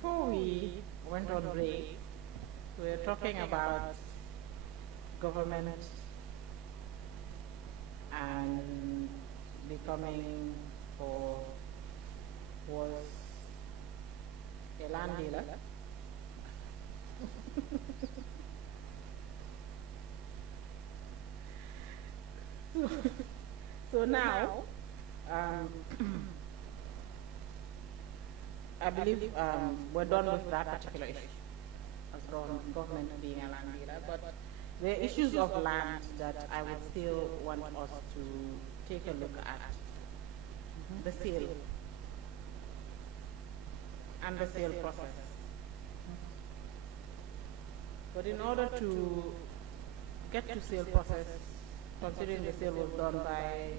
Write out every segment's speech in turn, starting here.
Before we went on break, we were talking about government and becoming or was a land dealer. So now, um, I believe we're done with that particular issue as government being a land dealer, but there are issues of land that I would still want us to take a look at. The sale and the sale process. But in order to get to sale process, considering the sale was done by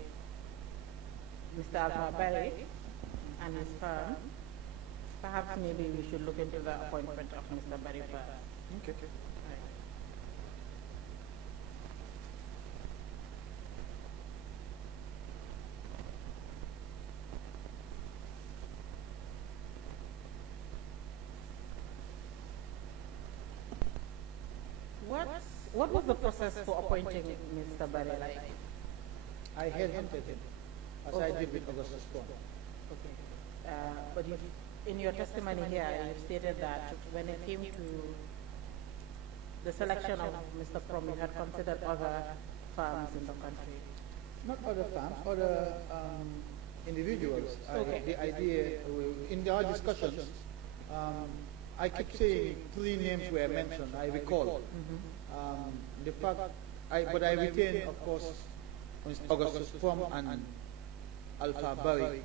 Mr. Alpha Barry and his firm, perhaps maybe we should look into the appointment of Mr. Barry first. Okay. What was the process for appointing Mr. Barry like? I headhunted him, as I did with Augustus Pond. Okay. But in your testimony here, you stated that when it came to the selection of Mr. Prom, you had considered other firms in the country. Not other firms, other individuals. Okay. The idea, in our discussions, I keep saying 3 names were mentioned, I recall. The fact, but I retain, of course, Augustus Prom and Alpha Barry.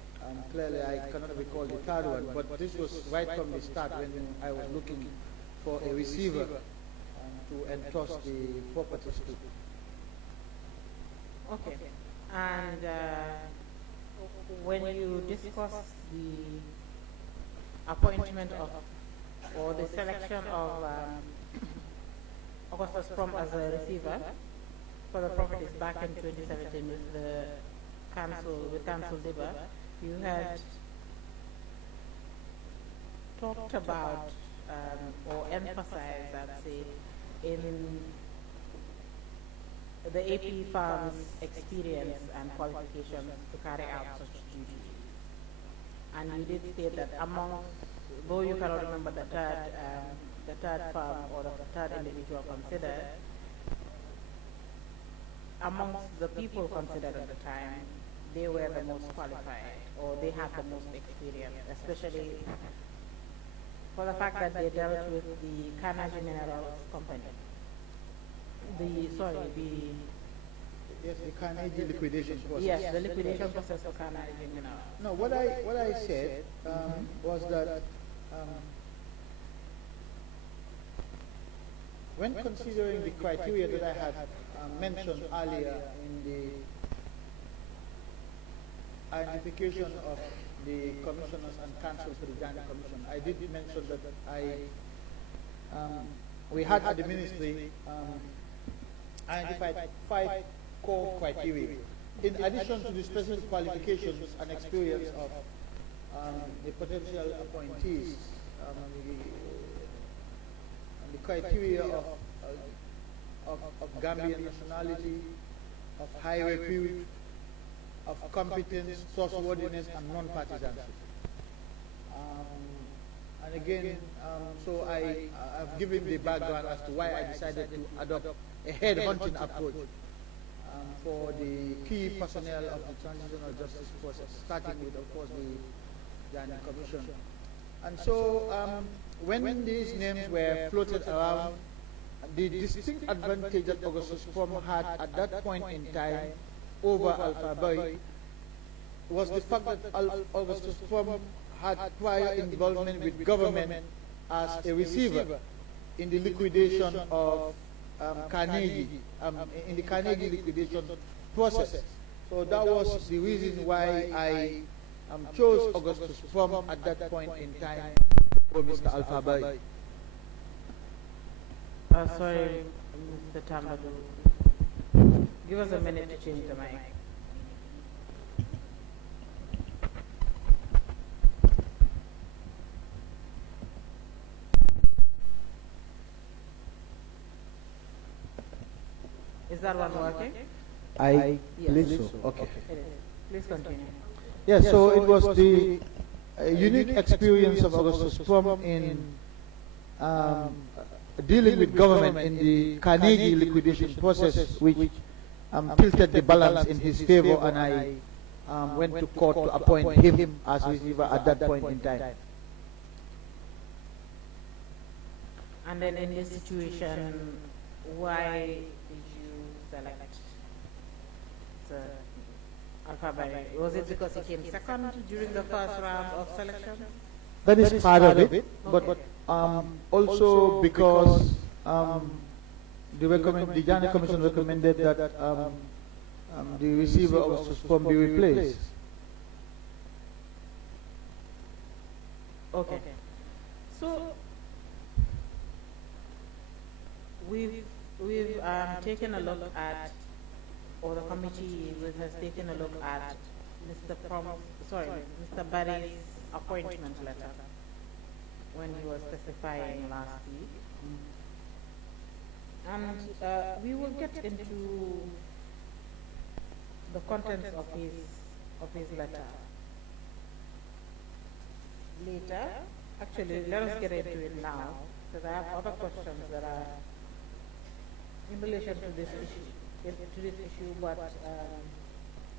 Clearly, I cannot recall the 3rd one, but this was right from the start when I was looking for a receiver to entrust the properties to. Okay. And when you discussed the appointment of, or the selection of Augustus Prom as a receiver for the properties back in 2017 with the council, with Council Dibba, you had talked about or emphasized, I'd say, in the AP firm's experience and qualifications to carry out such duties. And you did state that among, though you cannot remember the third firm or the third individual considered, amongst the people considered at the time, they were the most qualified, or they had the most experience, especially for the fact that they dealt with the Carnegie Minerals Company. Yes, the Carnegie liquidation process. Yes, the liquidation process for Carnegie Minerals. No, what I said was that when considering the criteria that I had mentioned earlier in the identification of the commissioners and councils for the Janneh Commission, I did mention that we had at the ministry identified 5 core criteria. In addition to the specific qualifications and experience of the potential appointees, the criteria of Gambian nationality, of high repute, of competence, trustworthiness, and non-partisanship. And again, so I've given the background as to why I decided to adopt a head-hunting approach for the key personnel of the transitional justice process, starting with, of course, the Janneh Commission. And so when these names were floated around, the distinct advantage that Augustus Prom had at that point in time over Alpha Barry was the fact that Augustus Prom had prior involvement with government as a receiver in the liquidation of Carnegie, in the Carnegie liquidation process. So that was the reason why I chose Augustus Prom at that point in time for Mr. Alpha Barry. Sorry, Mr. Tambadou. Give us a minute to change the mic. that one working? I Yes. believe so. Okay. It is. Please continue. Yes, so it was the unique experience of Augustus Plum in dealing with government in the Carnegie liquidation process, which tilted the balance in his favor, and I went to court to appoint him as receiver at that point in time. And then in this situation, why did you select the Alpha Barry? Was it because he came second during the first round of selection? That is part of it, but also because the Janneh Commission recommended that the receiver of Suspom be replaced. Okay. So we've taken a look at, or the committee has taken a look at Mr. Barry's appointment letter when he was testifying last week. And we will get into the contents of his letter later. Actually, let us get into it now, because I have other questions that are in relation to this issue, but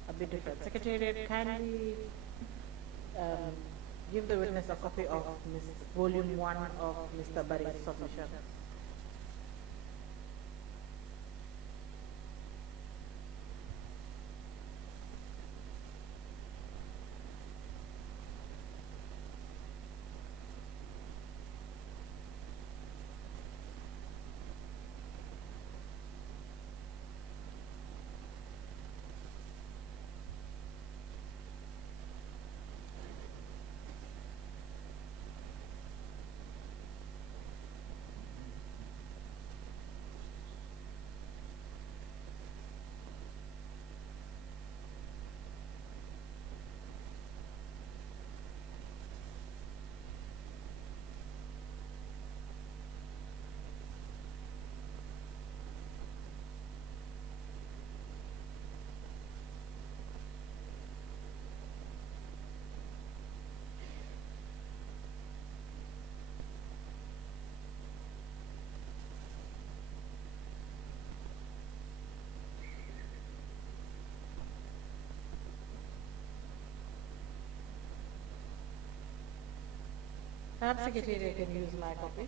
a bit different. Secretariat, kindly give the witness a copy of Volume 1 of Mr. Barry's submission. Perhaps Secretary can use my copy.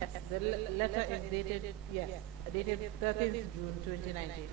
Yes, the letter is dated, yes, dated 13th June 2019.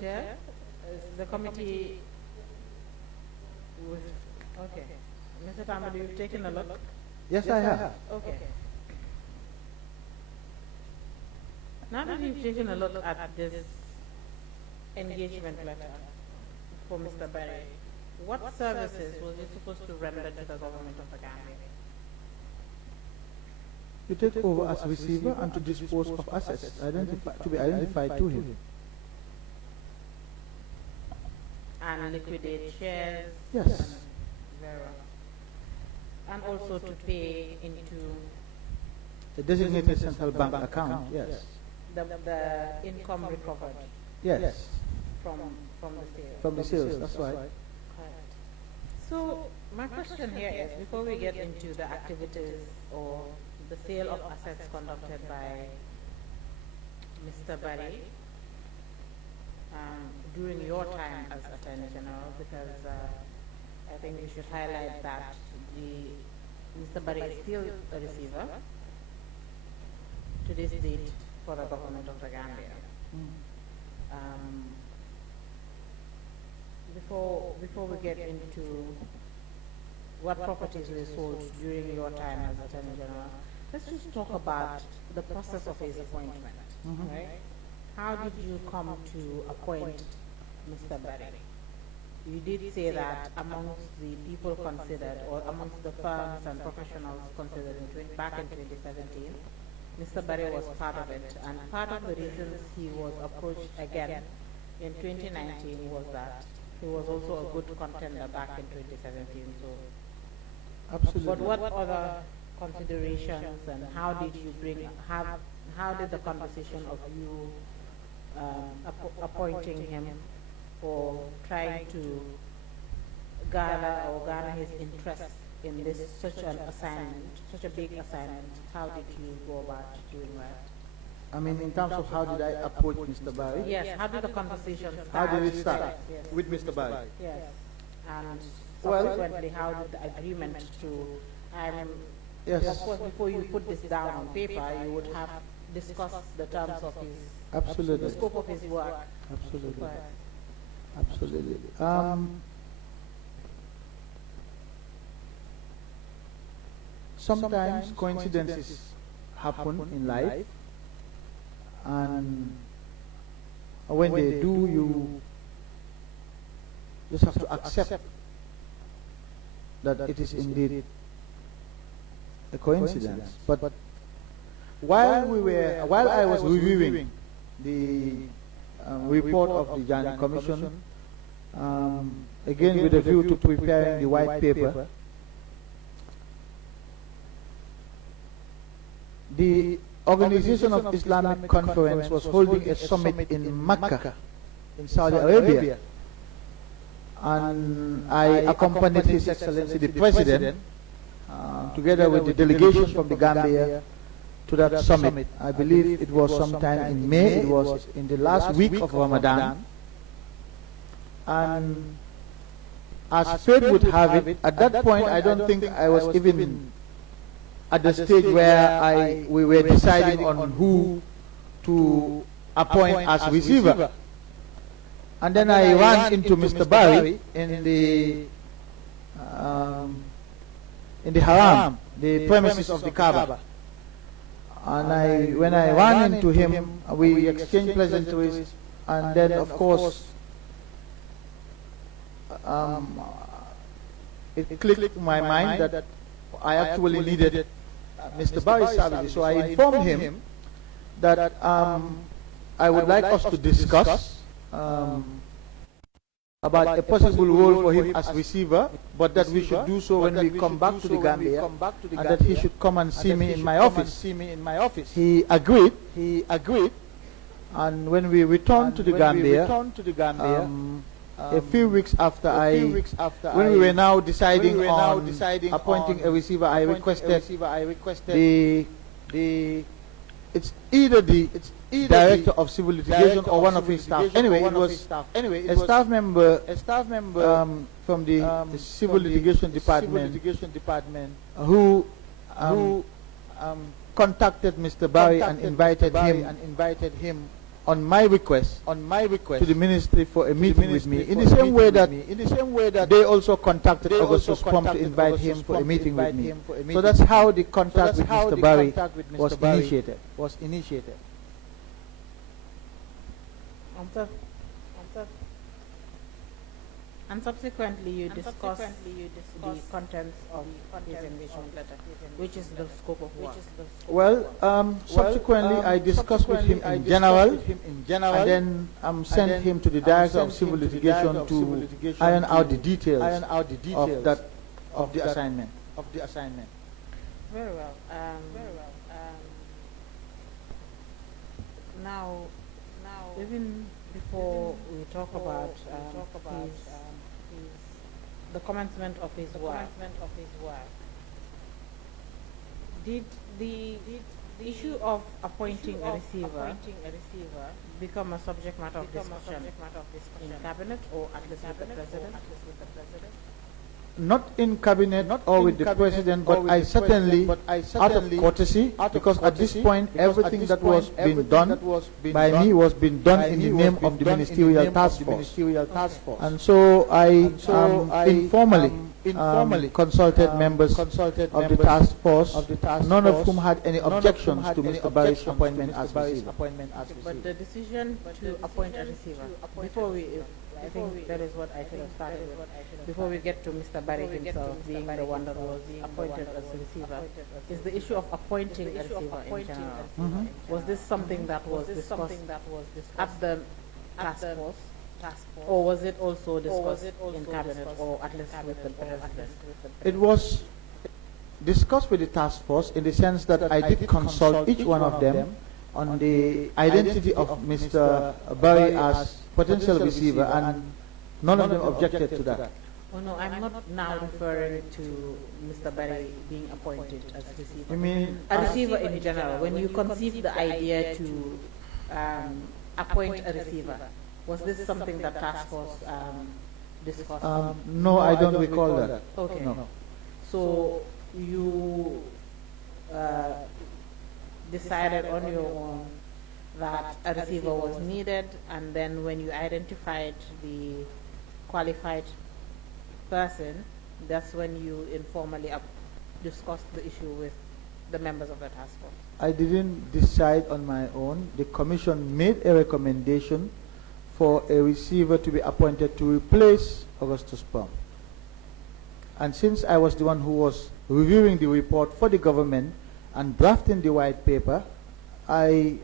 Chair. Is the committee with, okay. Mr. Tambadou, you've taken a look? Yes, I have. Okay. Now that you've taken a look at this engagement letter for Mr. Barry, what services was you supposed to render to the government of the Gambia? To take over as receiver and to dispose of assets to be identified to him. And liquidate shares? Yes. Very well. And also to pay into The designated central bank account, yes. the income recovered Yes. from the sale. From the sales, that's right. Correct. So my question here is, before we get into the activities or the sale of assets conducted by Mr. Barry during your time as Attorney General, because I think we should highlight that Mr. Barry is still a receiver to this date for the government of the Gambia. Before we get into what properties were sold during your time as Attorney General, let's just talk about the process of his appointment, right? How did you come to appoint Mr. Barry? You did say that amongst the people considered, or amongst the firms and professionals considered back in 2017, Mr. Barry was part of it, and part of the reasons he was approached again in 2019 was that he was also a good contender back in 2017. So, Absolutely. but what other considerations and how did you how did the conversation of you appointing him or trying to garner his interest in this such an assignment, such a big assignment, how did you go about doing that? I mean, in terms of how did I approach Mr. Barry? Yes, how did the conversation start? How did it start? Yes. With Mr. Barry? Yes. And Well- subsequently, how did the agreement to, Yes. of course, before you put this down on paper, you would have discussed the terms of his, the Absolutely. scope of his work. Absolutely. Right. Absolutely. Sometimes coincidences happen in life, and when they do, you just have to accept that it is indeed a coincidence. But while I was reviewing the report of the Janneh Commission, again with a view to preparing the white paper, the Organization of Islamic Conference was holding a summit in Mecca, in Saudi Arabia, and I accompanied His Excellency the President, together with the delegation from the Gambia, to that summit. I believe it was sometime in May. It was in the last week of Ramadan. And as fate would have it, at that point I don't think I was even at the stage where we were deciding on who to appoint as receiver. And then I ran into Mr. Barry in the haram, the premises of the Kaaba. And when I ran into him, we exchanged pleasantries, and then of course it clicked in my mind that I actually needed Mr. Barry's services. So I informed him that I would like us to discuss about a possible role for him as receiver, but that we should do so when we come back to the Gambia, and that he should come and see me in my office. He agreed, and when we returned to the Gambia, a few weeks after when we were now deciding on appointing a receiver, I requested it's either the director of civil litigation or one of his staff. Anyway, it was a staff member from the civil litigation department who contacted Mr. Barry and invited him on my request to the ministry for a meeting with me, in the same way that they also contacted Augustus Pom to invite him for a meeting with me. So that's how the contact with Mr. Barry was initiated. And subsequently, you discuss the contents of his engagement letter, which is the scope of work. Well, subsequently, I discussed with him in general, and then sent him to the Director of Civil Litigation to iron out the details of the assignment. Very well. Now, even before we talk about the commencement of his work, did the issue of appointing a receiver become a subject matter of discussion in cabinet, or at least with the president? Not in cabinet or with the president, but I certainly, out of courtesy, because at this point everything that was being done by me was being done in the name of the ministerial task force. And so I informally consulted members of the task force, none of whom had any objections to Mr. Barry's appointment as receiver. But the decision to appoint a receiver, before we, I think that is what I should have started with. Before we get to Mr. Barry himself being the one that was appointed as a receiver, is the issue of appointing a receiver in general. Was this something that was discussed at the task force, or was it also discussed in cabinet, or at least with the president? It was discussed with the task force in the sense that I did consult each one of them on the identity of Mr. Barry as potential receiver, and none of them objected to that. Oh no, I'm not now referring to Mr. Barry being appointed as receiver. You mean a receiver in general? When you conceived the idea to appoint a receiver, was this something that task force discussed? No, I don't recall that. Okay. No. So you decided on your own that a receiver was needed, and then when you identified the qualified person, that's when you informally discussed the issue with the members of the task force. I didn't decide on my own. The commission made a recommendation for a receiver to be appointed to replace Augustus Pom. And since I was the one who was reviewing the report for the government and drafting the white paper, I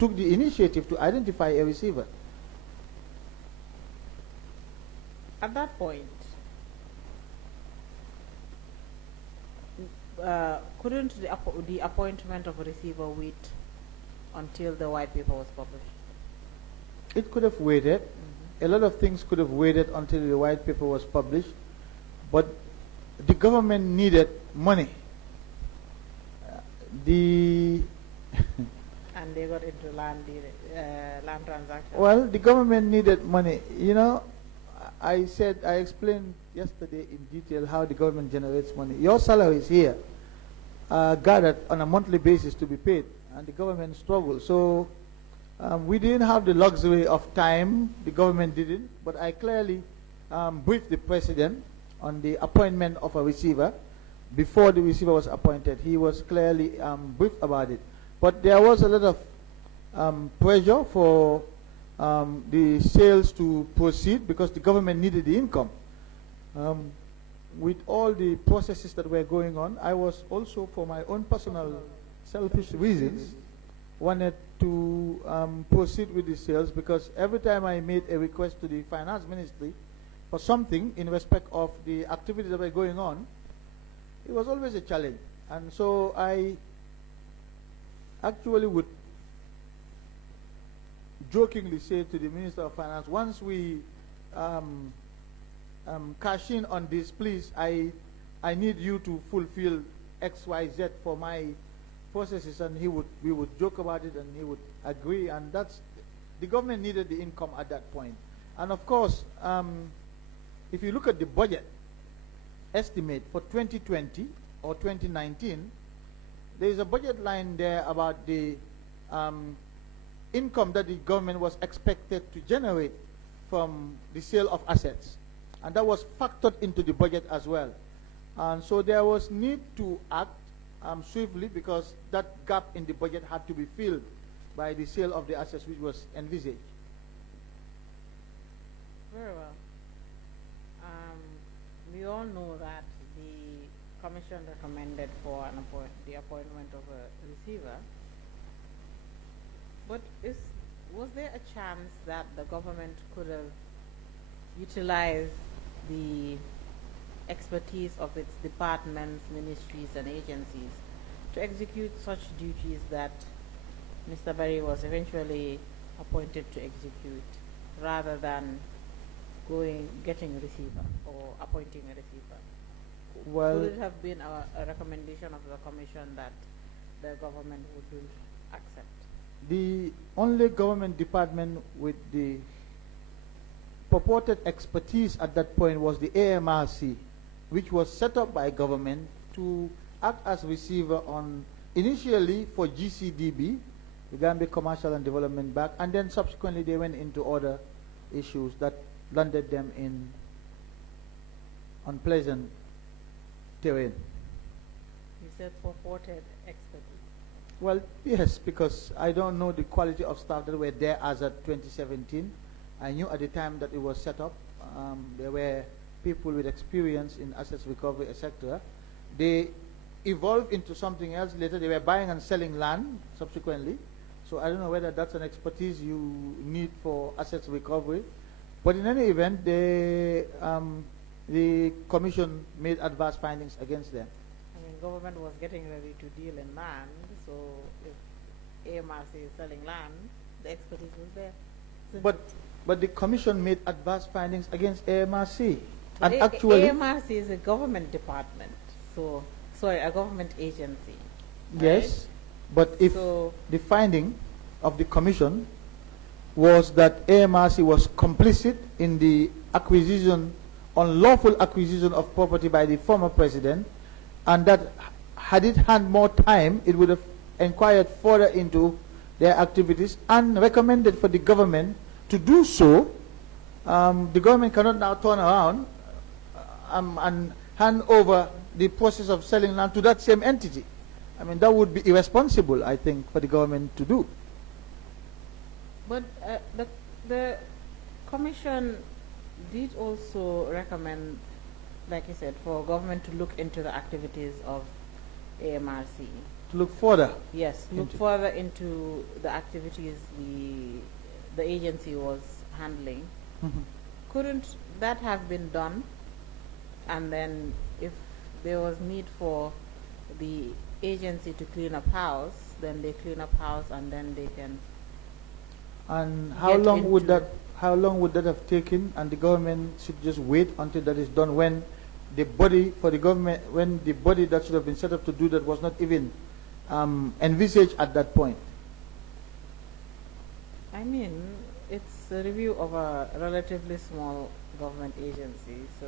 took the initiative to identify a receiver. At that point, couldn't the appointment of a receiver wait until the white paper was published? It could have waited. A lot of things could have waited until the white paper was published, but the government needed money. And they got into land transactions. Well, the government needed money. You know, I explained yesterday in detail how the government generates money. Your salaries here are gathered on a monthly basis to be paid, and the government struggles. So we didn't have the luxury of time. The government didn't, but I clearly briefed the president on the appointment of a receiver. Before the receiver was appointed, he was clearly briefed about it. But there was a lot of pressure for the sales to proceed because the government needed the income. With all the processes that were going on, I was also, for my own personal selfish reasons, wanted to proceed with the sales, because every time I made a request to the finance ministry for something in respect of the activities that were going on, it was always a challenge. And so I actually would jokingly say to the Minister of Finance, once we cash in on this, please, I need you to fulfill X, Y, Z for my processes, and we would joke about it, and he would agree, and that's, the government needed the income at that point. And of course, if you look at the budget estimate for 2020 or 2019, there is a budget line there about the income that the government was expected to generate from the sale of assets. And that was factored into the budget as well. And so there was need to act swiftly, because that gap in the budget had to be filled by the sale of the assets which was envisaged. Very well. We all know that the Commission recommended for the appointment of a receiver. But was there a chance that the government could have utilized the expertise of its departments, ministries, and agencies to execute such duties that Mr. Barry was eventually appointed to execute, rather than getting a receiver or appointing a receiver? Well, would it have been a recommendation of the Commission that the government wouldn't accept? the only government department with the purported expertise at that point was the AMRC, which was set up by government to act as receiver on, initially for GCDB, the Gambia Commercial and Development Bank, and then subsequently they went into other issues that landed them in unpleasant terrain. You said purported expertise. Well, yes, because I don't know the quality of staff that were there as of 2017. I knew at the time that it was set up, there were people with experience in assets recovery, etc. They evolved into something else later. They were buying and selling land subsequently. So I don't know whether that's an expertise you need for assets recovery. But in any event, the commission made adverse findings against them. I mean, government was getting ready to deal in land, so if AMRC is selling land, the expertise was there. But the commission made adverse findings against AMRC. But And actually, AMRC is a government department, so sorry, a government agency. yes, right? but if So the finding of the commission was that AMRC was complicit in the acquisition, unlawful acquisition of property by the former president, and that had it had more time, it would have inquired further into their activities and recommended for the government to do so. The government cannot now turn around and hand over the process of selling land to that same entity. I mean, that would be irresponsible, I think, for the government to do. But the commission did also recommend, like you said, for government to look into the activities of AMRC. To look further. Yes, look further into the activities the agency was handling. Mhm. Couldn't that have been done? And then if there was need for the agency to clean up house, then they clean up house and then they can. And how Get long would into- that have taken? And the government should just wait until that is done, when the body for the government, when the body that should have been set up to do that was not even envisaged at that point. I mean, it's a review of a relatively small government agency, so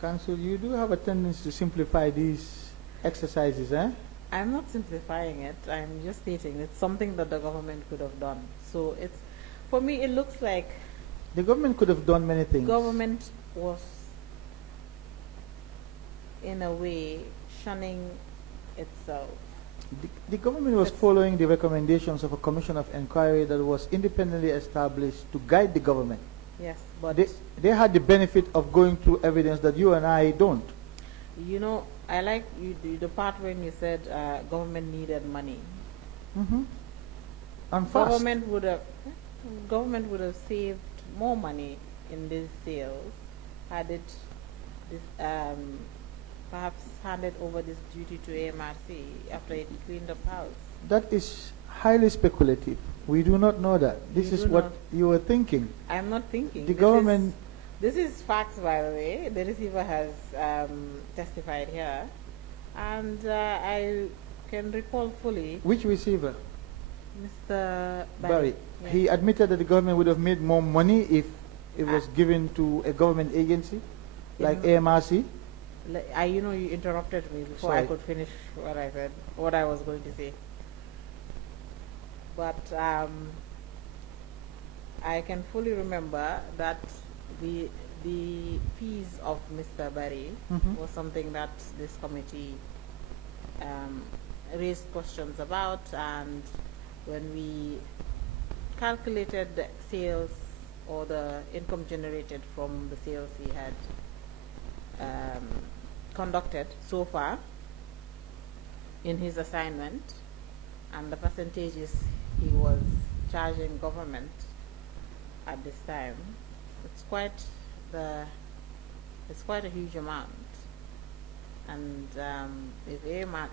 Council, you do have a tendency to simplify these exercises, eh? I'm not simplifying it. I'm just stating it's something that the government could have done. So it's, for me, it looks like The government could have done many things. government was, in a way, shunning itself. The government was That's- following the recommendations of a commission of inquiry that was independently established to guide the government. Yes, but They had the benefit of going through evidence that you and I don't. you know, I like the part when you said government needed money. Mm-hmm. And fast. Government would have saved more money in these sales had it perhaps handed over this duty to AMRC after it cleaned up house. That is highly speculative. We do not know that. This We is do what not. you were thinking. I'm not thinking. The government, This is facts, by the way. The receiver has testified here, and I can recall fully which receiver? Mr. Barry. Yeah. He admitted that the government would have made more money if it was given to a government agency like AMRC. You know, you interrupted me before I Sorry. could finish what I said, what I was going to say. but I can fully remember that the fees of Mr. Barry was something that this committee raised questions about, and when we calculated the sales or the income generated from the sales he had conducted so far in his assignment and the percentages he was charging government at this time, it's quite a huge amount. And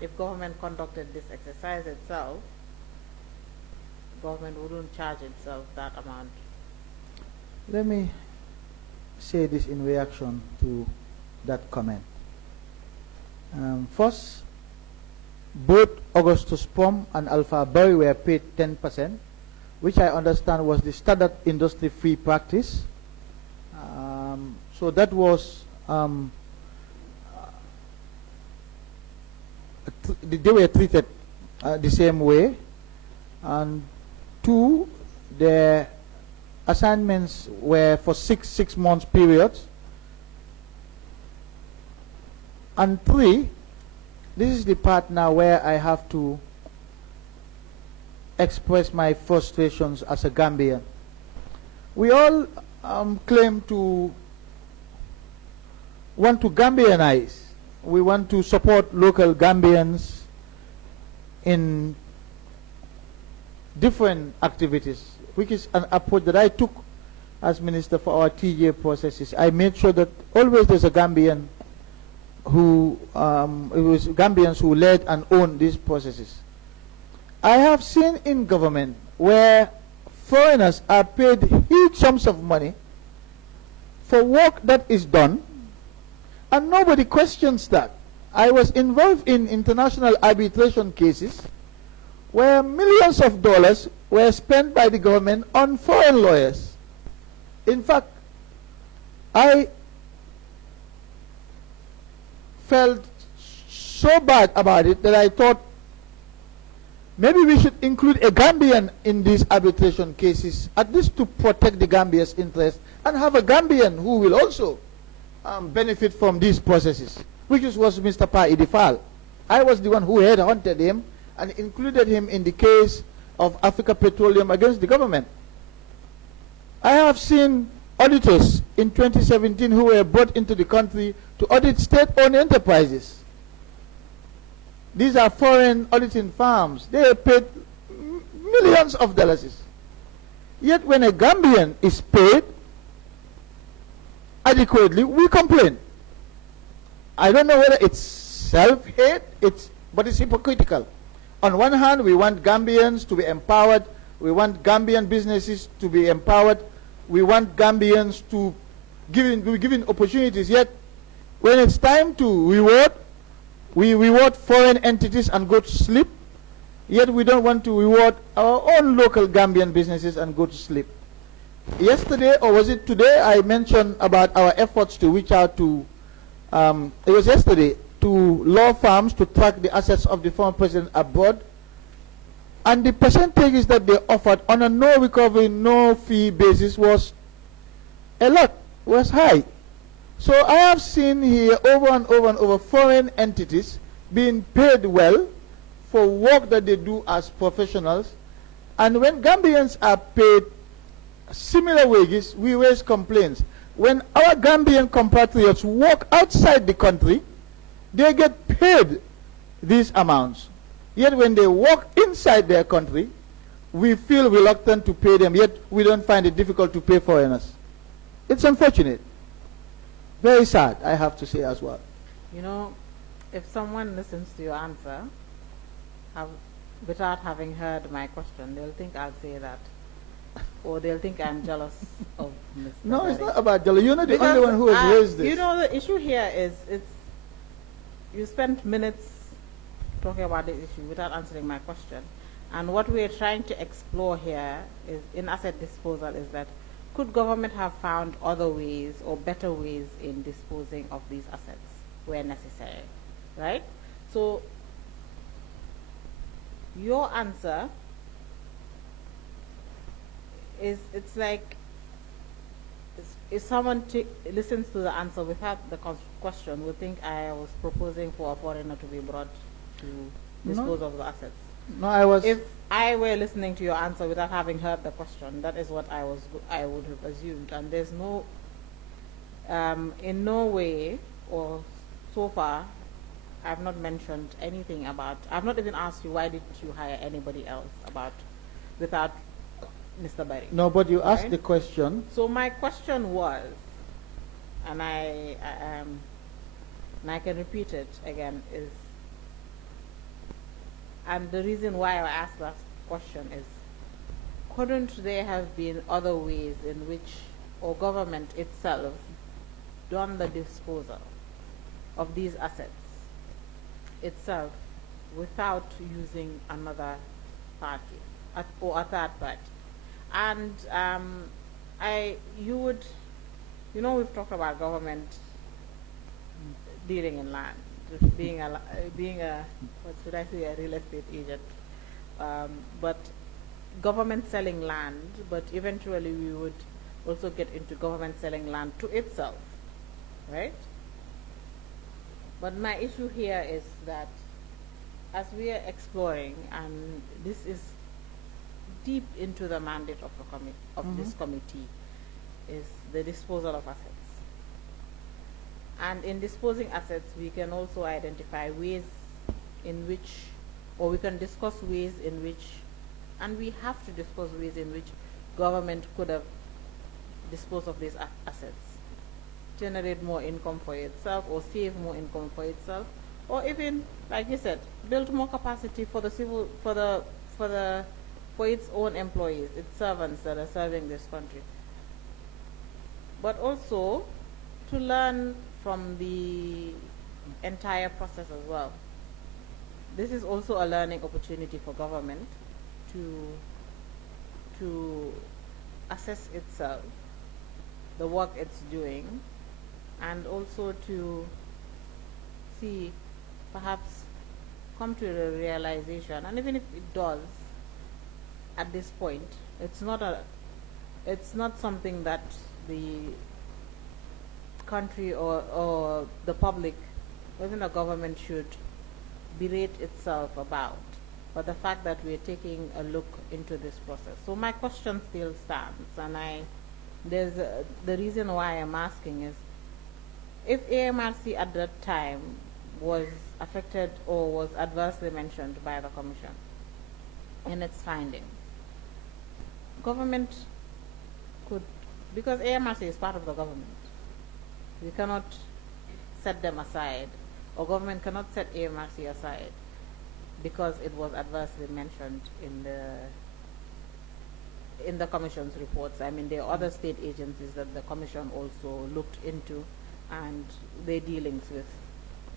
if government conducted this exercise itself, government wouldn't charge itself that amount. Let me say this in reaction to that comment. First, both Augustus Pom and Alpha Berry were paid 10%, which I understand was the standard industry fee practice. So that was, they were treated the same way. And two, their assignments were for six months periods. And three, this is the part now where I have to express my frustrations as a Gambian. We all claim to want to Gambianize. We want to support local Gambians in different activities, which is an approach that I took as Minister for our TJ processes. I made sure that always there's a Gambian who, it was Gambians who led and owned these processes. I have seen in government where foreigners are paid huge sums of money for work that is done, and nobody questions that. I was involved in international arbitration cases where millions of dollars were spent by the government on foreign lawyers. In fact, I felt so bad about it that I thought maybe we should include a Gambian in these arbitration cases, at least to protect the Gambia's interest, and have a Gambian who will also benefit from these processes, which was Mr. Pa Idifal. I was the one who had hunted him and included him in the case of Africa Petroleum against the government. I have seen auditors in 2017 who were brought into the country to audit state-owned enterprises. These are foreign auditing firms. They are paid millions of dollars. Yet when a Gambian is paid adequately, we complain. I don't know whether it's self-hate, but it's hypocritical. On one hand, we want Gambians to be empowered. We want Gambian businesses to be empowered. We want Gambians to be given opportunities. Yet, when it's time to reward, we reward foreign entities and go to sleep. Yet we don't want to reward our own local Gambian businesses and go to sleep. Yesterday, or was it today, I mentioned about our efforts to reach out to, it was yesterday, to law firms to track the assets of the former president abroad. And the percentages that they offered on a no recovery, no fee basis was a lot, was high. So I have seen here over and over and over foreign entities being paid well for work that they do as professionals. And when Gambians are paid similar wages, we raise complaints. When our Gambian compatriots work outside the country, they get paid these amounts. Yet when they work inside their country, we feel reluctant to pay them, yet we don't find it difficult to pay foreigners. It's unfortunate. Very sad, I have to say as well. You know, if someone listens to your answer without having heard my question, they'll think I'll say that. Or they'll think I'm jealous of Mr. No, it's Barry. not about jealousy. You're not the only one who has raised this. You know, the issue here is you spent minutes talking about this issue without answering my question. And what we're trying to explore here is in asset disposal is that could government have found other ways or better ways in disposing of these assets where necessary, right? So your answer it's like if someone listens to the answer without the question, would think I was proposing for a foreigner to be brought to dispose of the assets. No, I was. If I were listening to your answer without having heard the question, that is what I would have assumed, and there's no, in no way or so far, I've not mentioned anything about. I've not even asked you why didn't you hire anybody else without Mr. Barry. No, but you asked right? the question. So my question was, and I can repeat it again, is, and the reason why I asked that question is, couldn't there have been other ways in which, or government itself, done the disposal of these assets itself without using another party or a third party? And we've talked about government dealing in land, being a what should I say, a real estate agent, but government selling land, but eventually we would also get into government selling land to itself, right? But my issue here is that as we are exploring, and this is deep into the mandate of this committee, is the disposal of assets. And in disposing assets, we can also identify ways in which, or we can discuss ways in which, and we have to discuss ways in which government could have disposed of these assets, generate more income for itself, or save more income for itself, or even, like you said, build more capacity for the for its own employees, its servants that are serving this country. But also to learn from the entire process as well. This is also a learning opportunity for government to assess itself, the work it's doing, and also to see, perhaps come to a realization, and even if it does, at this point, it's not something that the country or the public, or even the government, should berate itself about, but the fact that we're taking a look into this process. So my question still stands, and the reason why I'm asking is, if AMRC at that time was affected or was adversely mentioned by the Commission in its findings, government could, because AMRC is part of the government, we cannot set them aside, or government cannot set AMRC aside because it was adversely mentioned in the Commission's reports. I mean, there are other state agencies that the Commission also looked into, and their dealings with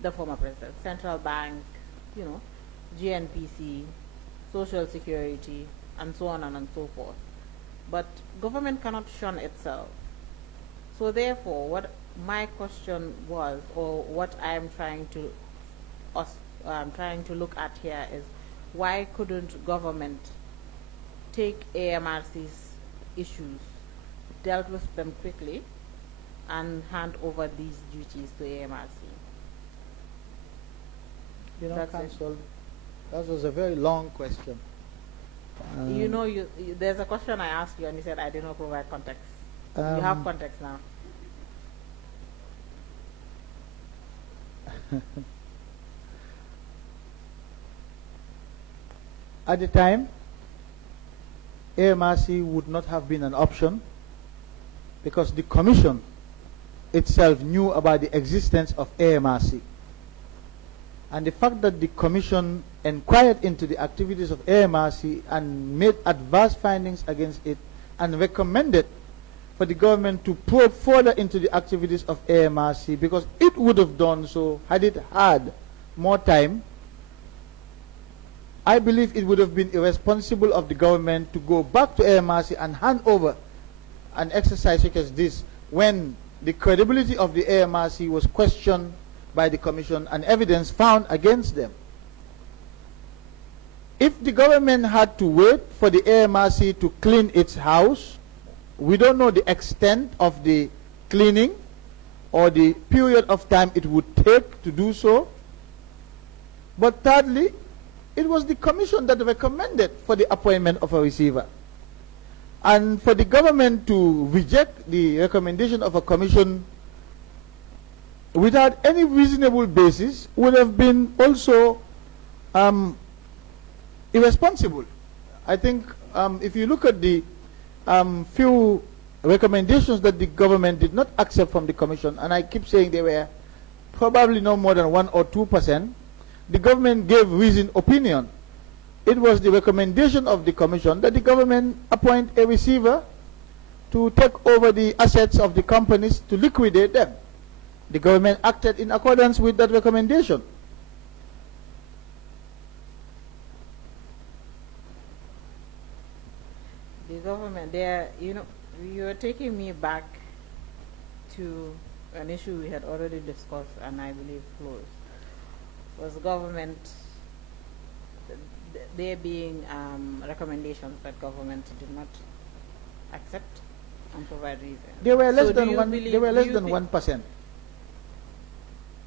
the former president, Central Bank, GNPC, Social Security, and so on and so forth. But government cannot shun itself. So therefore, what my question was, or what I'm trying to look at here, is why couldn't government take AMRC's issues, dealt with them quickly, and hand over these duties to AMRC? Counsel, that was a very long question. There's a question I asked you, and you said I did not provide context. You have context now. At the time, AMRC would not have been an option, because the Commission itself knew about the existence of AMRC. And the fact that the Commission inquired into the activities of AMRC and made adverse findings against it, and recommended for the government to probe further into the activities of AMRC, because it would have done so had it had more time, I believe it would have been irresponsible of the government to go back to AMRC and hand over an exercise such as this, when the credibility of the AMRC was questioned by the Commission and evidence found against them. If the government had to wait for the AMRC to clean its house we don't know the extent of the cleaning or the period of time it would take to do so. But thirdly, it was the commission that recommended for the appointment of a receiver. And for the government to reject the recommendation of a commission without any reasonable basis would have been also irresponsible. I think if you look at the few recommendations that the government did not accept from the commission, and I keep saying they were probably no more than 1 or 2%, the government gave reasoned opinion. It was the recommendation of the commission that the government appoint a receiver to take over the assets of the companies to liquidate them. The government acted in accordance with that recommendation. The government, you're taking me back to an issue we had already discussed and I believe closed. Was government, there being recommendations that government did not accept and provide reasons. They were less than 1%.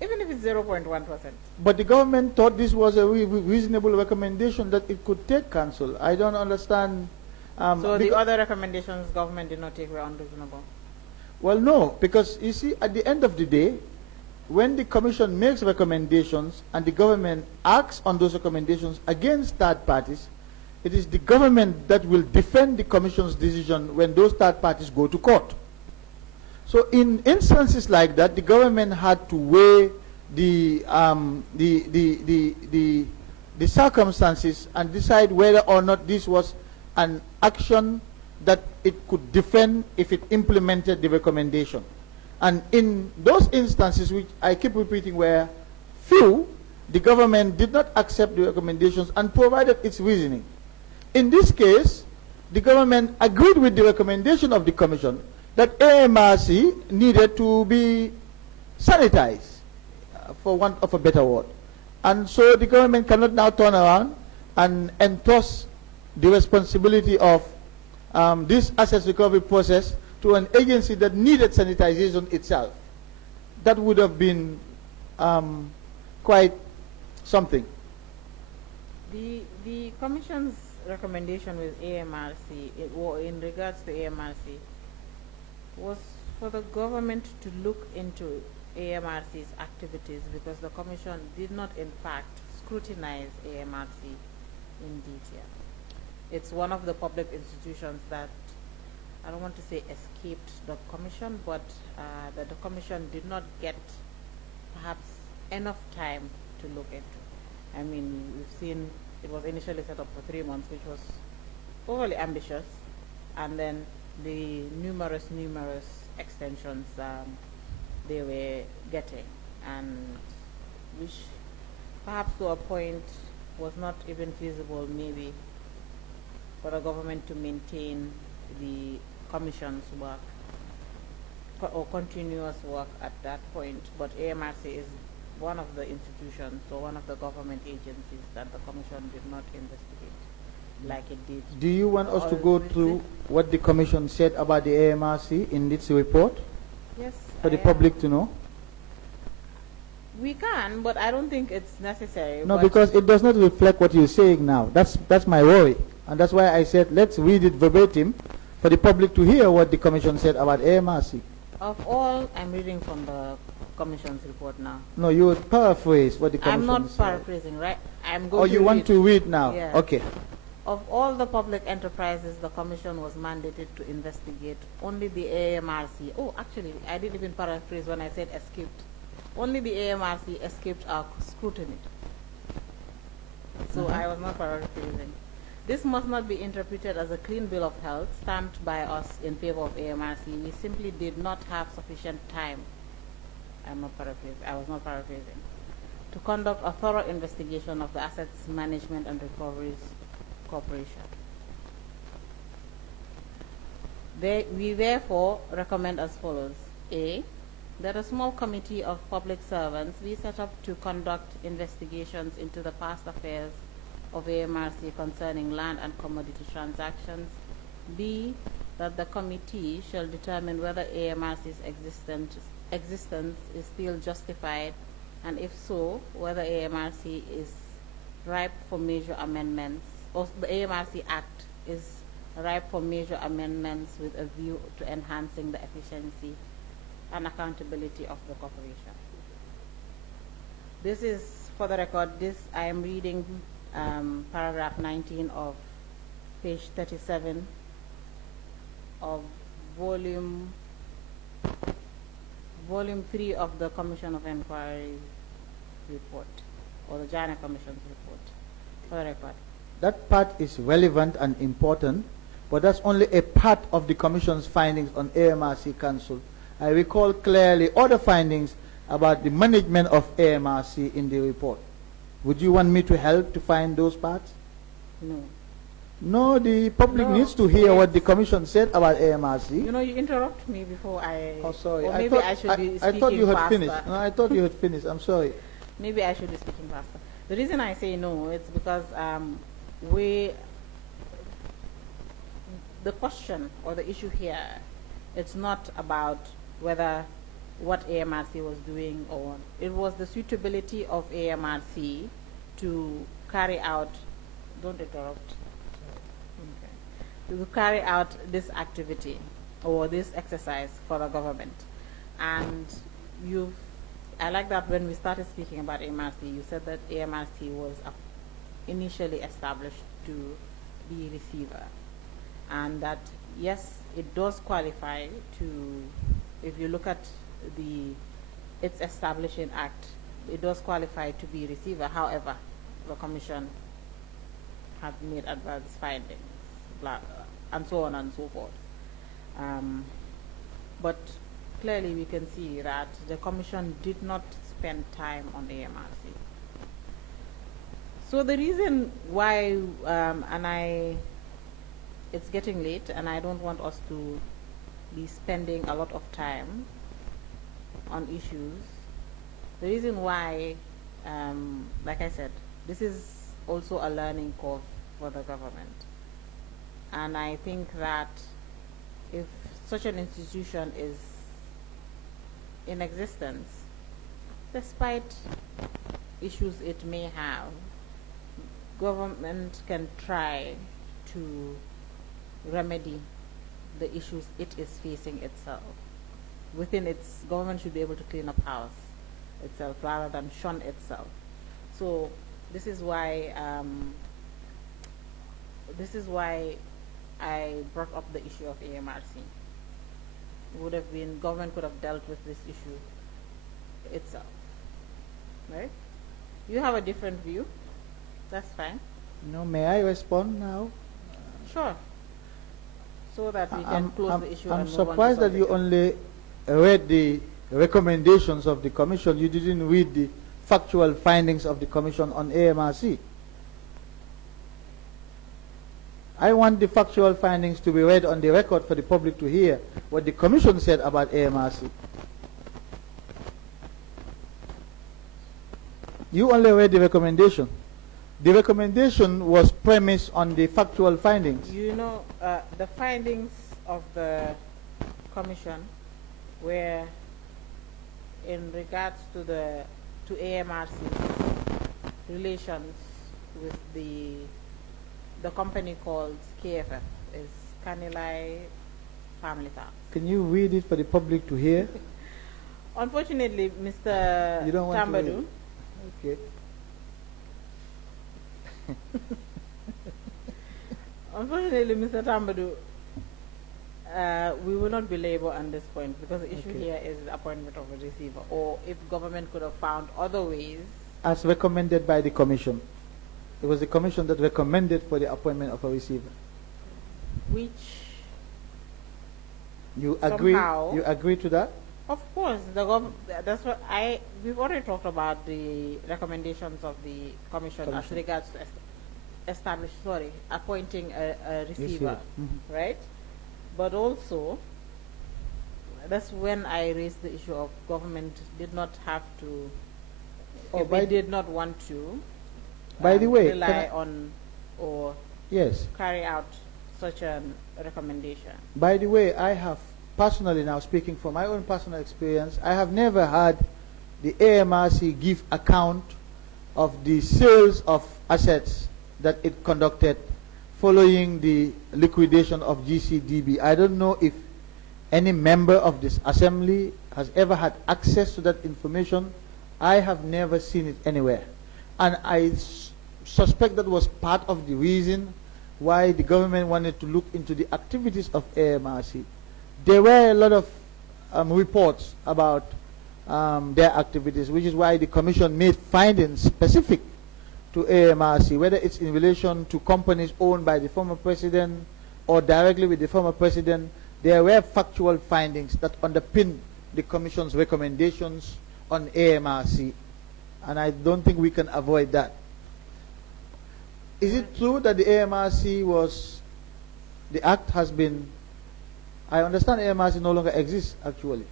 Even if it's 0.1%. But the government thought this was a reasonable recommendation that it could take council. I don't understand. So the other recommendations government did not take were unreasonable? Well, no, because you see, at the end of the day, when the commission makes recommendations and the government acts on those recommendations against third parties, it is the government that will defend the commission's decision when those third parties go to court. So in instances like that, the government had to weigh the circumstances and decide whether or not this was an action that it could defend if it implemented the recommendation. And in those instances, which I keep repeating were few, the government did not accept the recommendations and provided its reasoning. In this case, the government agreed with the recommendation of the commission that AMRC needed to be sanitized, for want of a better word. And so the government cannot now turn around and entrust the responsibility of this assets recovery process to an agency that needed sanitization itself. That would have been quite something. The Commission's recommendation with AMRC, in regards to AMRC, was for the government to look into AMRC's activities because the Commission did not, in fact, scrutinize AMRC in detail. It's one of the public institutions that, I don't want to say escaped the Commission, but that the Commission did not get perhaps enough time to look into. I mean, we've seen it was initially set up for 3 months, which was overly ambitious, and then the numerous extensions they were getting, and which perhaps to a point was not even feasible maybe for the government to maintain the Commission's work or continuous work at that point. But AMRC is one of the institutions or one of the government agencies that the Commission did not investigate like it did. Do you want us to go through what the Commission said about the AMRC in its report? Yes. For the public to know? We can, but I don't think it's necessary. No, because it does not reflect what you're saying now. That's my worry. And that's why I said let's read it verbatim for the public to hear what the Commission said about AMRC. Of all, I'm reading from the Commission's report now. No, you would paraphrase what the Commission said. I'm not paraphrasing, right? I'm going to read. You want to read now? Yeah. Okay. Of all the public enterprises, the Commission was mandated to investigate only the AMRC. Oh, actually, I didn't even paraphrase when I said escaped. Only the AMRC escaped our scrutiny. So I was not paraphrasing. This must not be interpreted as a clean bill of health stamped by us in favor of AMRC. We simply did not have sufficient time. I was not paraphrasing. To conduct a thorough investigation of the Assets Management and Recoveries Corporation. We therefore recommend as follows. A, that a small committee of public servants be set up to conduct investigations into the past affairs of AMRC concerning land and commodity transactions. B, that the committee shall determine whether AMRC's existence is still justified, and if so, whether AMRC is ripe for major amendments, or the AMRC Act is ripe for major amendments with a view to enhancing the efficiency and accountability of the corporation. This is, for the record, I am reading paragraph 19 of page 37 of volume 3 of the Commission of Inquiry report, or the Janneh Commission's report, for the record. That part is relevant and important, but that's only a part of the Commission's findings on AMRC Council. I recall clearly other findings about the management of AMRC in the report. Would you want me to help to find those parts? No. No, the public needs to hear what the Commission said about AMRC. You know, you interrupt me before I... Oh, sorry. Or maybe I should be speaking I thought you had faster. finished. No, I thought you had finished. I'm sorry. Maybe I should be speaking faster. The reason I say no, it's because the question or the issue here, it's not about whether what AMRC was doing or it was the suitability of AMRC to carry out, don't interrupt, to carry out this activity or this exercise for the government. And I like that when we started speaking about AMRC, you said that AMRC was initially established to be receiver, and that yes, it does qualify to, if you look at its establishing act, it does qualify to be receiver. However, the commission has made adverse findings, and so on and so forth. But clearly we can see that the commission did not spend time on AMRC. So the reason why, it's getting late and I don't want us to be spending a lot of time on issues. The reason why, like I said, this is also a learning curve for the government. And I think that if such an institution is in existence, despite issues it may have, government can try to remedy the issues it is facing itself. Within its, government should be able to clean up house itself rather than shun itself. So this is why I brought up the issue of AMRC. Would have been, government could have dealt with this issue itself, right? You have a different view, that's fine. No, may I respond now? Sure. So that we can close the issue. I'm and move on to surprised that you something only read the recommendations of the Commission. You didn't read the factual findings of the Commission on AMRC. I want the factual findings to be read on the record for the public to hear what the Commission said about AMRC. You only read the recommendation. The recommendation was premised on the factual findings. You know, the findings of the Commission were in regards to AMRC's relations with the company called KFF, is Kanilai Family Farm. Can you read it for the public to hear? Unfortunately, Mr. You don't want to read Tambadou. Okay. Unfortunately, Mr. Tambadou, we will not belabor on this point because the issue here is the appointment of a receiver, or if government could have found other ways. As recommended by the Commission. It was the Commission that recommended for the appointment of a receiver. Which you agree? Somehow, You agree to that? of course, that's what we've already talked about the recommendations of the Commission as regards to appointing a receiver, right? But also, that's when I raised the issue of government did not have to, did not want to, by the way, rely on or yes, carry out such an recommendation. By the way, I have personally, now speaking from my own personal experience, I have never had the AMRC give account of the sales of assets that it conducted following the liquidation of GCDB. I don't know if any member of this assembly has ever had access to that information. I have never seen it anywhere. And I suspect that was part of the reason why the government wanted to look into the activities of AMRC. There were a lot of reports about their activities, which is why the commission made findings specific to AMRC, whether it's in relation to companies owned by the former president or directly with the former president. There were factual findings that underpin the commission's recommendations on AMRC, and I don't think we can avoid that. Is it true that the AMRC was, the act has been, I understand AMRC no longer exists actually.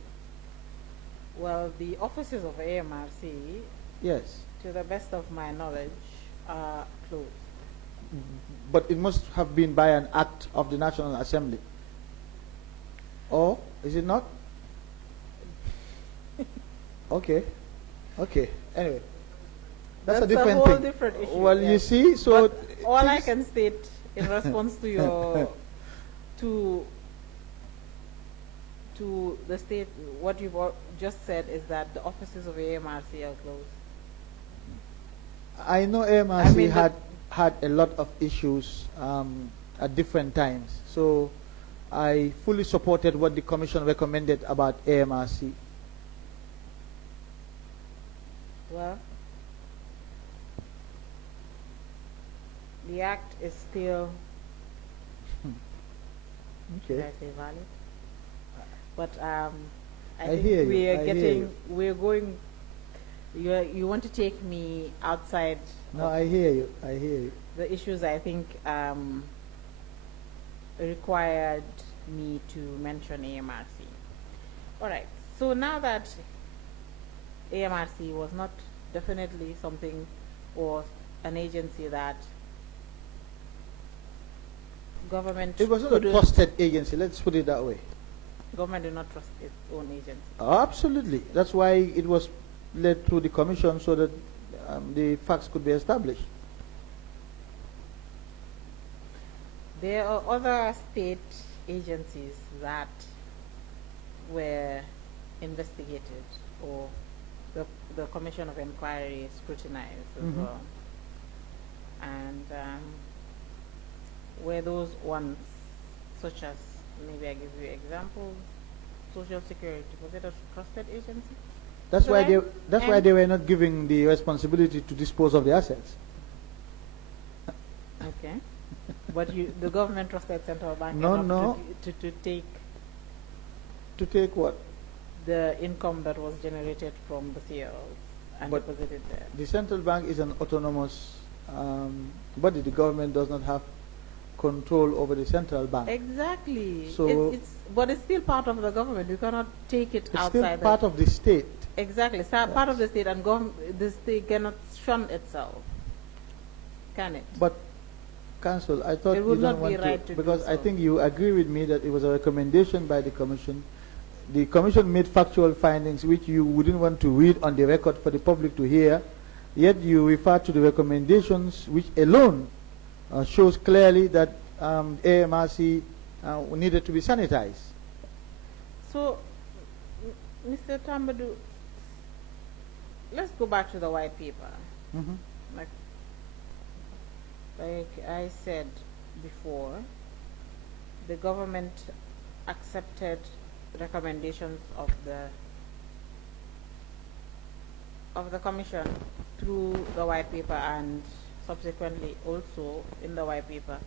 Well, the offices of AMRC, Yes. to the best of my knowledge, are closed. But it must have been by an act of the National Assembly. Or is it not? Okay. Okay. Anyway. That's a different whole thing. different issue. Well, you yes. see, so But all I can state in response to your to the state, what you've just said is that the offices of AMRC are closed. I know AMRC had a lot of issues at different times. So I fully supported what the commission recommended about AMRC. Well, the act is still, should Okay. I say valid? But I I think hear you, we are I hear getting, you. we're going, you want to take me outside No, of I hear you. I hear you. the issues I think required me to mention AMRC. All right, so now that AMRC was not definitely something or an agency that government It was not a couldn't- trusted agency. Let's put it that way. government did not trust its own agency. Absolutely. That's why it was led through the commission so that the facts could be established. There are other state agencies that were investigated or the Commission of Inquiry scrutinized as Mhm. well. And were those ones such as, maybe I give you examples, Social Security, was it a trusted agency? That's So why then- that's why they were not giving the responsibility to dispose of the assets. Okay. But the government trusted central bank No, enough no. to take To take what? the income that was generated from the sales and But deposit it there. The central bank is an autonomous body. The government does not have control over the central bank. Exactly. So- But it's still part of the government. You cannot take it It's outside. still part of the state. Exactly. It's part of the state, and the state cannot shun itself. Can it? But, Council, I thought It you would don't not be want right to, to do because I so. think you agree with me that it was a recommendation by the commission. The commission made factual findings which you wouldn't want to read on the record for the public to hear, yet you refer to the recommendations which alone shows clearly that AMRC needed to be sanitized. So, Mr. Tambadou, let's go back to the white paper. Mhm. Like I said before, the government accepted recommendations of the commission through the white paper, and subsequently also in the white paper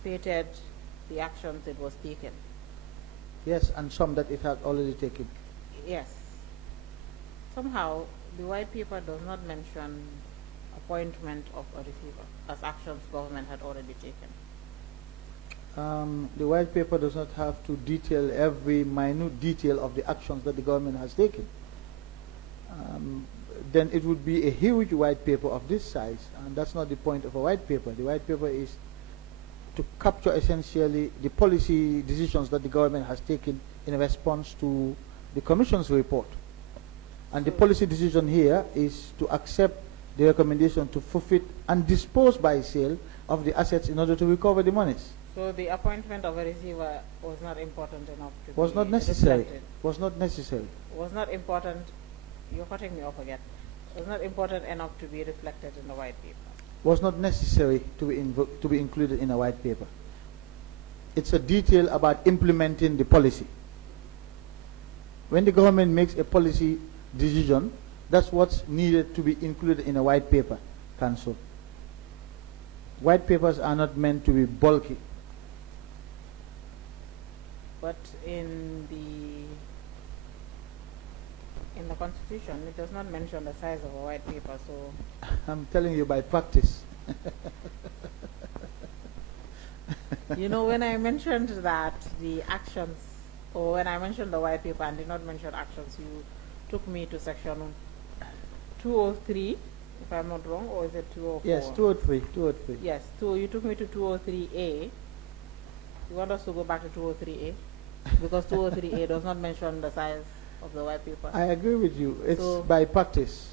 stated the actions it was taken. Yes, and some that it had already taken. Yes. Somehow the white paper does not mention appointment of a receiver as actions government had already taken. The white paper does not have to detail every minute detail of the actions that the government has taken. Then it would be a huge white paper of this size, and that's not the point of a white paper. The white paper is to capture essentially the policy decisions that the government has taken in response to the Commission's report. And the policy decision here is to accept the recommendation to forfeit and dispose by sale of the assets in order to recover the monies. So the appointment of a receiver was not important enough to Was be not necessary. reflected. Was not necessary. Was not important. You're cutting me off again. Was not important enough to be reflected in the white paper. Was not necessary to be included in a white paper. It's a detail about implementing the policy. When the government makes a policy decision, that's what's needed to be included in a white paper, Council. White papers are not meant to be bulky. But in the Constitution, it does not mention the size of a white paper. So I'm telling you by practice. you know, when I mentioned that the actions, or when I mentioned the white paper and did not mention actions, you took me to section 203, if I'm not wrong, or is it 204? Yes, 203, 203. Yes, you took me to 203A. You want us to go back to 203A? Because 203A does not mention the size of the white paper. I agree with you. It's So by practice.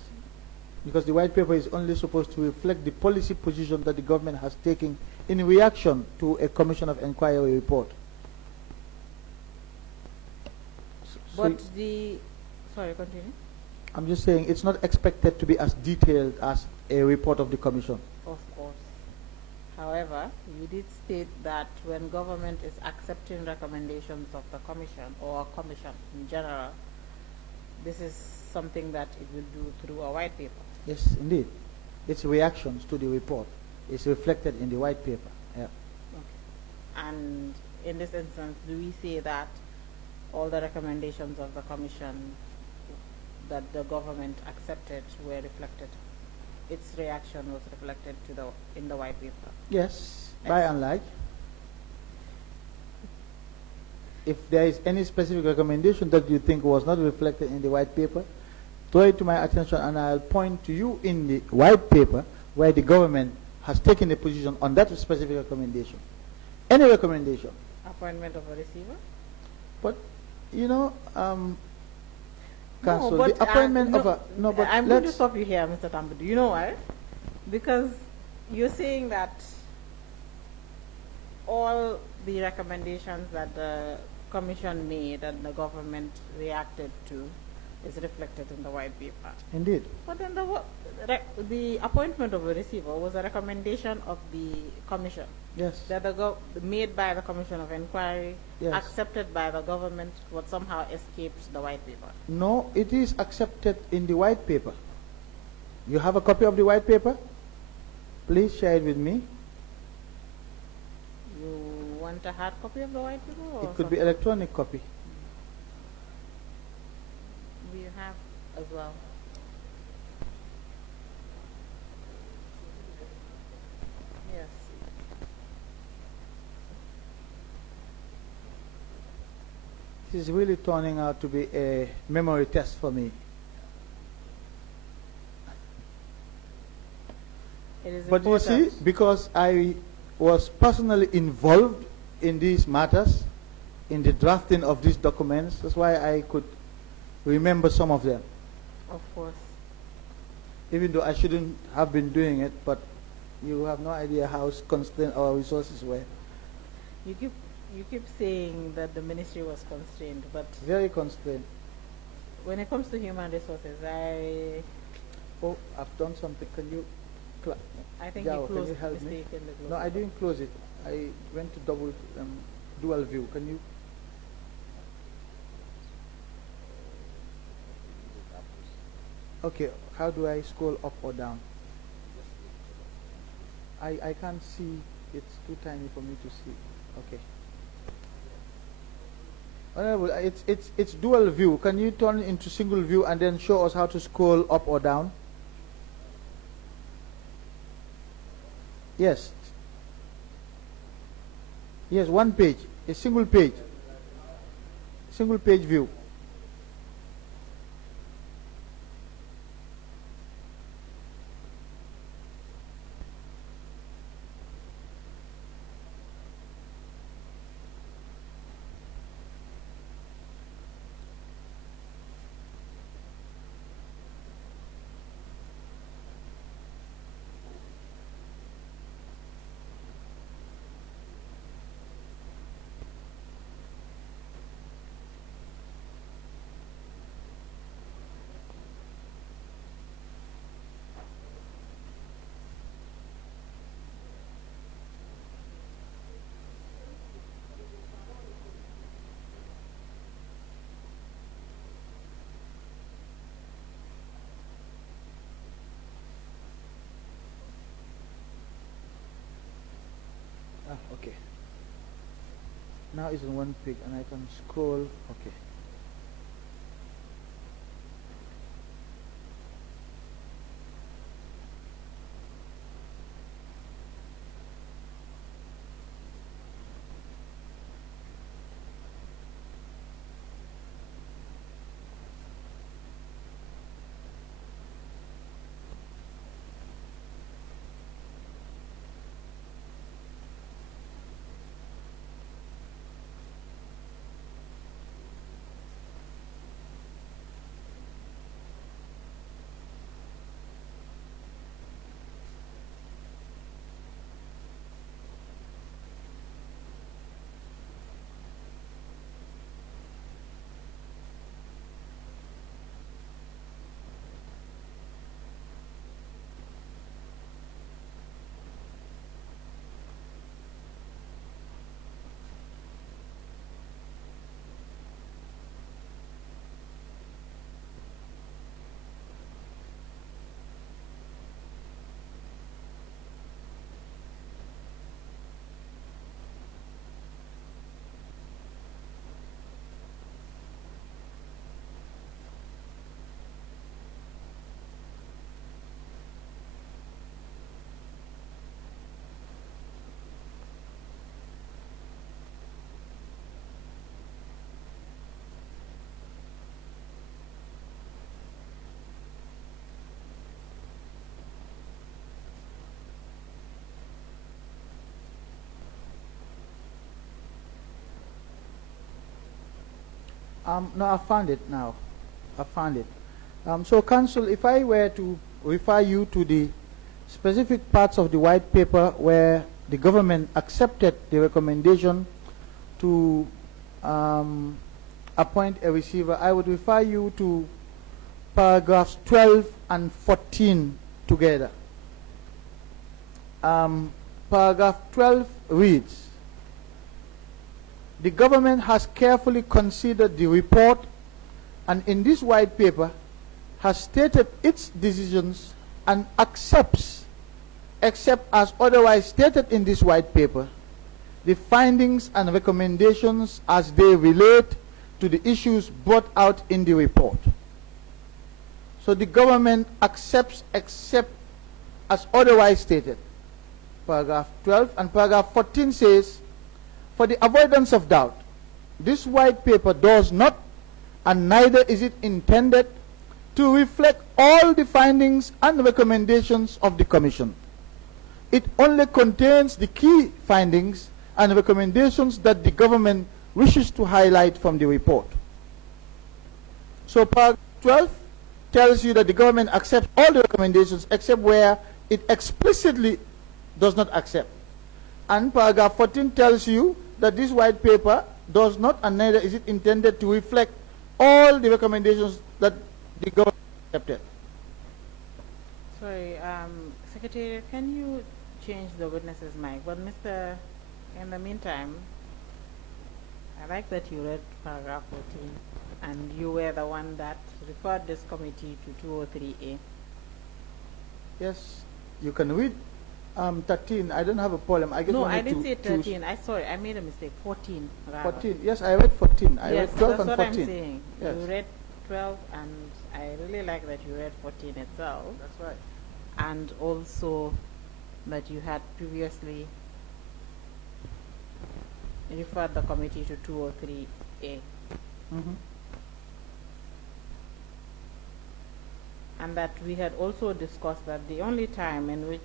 Because the white paper is only supposed to reflect the policy position that the government has taken in reaction to a Commission of Inquiry report. But sorry, continue. I'm just saying it's not expected to be as detailed as a report of the Commission. Of course. However, you did state that when government is accepting recommendations of the Commission or a Commission in general, this is something that it will do through a white paper. Yes, indeed. Its reactions to the report is reflected in the white paper. Yeah. Okay. And in this instance, do we say that all the recommendations of the Commission that the government accepted were reflected? Its reaction was reflected in the white paper? Yes, by and large. If there is any specific recommendation that you think was not reflected in the white paper, draw it to my attention and I'll point to you in the white paper where the government has taken a position on that specific recommendation. Any recommendation. Appointment of a receiver? But, you know, Council, no, but, the appointment of a... No, but I'm going to stop you here, Mr. Tambadou. You know why? Because you're saying that all the recommendations that the Commission made and the government reacted to is reflected in the white paper. Indeed. But then the appointment of a receiver was a recommendation of the Commission. Yes. That made by the Commission of Inquiry, Yes. accepted by the government, but somehow escaped the white paper. No, it is accepted in the white paper. You have a copy of the white paper? Please share it with me. You want a hard copy of the white paper? Or It could be electronic copy. we have as well. Yes. This is really turning out to be a memory test for me. It is But you see, important. because I was personally involved in these matters, in the drafting of these documents, that's why I could remember some of them. Of course. Even though I shouldn't have been doing it, but you have no idea how constrained our resources were. You keep saying that the ministry was constrained, but Very constrained. when it comes to human resources, Oh, I've done something. Can you... I think Jao, you can closed you help me? mistake in the No, I didn't close it. I went to dual view. Can you... Okay, how do I scroll up or down? I can't see. It's too tiny for me to see. Okay. Honorable, it's dual view. Can you turn it into single view and then show us how to scroll up or down? Yes. Yes, one page. A single page. Single page view. Now it's in one page, and I can scroll. Okay. No, I found it now. I found it. So, Council, if I were to refer you to the specific parts of the white paper where the government accepted the recommendation to appoint a receiver, I would refer you to paragraphs 12 and 14 together. Paragraph 12 reads, "The government has carefully considered the report and in this white paper has stated its decisions and accepts, except as otherwise stated in this white paper, the findings and recommendations as they relate to the issues brought out in the report." So the government accepts except as otherwise stated. Paragraph 12 and paragraph 14 says, "For the avoidance of doubt, this white paper does not, and neither is it intended, to reflect all the findings and recommendations of the Commission. It only contains the key findings and recommendations that the government wishes to highlight from the report." So paragraph 12 tells you that the government accepts all the recommendations except where it explicitly does not accept. And paragraph 14 tells you that this white paper does not, and neither is it intended to reflect all the recommendations that the government accepted. Sorry, Secretary, can you change the witness's mic? But in the meantime, I like that you read paragraph 14, and you were the one that referred this committee to 203A. Yes, you can read 13. I don't have a problem. I No, I didn't say 13. I made a mistake. 14. Rather. 14. Yes, I read 14. I read 12 and 14. That's what I'm saying. Yes. You read 12, and I really like that you read 14 itself. That's right. And also that you had previously referred the committee to 203A. Mm-hmm. And that we had also discussed that the only time in which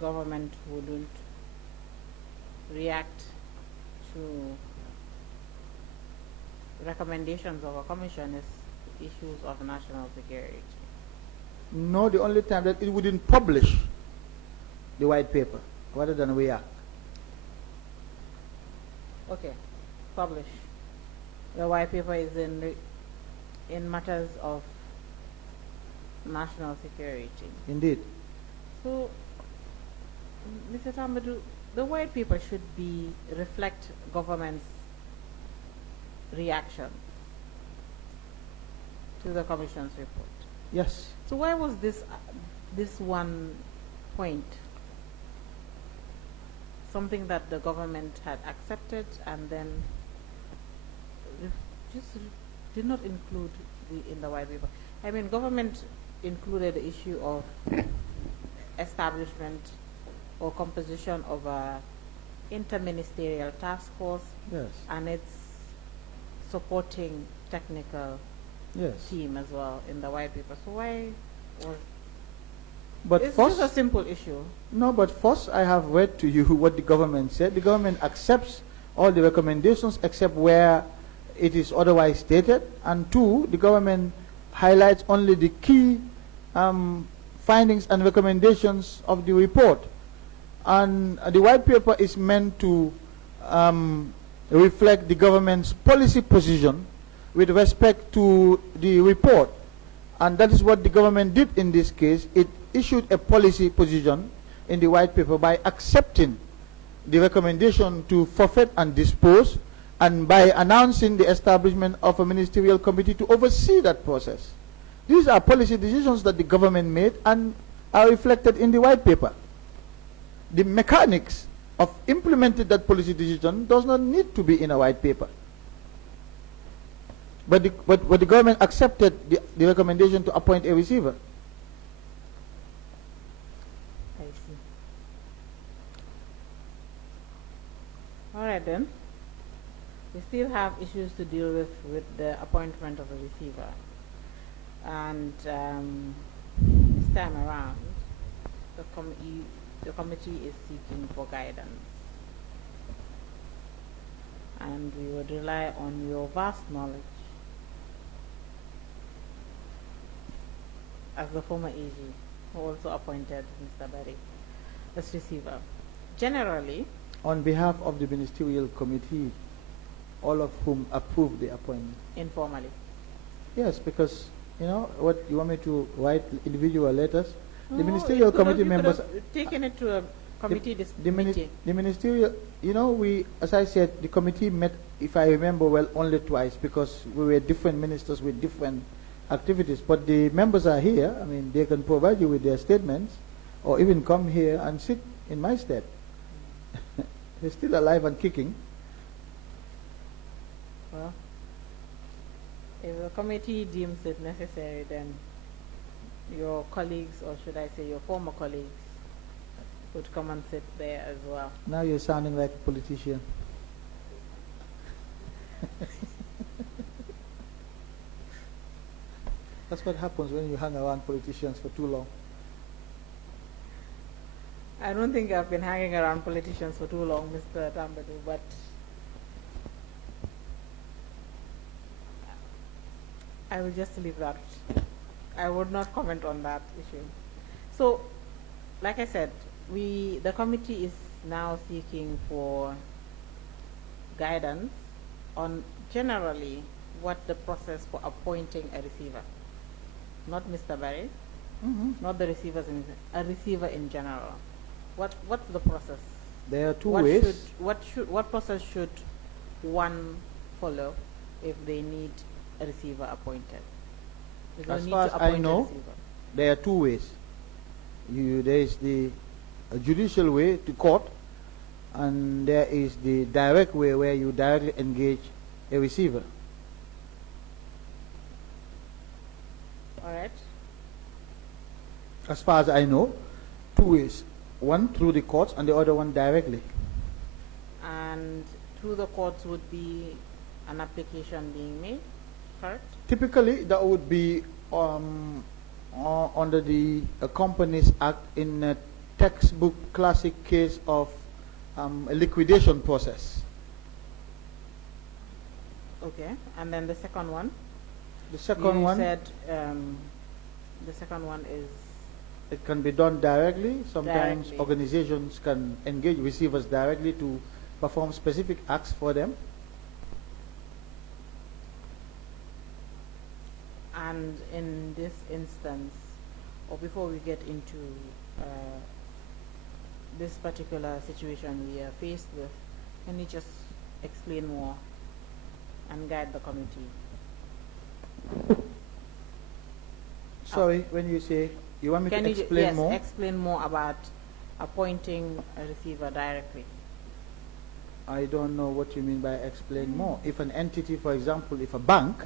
government wouldn't react to recommendations of a commission is issues of national security. No, the only time that it wouldn't publish the white paper rather than react. Okay, publish. The white paper is in matters of national security. Indeed. So, Mr. Tambadou, the white paper should reflect government's reaction to the commission's report. Yes. So why was this one point something that the government had accepted and then just did not include in the white paper. I mean, government included the issue of establishment or composition of a interministerial task force. Yes. And its supporting technical team as well in the white paper. So why was... But it's first, just a simple issue. No, but first I have read to you what the government said. The government accepts all the recommendations except where it is otherwise stated. And two, the government highlights only the key findings and recommendations of the report. And the white paper is meant to reflect the government's policy position with respect to the report. And that is what the government did in this case. It issued a policy position in the white paper by accepting the recommendation to forfeit and dispose, and by announcing the establishment of a ministerial committee to oversee that process. These are policy decisions that the government made and are reflected in the white paper. The mechanics of implementing that policy decision does not need to be in a white paper. But the government accepted the recommendation to appoint a receiver. I see. All right then. We still have issues to deal with the appointment of a receiver. And this time around, the committee is seeking for guidance. And we would rely on your vast knowledge as the former AG, who also appointed Mr. Barry as receiver. Generally, on behalf of the ministerial committee, all of whom approved the appointment. Informally. Yes, because, you know, what you want me to write individual letters? No, the ministerial committee members... taken it to a committee meeting. The ministerial, you know, we, as I said, the committee met, if I remember well, only twice, because we were different ministers with different activities. But the members are here. I mean, they can provide you with their statements, or even come here and sit in my stead. They're still alive and kicking. Well, if the committee deems it necessary, then your colleagues, or should I say your former colleagues, would come and sit there as well. Now you're sounding like a politician. That's what happens when you hang around politicians for too long. I don't think I've been hanging around politicians for too long, Mr. Tambadou, but I will just leave that. I would not comment on that issue. So, like I said, the committee is now seeking for guidance on generally what the process for appointing a receiver, not Mr. Barry, not the receivers, a receiver in general. What's the process? There are two ways. What process should one follow if they need a receiver appointed? As far as I know, there are two ways. There is the judicial way to court, and there is the direct way where you directly engage a receiver. All right. As far as I know, two ways. One through the courts and the other one directly. And through the courts would be an application being made, correct? Typically, that would be under the Companies Act in a textbook classic case of a liquidation process. Okay, and then the second one? The second one, said the second one is? It can be done directly. Sometimes Directly. organizations can engage receivers directly to perform specific acts for them. And in this instance, or before we get into this particular situation we are faced with, can you just explain more and guide the committee? Sorry, when you say you want me to explain more? Yes, explain more about appointing a receiver directly. I don't know what you mean by explain more. If an entity, for example, if a bank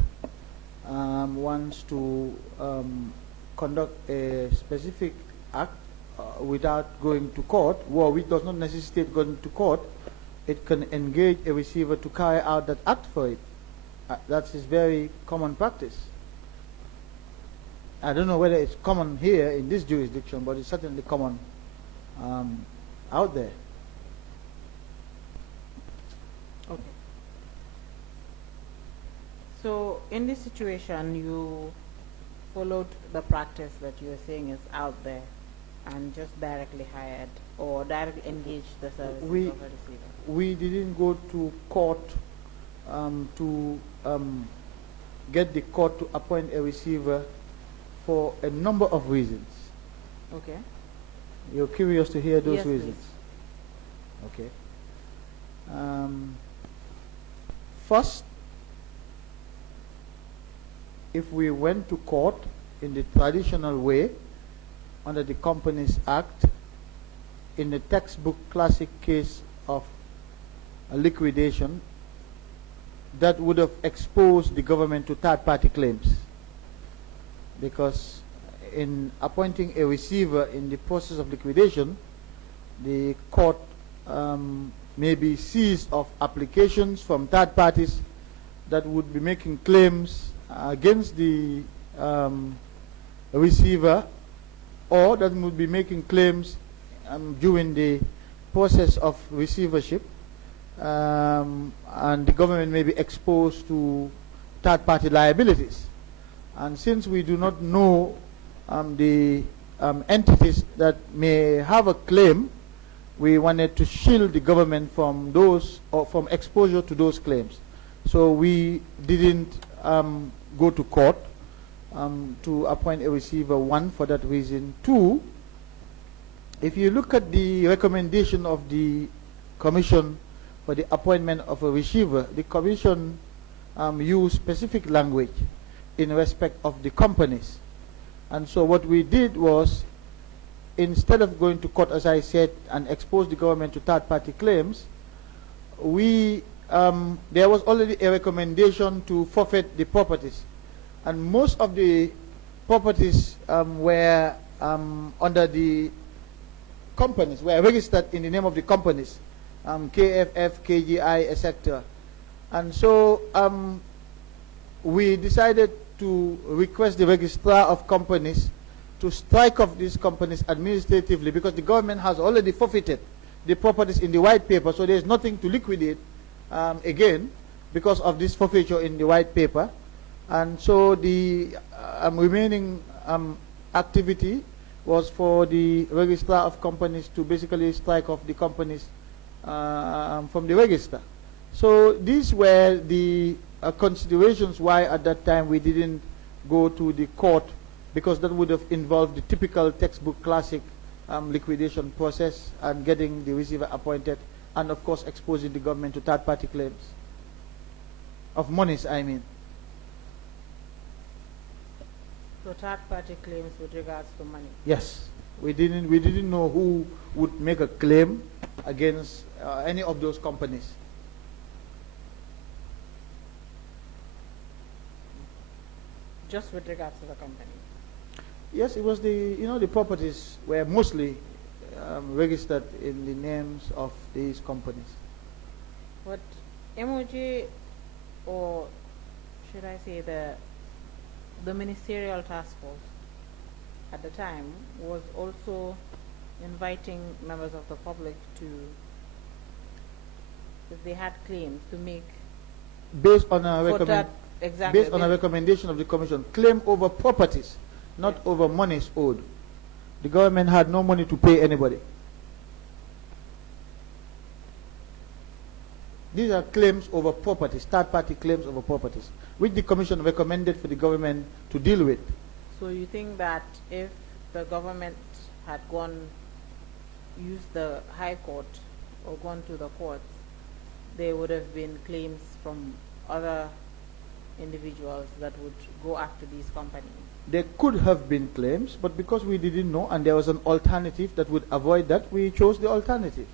wants to conduct a specific act without going to court, well, which does not necessitate going to court, it can engage a receiver to carry out that act for it. That is very common practice. I don't know whether it's common here in this jurisdiction, but it's certainly common out there. Okay. So in this situation, you followed the practice that you are saying is out there and just directly hired or directly engaged the services of a receiver. We didn't go to court to get the court to appoint a receiver for a number of reasons. Okay. You're curious to hear those Yes, reasons? please. Okay. First, if we went to court in the traditional way under the Companies Act, in the textbook classic case of a liquidation, that would have exposed the government to third-party claims, because in appointing a receiver in the process of liquidation, the court may be seized of applications from third parties that would be making claims against the receiver, or that would be making claims during the process of receivership, and the government may be exposed to third-party liabilities. And since we do not know the entities that may have a claim, we wanted to shield the government from those, or from exposure to those claims. So we didn't go to court to appoint a receiver, one, for that reason. Two, if you look at the recommendation of the Commission for the appointment of a receiver, the Commission used specific language in respect of the companies. And so what we did was, instead of going to court, as I said, and expose the government to third-party claims, we there was already a recommendation to forfeit the properties. And most of the properties were under the companies, were registered in the name of the companies, KFF, KGI, etc. And so we decided to request the registrar of companies to strike off these companies administratively, because the government has already forfeited the properties in the white paper, so there's nothing to liquidate again because of this forfeiture in the white paper. And so the remaining activity was for the registrar of companies to basically strike off the companies from the register. So these were the considerations why at that time we didn't go to the court, because that would have involved the typical textbook classic liquidation process and getting the receiver appointed, and of course exposing the government to third-party claims of monies, I mean. So third-party claims with regards to money. Yes, we didn't know who would make a claim against any of those companies. Just with regards to the company. Yes, it was the the properties were mostly registered in the names of these companies. But MOJ, or should I say the ministerial task force at the time, was also inviting members of the public to, if they had claims, to make Based on a exactly based on a recommendation of the Commission, claim over properties, not Yes. over monies owed. The government had no money to pay anybody. These are claims over properties, third-party claims over properties, which the Commission recommended for the government to deal with. So you think that if the government had used the High Court or gone to the courts, there would have been claims from other individuals that would go after these companies? There could have been claims, but because we didn't know and there was an alternative that would avoid that, we chose the alternative.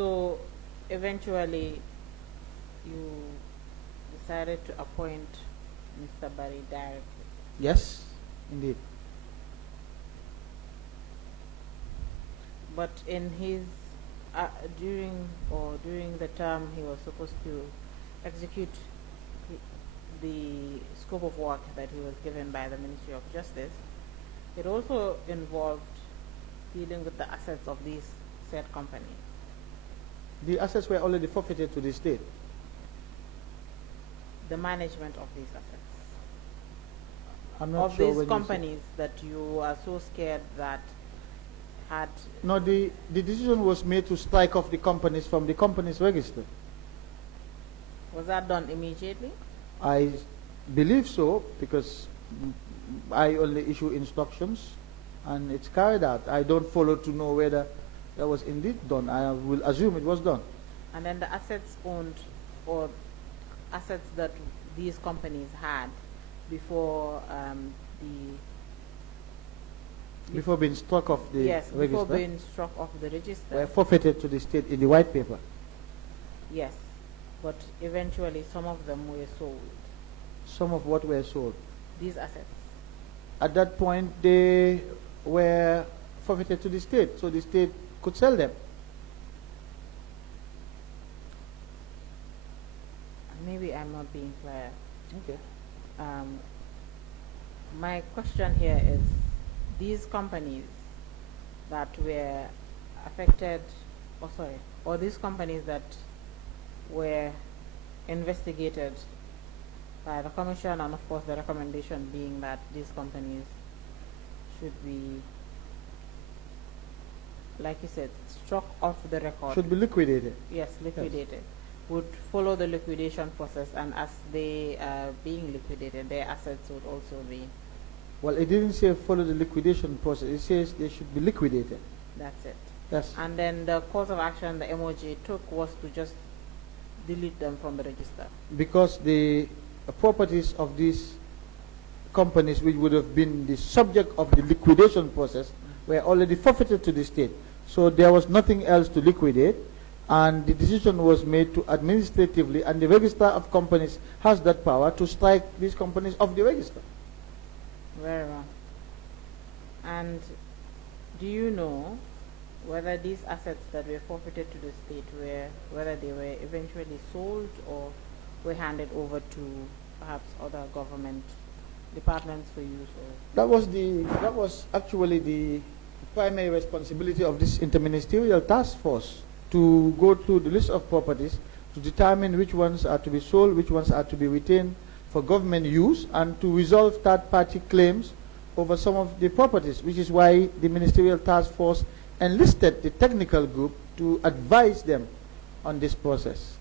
So eventually you decided to appoint Mr. Barry directly. Yes, indeed. But in his during the term he was supposed to execute the scope of work that he was given by the Ministry of Justice, it also involved dealing with the assets of these said company. The assets were already forfeited to the state. The management of these assets. I'm not Of sure these when companies that you are so scared that had. No, the decision was made to strike off the companies from the companies register. Was that done immediately? I believe so, because I only issue instructions and it's carried out. I don't follow to know whether that was indeed done. I will assume it was done. And then the assets owned, or assets that these companies had before before being struck off the yes, register, before being struck off the register. were forfeited to the state in the white paper. Yes, but eventually some of them were sold. Some of what were sold. These assets. At that point, they were forfeited to the state, so the state could sell them. Maybe I'm not being clear. Okay. My question here is, these companies that were affected, or these companies that were investigated by the commission, and of course the recommendation being that these companies should be, like you said, struck off the record. Should be liquidated. Yes, liquidated. Would follow the liquidation process, and as they are being liquidated, their assets would also be. Well, it didn't say follow the liquidation process. It says they should be liquidated. That's it. Yes. And then the course of action the MOJ took was to just delete them from the register. Because the properties of these companies, which would have been the subject of the liquidation process, were already forfeited to the state. So there was nothing else to liquidate, and the decision was made to administratively, and the Register of Companies has that power to strike these companies off the register. Very well. And do you know whether these assets that were forfeited to the state whether they were eventually sold or were handed over to perhaps other government departments for use? Or That was actually the primary responsibility of this interministerial task force, to go through the list of properties to determine which ones are to be sold, which ones are to be retained for government use, and to resolve third-party claims over some of the properties, which is why the ministerial task force enlisted the technical group to advise them on this process.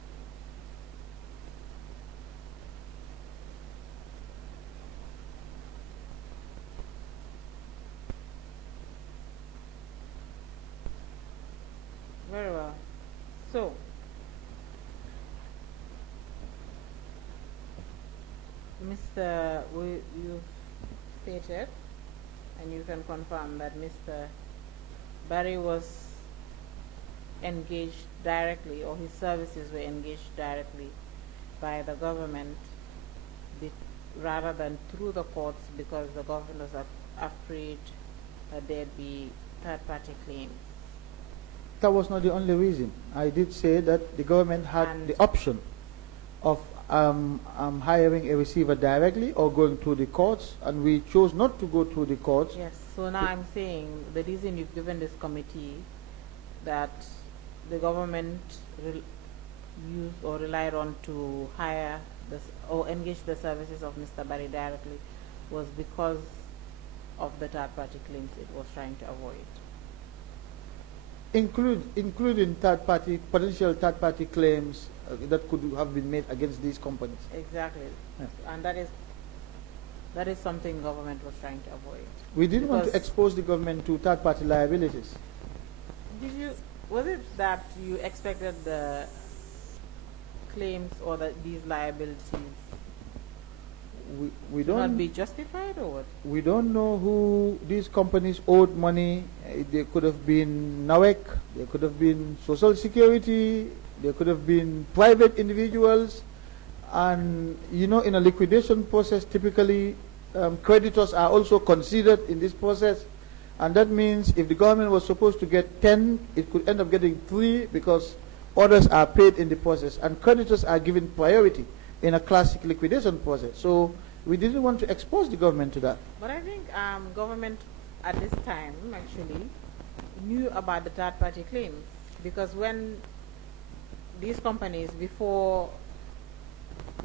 very well. So you've stated, and you can confirm, that Mr. Barry was engaged directly, or his services were engaged directly by the government rather than through the courts, because the government was afraid that there'd be third-party claims. That was not the only reason. I did say that the government had the option of hiring a receiver directly or going through the courts, and we chose not to go through the courts. Yes, so now I'm saying the reason you've given this committee that the government used or relied on to hire this or engage the services of Mr. Barry directly was because of the third-party claims it was trying to avoid. Including potential third-party claims that could have been made against these companies. Exactly. Yeah. And that is something government was trying to avoid. We didn't want to expose the government to third-party liabilities. Was it that you expected the claims or these liabilities we To not don't be justified or what? we don't know who these companies owed money. They could have been NAWEC, they could have been Social Security, they could have been private individuals. And you know, in a liquidation process, typically creditors are also considered in this process. And that means if the government was supposed to get 10, it could end up getting 3 because others are paid in the process. And creditors are given priority in a classic liquidation process. So we didn't want to expose the government to that. But I think government at this time actually knew about the third party claims, because when these companies before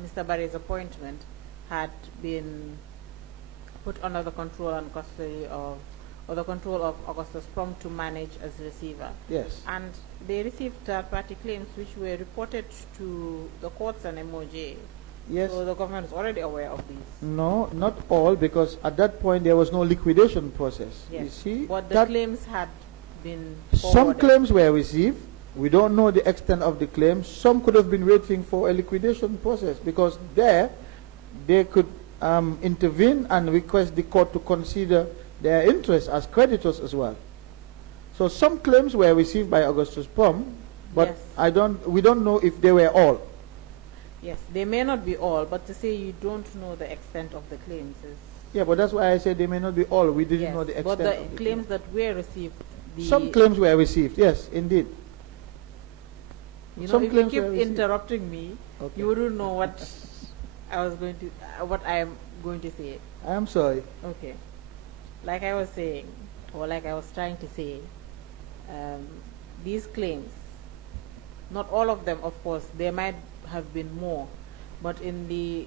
Mr. Barry's appointment had been put under the control and custody of, or the control of Augustus Prom to manage as receiver. Yes. And they received third-party claims which were reported to the courts and MOJ. Yes. So the government is already aware of these. No, not all, because at that point there was no liquidation process. Yes. You see, But the claims had been some forwarded. claims were received. We don't know the extent of the claims. Some could have been waiting for a liquidation process, because there they could intervene and request the court to consider their interests as creditors as well. So some claims were received by Augustus Prom, but Yes. we don't know if they were all. Yes, they may not be all, but to say you don't know the extent of the claims is... Yeah, but that's why I said they may not be all. We didn't Yes, know the extent but the of the claims that were received... Some claims were received, yes, indeed. You know, Some if you claims keep were received. interrupting me, Okay. you wouldn't know what I was going to, what I am going to say. I am sorry. Okay. Like I was saying, or like I was trying to say, these claims, not all of them, of course, there might have been more, but in the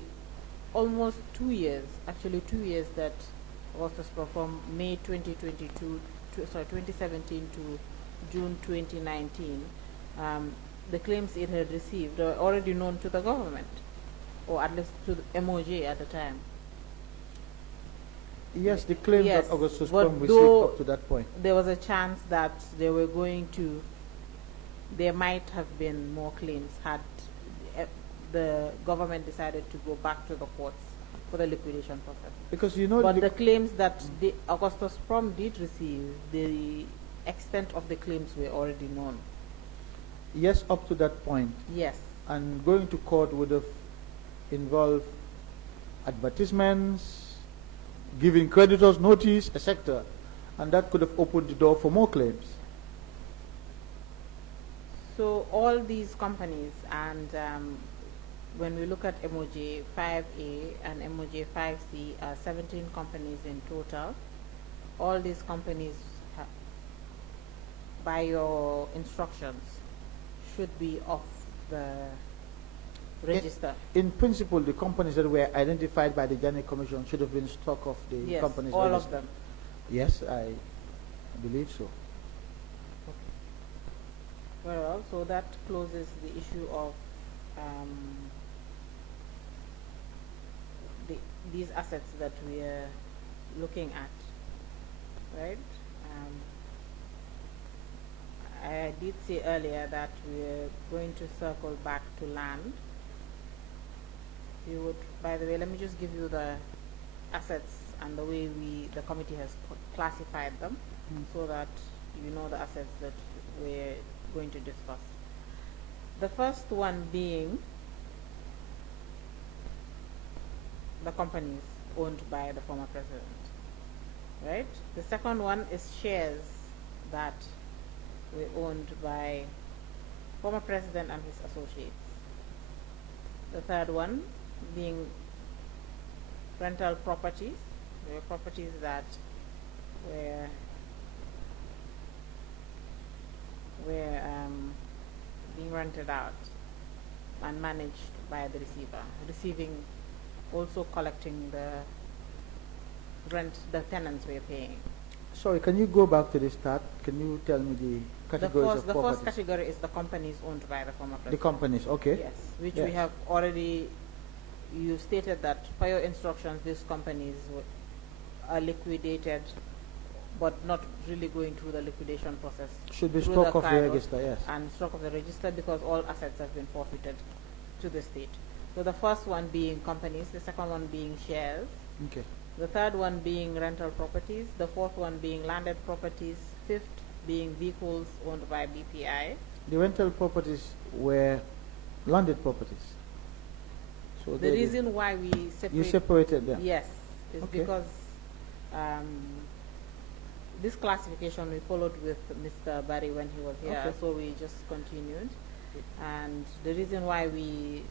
almost 2 years, actually 2 years that Augustus from May 2022, 2017 to June 2019, the claims it had received are already known to the government, or at least to the MOJ at the time. Yes, the claims Yes, that Augustus but Prom received though up to that point. there was a chance that they were going to, there might have been more claims had the government decided to go back to the courts for the liquidation process. Because you know, But the claims that the Augustus Prom did receive, the extent of the claims were already known. yes, up to that point. Yes. And going to court would have involved advertisements, giving creditors notice, etc. And that could have opened the door for more claims. So all these companies, and when we look at MOJ 5A and MOJ 5C, 17 companies in total. All these companies, by your instructions, should be off the register. In principle, the companies that were identified by the Janneh Commission should have been struck off the Yes, companies all register. of them. Yes, I believe so. Well, so that closes the issue of these assets that we are looking at, right? I did say earlier that we're going to circle back to land. You would, by the way, let me just give you the assets and the way the committee has classified them, so that you know the assets that we're going to discuss. The first one being the companies owned by the former president, right? The second one is shares that were owned by former president and his associates. The third one being rental properties. There were properties that were being rented out and managed by the receiver, receiving, also collecting the rent the tenants were paying. Sorry, can you go back to the start? Can you tell me the categories of The properties? first category is the companies owned by the former president. The companies, okay. Yes, which Yes. we have already, you stated that per your instructions, these companies are liquidated, but not really going through the liquidation process. Should be through struck off the Kairos register, yes. And struck off the register because all assets have been forfeited to the state. So the first one being companies, the second one being shares, Okay. the third one being rental properties, the fourth one being landed properties, fifth being vehicles owned by BPI. The rental properties were landed properties. So The reason why we you separated them. yes, is Okay. because this classification we followed with Mr. Barry when he was here, Okay. so we just continued. And the reason why we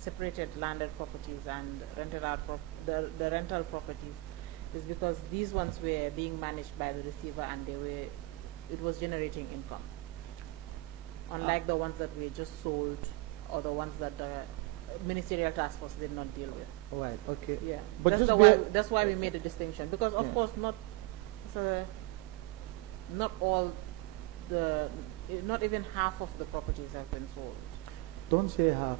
separated landed properties and rented out the rental properties is because these ones were being managed by the receiver and it was generating income. Unlike the ones that we just sold or the ones that the ministerial task force did not deal with. All right. Okay. Yeah, But that's, just that's why we made a distinction, because of Yeah. course not all not even half of the properties have been sold. Don't say half.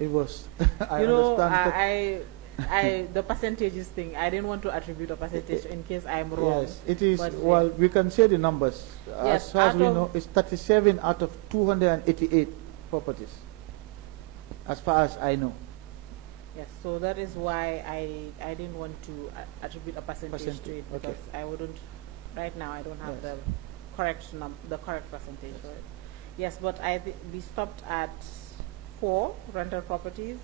It was. I You know, understand. the percentages thing, I didn't want to attribute a percentage in case I'm wrong. Yes, it is. but, Well, we can say the numbers. Yes, As far as out we of- know, it's 37 out of 288 properties. As far as I know. Yes, so that is why I didn't want to attribute a percentage to Percentage, it, okay. because I wouldn't, right now I don't have Yes. the correct percentage for it. Yes, but we stopped at 4 rental properties,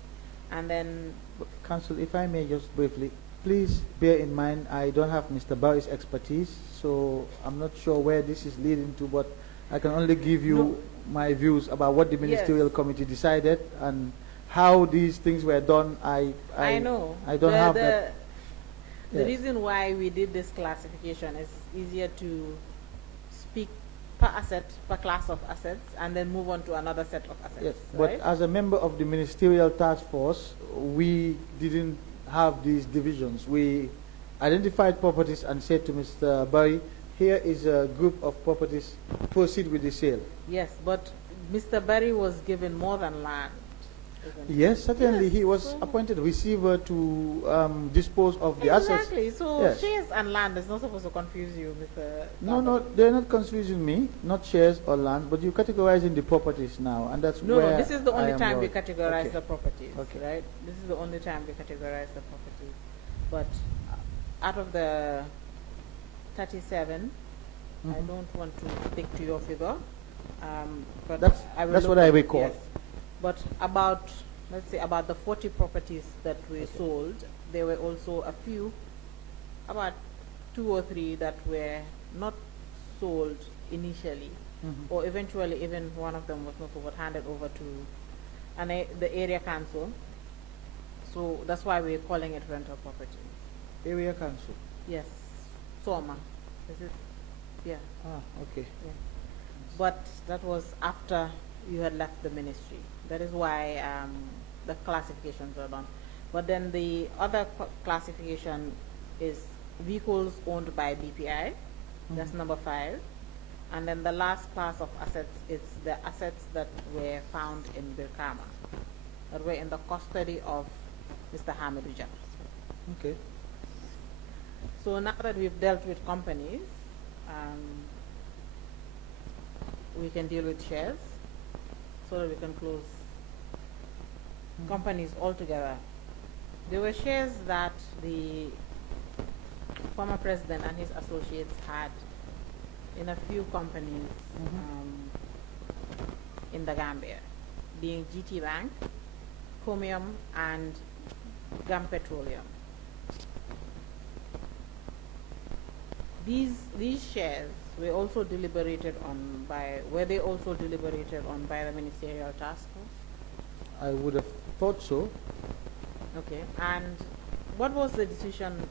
and then But Council, if I may just briefly, please bear in mind I don't have Mr. Barry's expertise, so I'm not sure where this is leading to, but I can only give you No. my views about what the ministerial committee decided and how these things were done. I know I don't have that. The Yes. reason why we did this classification is easier to speak per asset, per class of assets, and then move on to another set of assets. Yes, right? but as a member of the ministerial task force, we didn't have these divisions. We identified properties and said to Mr. Barry, here is a group of properties, proceed with the sale. Yes, but Mr. Barry was given more than land. isn't he? Yes, certainly Yes, he was so- appointed receiver to dispose of the assets. Exactly. So Yes. shares and land is not supposed to confuse you, Mr. No, no, they're not confusing me, not shares or land, but you're categorizing the properties now, and that's No, where no, this is the I only am time we worried. categorize Okay. the properties, Okay. right? This is the only time we categorize the properties. But out of the 37, I Mhm. don't want to stick to your figure. But That's- I will that's look what I at- recall. Yes. But about, let's say, about the 40 properties that we sold, there were also a few, about 2 or 3 that were not sold initially, Mhm. or eventually even one of them was not handed over to the area council. So that's why we're calling it rental property. Area council. Yes, Soma. Is it? Yeah. Ah, okay. Yeah. But that was after you had left the ministry. That is why the classifications were done. But then the other classification is vehicles owned by BPI. That's Mhm. number 5. And then the last class of assets is the assets that were found in Birkama, that were in the custody of Mr. Hamidou Jah. Okay. So now that we've dealt with companies, we can deal with shares so that we can close Mhm. companies altogether. There were shares that the former president and his associates had in a few companies in the Gambia, being GT Bank, Comium, and Gam Petroleum. These shares were also deliberated on by the ministerial task force? I would have thought so. Okay. And what was the decision?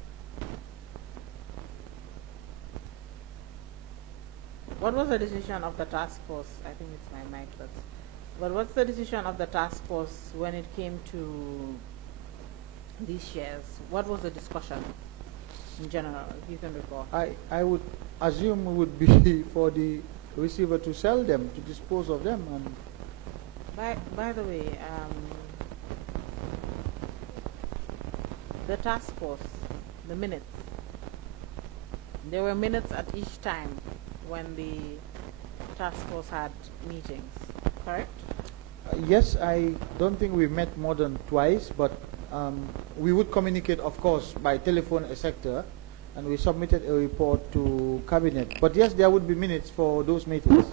What was the decision of the task force? I think it's my mic that's. But what's the decision of the task force when it came to these shares? What was the discussion in general, if you can recall? I would assume it would be for the receiver to sell them, to dispose of them, and By the way, the task force, the minutes, there were minutes at each time when the task force had meetings, correct? Yes, I don't think we met more than twice, but we would communicate, of course, by telephone, etc., and we submitted a report to cabinet. But yes, there would be minutes for those meetings.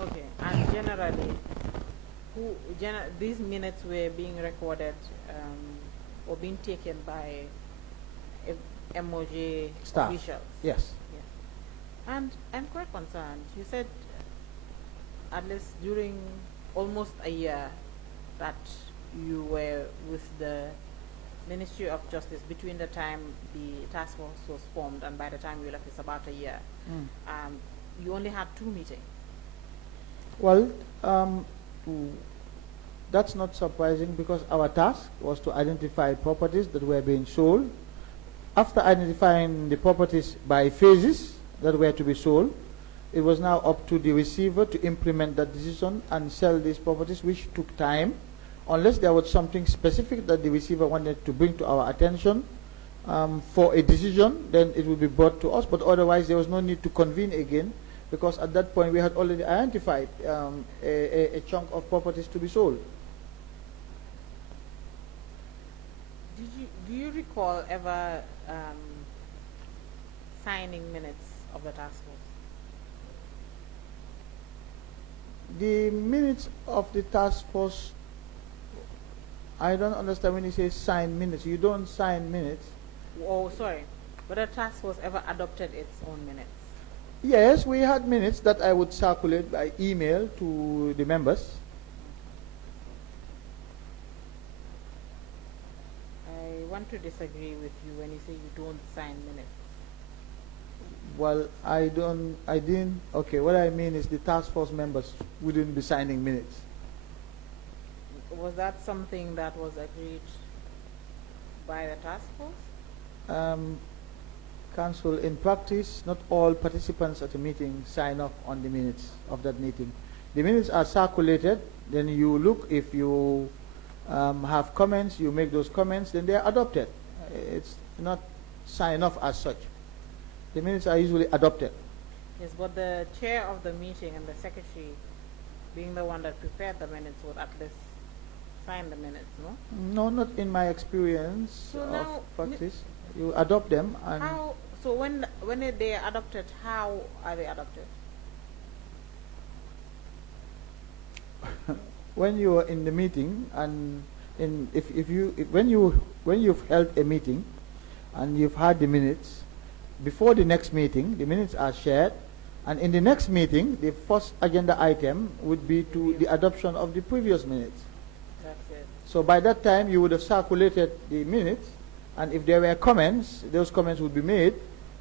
Okay, and generally, these minutes were being recorded or being taken by MOJ Staff. officials? Yes. Yes. And I'm quite concerned. You said at least during almost a year that you were with the Ministry of Justice between the time the task force was formed and by the time you left, it's about a year. You only had 2 meetings. Well, that's not surprising because our task was to identify properties that were being sold. After identifying the properties by phases that were to be sold, it was now up to the receiver to implement that decision and sell these properties, which took time. Unless there was something specific that the receiver wanted to bring to our attention for a decision, then it would be brought to us. But otherwise, there was no need to convene again because at that point we had already identified a chunk of properties to be sold. Do you recall ever signing minutes of the task force? The minutes of the task force, I don't understand when you say sign minutes. You don't sign minutes. Oh, sorry. But the task force ever adopted its own minutes? Yes, we had minutes that I would circulate by email to the members. I want to disagree with you when you say you don't sign minutes. Well, I didn't, okay, what I mean is the task force members wouldn't be signing minutes. Was that something that was agreed by the task force? Council, in practice, not all participants at a meeting sign off on the minutes of that meeting. The minutes are circulated, then you look, if you have comments, you make those comments, then they are adopted. It's not sign off as such. The minutes are usually adopted. Yes, but the chair of the meeting and the secretary, being the one that prepared the minutes, would at least sign the minutes, no? No, not in my experience So of now, practice. You adopt them and how? So when they are adopted, how are they adopted? when you are in the meeting and when you've held a meeting and you've had the minutes, before the next meeting, the minutes are shared, and in the next meeting, the first agenda item would be to the adoption of the previous minutes. That's it. So by that time, you would have circulated the minutes, and if there were comments, those comments would be made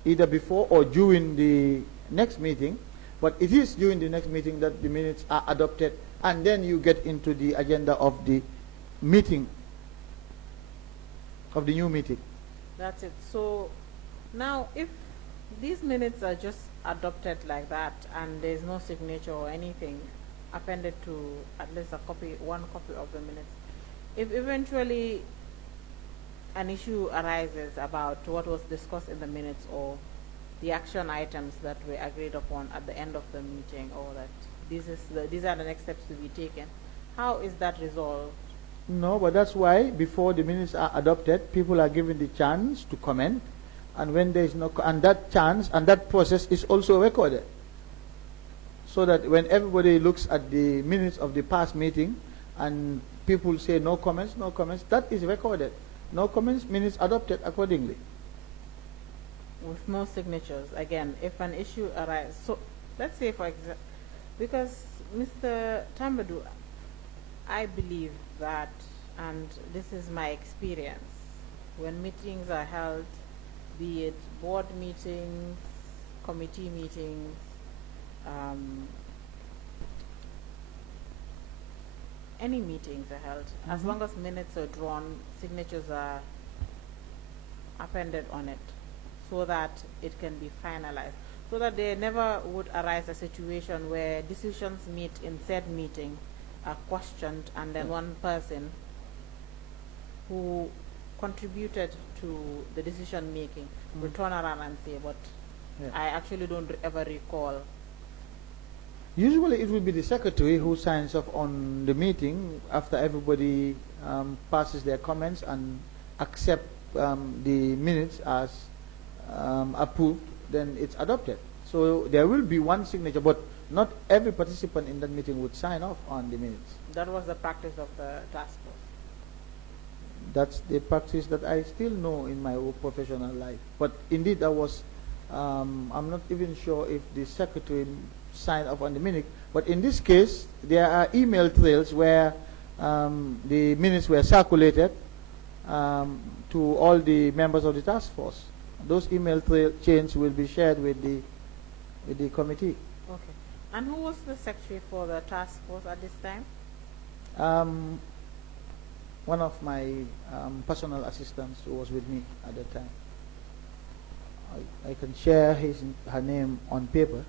either before or during the next meeting. But it is during the next meeting that the minutes are adopted, and then you get into the agenda of the meeting, of the new meeting. That's it. So now, if these minutes are just adopted like that and there's no signature or anything appended to at least one copy of the minutes, if eventually an issue arises about what was discussed in the minutes or the action items that were agreed upon at the end of the meeting, or that these are the next steps to be taken, how is that resolved? No, but that's why before the minutes are adopted, people are given the chance to comment. And when there is no, and that chance and that process is also recorded, so that when everybody looks at the minutes of the past meeting and people say no comments, that is recorded. No comments, minutes adopted accordingly. With no signatures, again, if an issue arises. So let's say, for example, because Mr. Tambadou, I believe that, and this is my experience, when meetings are held, be it board meetings, committee meetings, any meetings are held, as long as minutes are drawn, signatures are appended on it so that it can be finalized, so that there never would arise a situation where decisions made in said meeting are questioned and then one person who contributed to the decision making will turn around and say, but I actually don't ever recall Usually it will be the secretary who signs off on the meeting after everybody passes their comments and accept the minutes as approved, then it's adopted. So there will be one signature, but not every participant in that meeting would sign off on the minutes. That was the practice of the task force. That's the practice that I still know in my own professional life. But indeed, that was, I'm not even sure if the secretary signed off on the minute. But in this case, there are email trails where the minutes were circulated to all the members of the task force. Those email chains will be shared with the committee. Okay. And who was the secretary for the task force at this time? One of my personal assistants who was with me at the time. I can share her name on paper,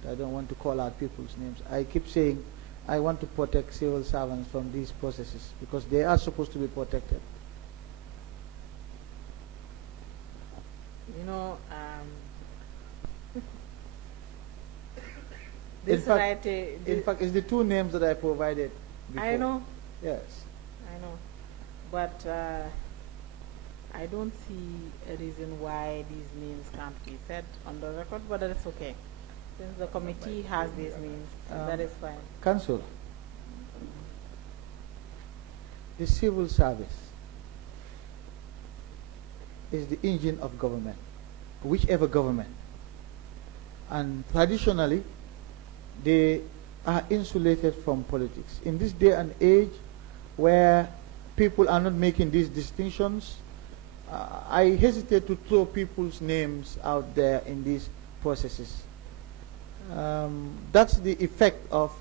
but I don't want to call out people's names. I keep saying I want to protect civil servants from these processes because they are supposed to be protected. You know, in fact, it's the two names that I provided before. I know. Yes. I know. But I don't see a reason why these names can't be said on the record, but that's okay. Since the committee has these names, that is fine. Council, the civil service is the engine of government, whichever government. And traditionally, they are insulated from politics. In this day and age where people are not making these distinctions, I hesitate to throw people's names out there in these processes. That's the effect of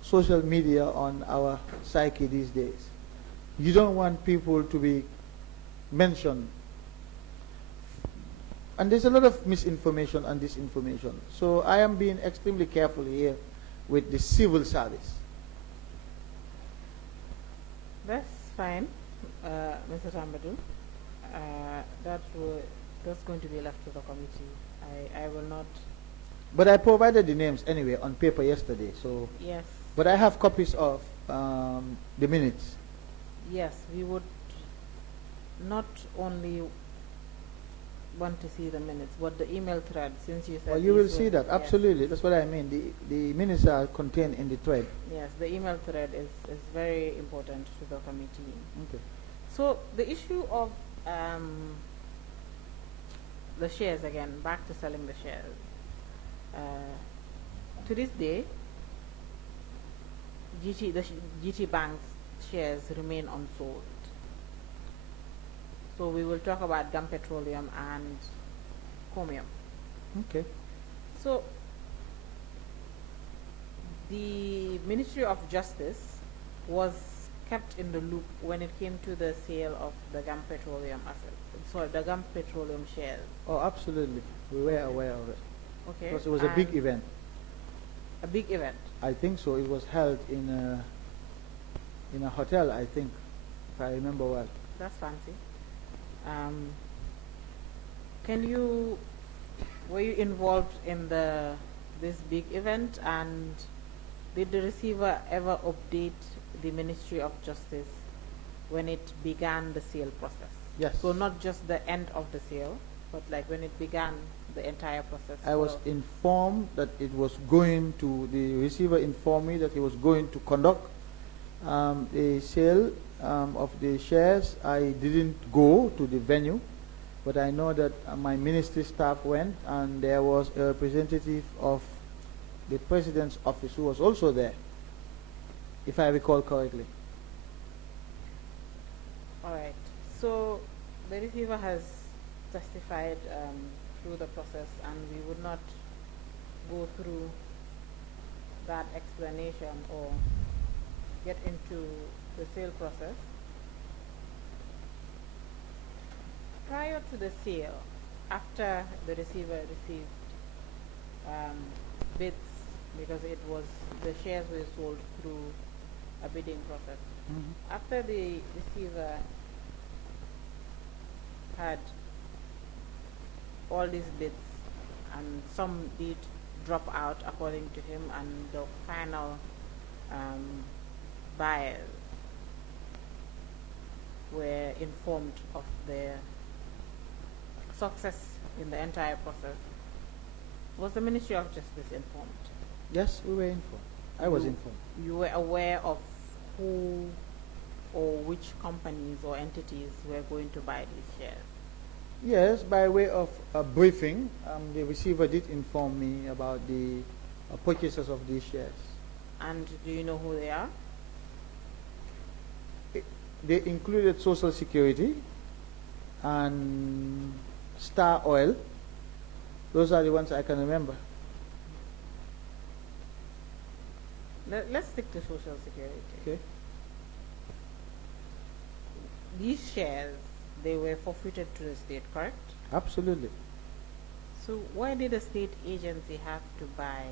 social media on our psyche these days. You don't want people to be mentioned. And there's a lot of misinformation and disinformation. So I am being extremely careful here with the civil service. That's fine, Mr. Tambadou. That's going to be left to the committee. I will not. But I provided the names anyway on paper yesterday. So yes. But I have copies of the minutes. Yes, we would not only want to see the minutes, but the email thread, since you said. Well, you will see that, yes. absolutely. That's what I mean. The minutes are contained in the thread. Yes, the email thread is very important to the committee. Okay. So the issue of the shares, again, back to selling the shares. To this day, GT Bank's shares remain unsold. So we will talk about Gum Petroleum and Comium. Okay. So the Ministry of Justice was kept in the loop when it came to the sale of the Gum Petroleum assets. Sorry, the Gum Petroleum shares. Oh, absolutely. We were aware of it. Okay. Because it was a big event. A big event. I think so. It was held in a hotel, I think, if I remember well. That's fancy. Were you involved in this big event, and did the receiver ever update the Ministry of Justice when it began the sale process? Yes. So not just the end of the sale, but like when it began the entire process. I was informed that it was going to, the receiver informed me that he was going to conduct a sale of the shares. I didn't go to the venue, but I know that my ministry staff went, and there was a representative of the President's office who was also there, if I recall correctly. All right. So the receiver has testified through the process, and we would not go through that explanation or get into the sale process. Prior to the sale, after the receiver received bids, because the shares were sold through a bidding process. Mm-hmm. After the receiver had all these bids, and some did drop out, according to him, and the final buyers were informed of their success in the entire process. Was the Ministry of Justice informed? Yes, we were informed. I was informed. You were aware of who or which companies or entities were going to buy these shares? Yes, by way of a briefing, the receiver did inform me about the purchasers of these shares. And do you know who they are? They included Social Security and Star Oil. Those are the ones I can remember. Let's stick to Social Security. Okay. These shares, they were forfeited to the state, correct? Absolutely. So why did the state agency have to buy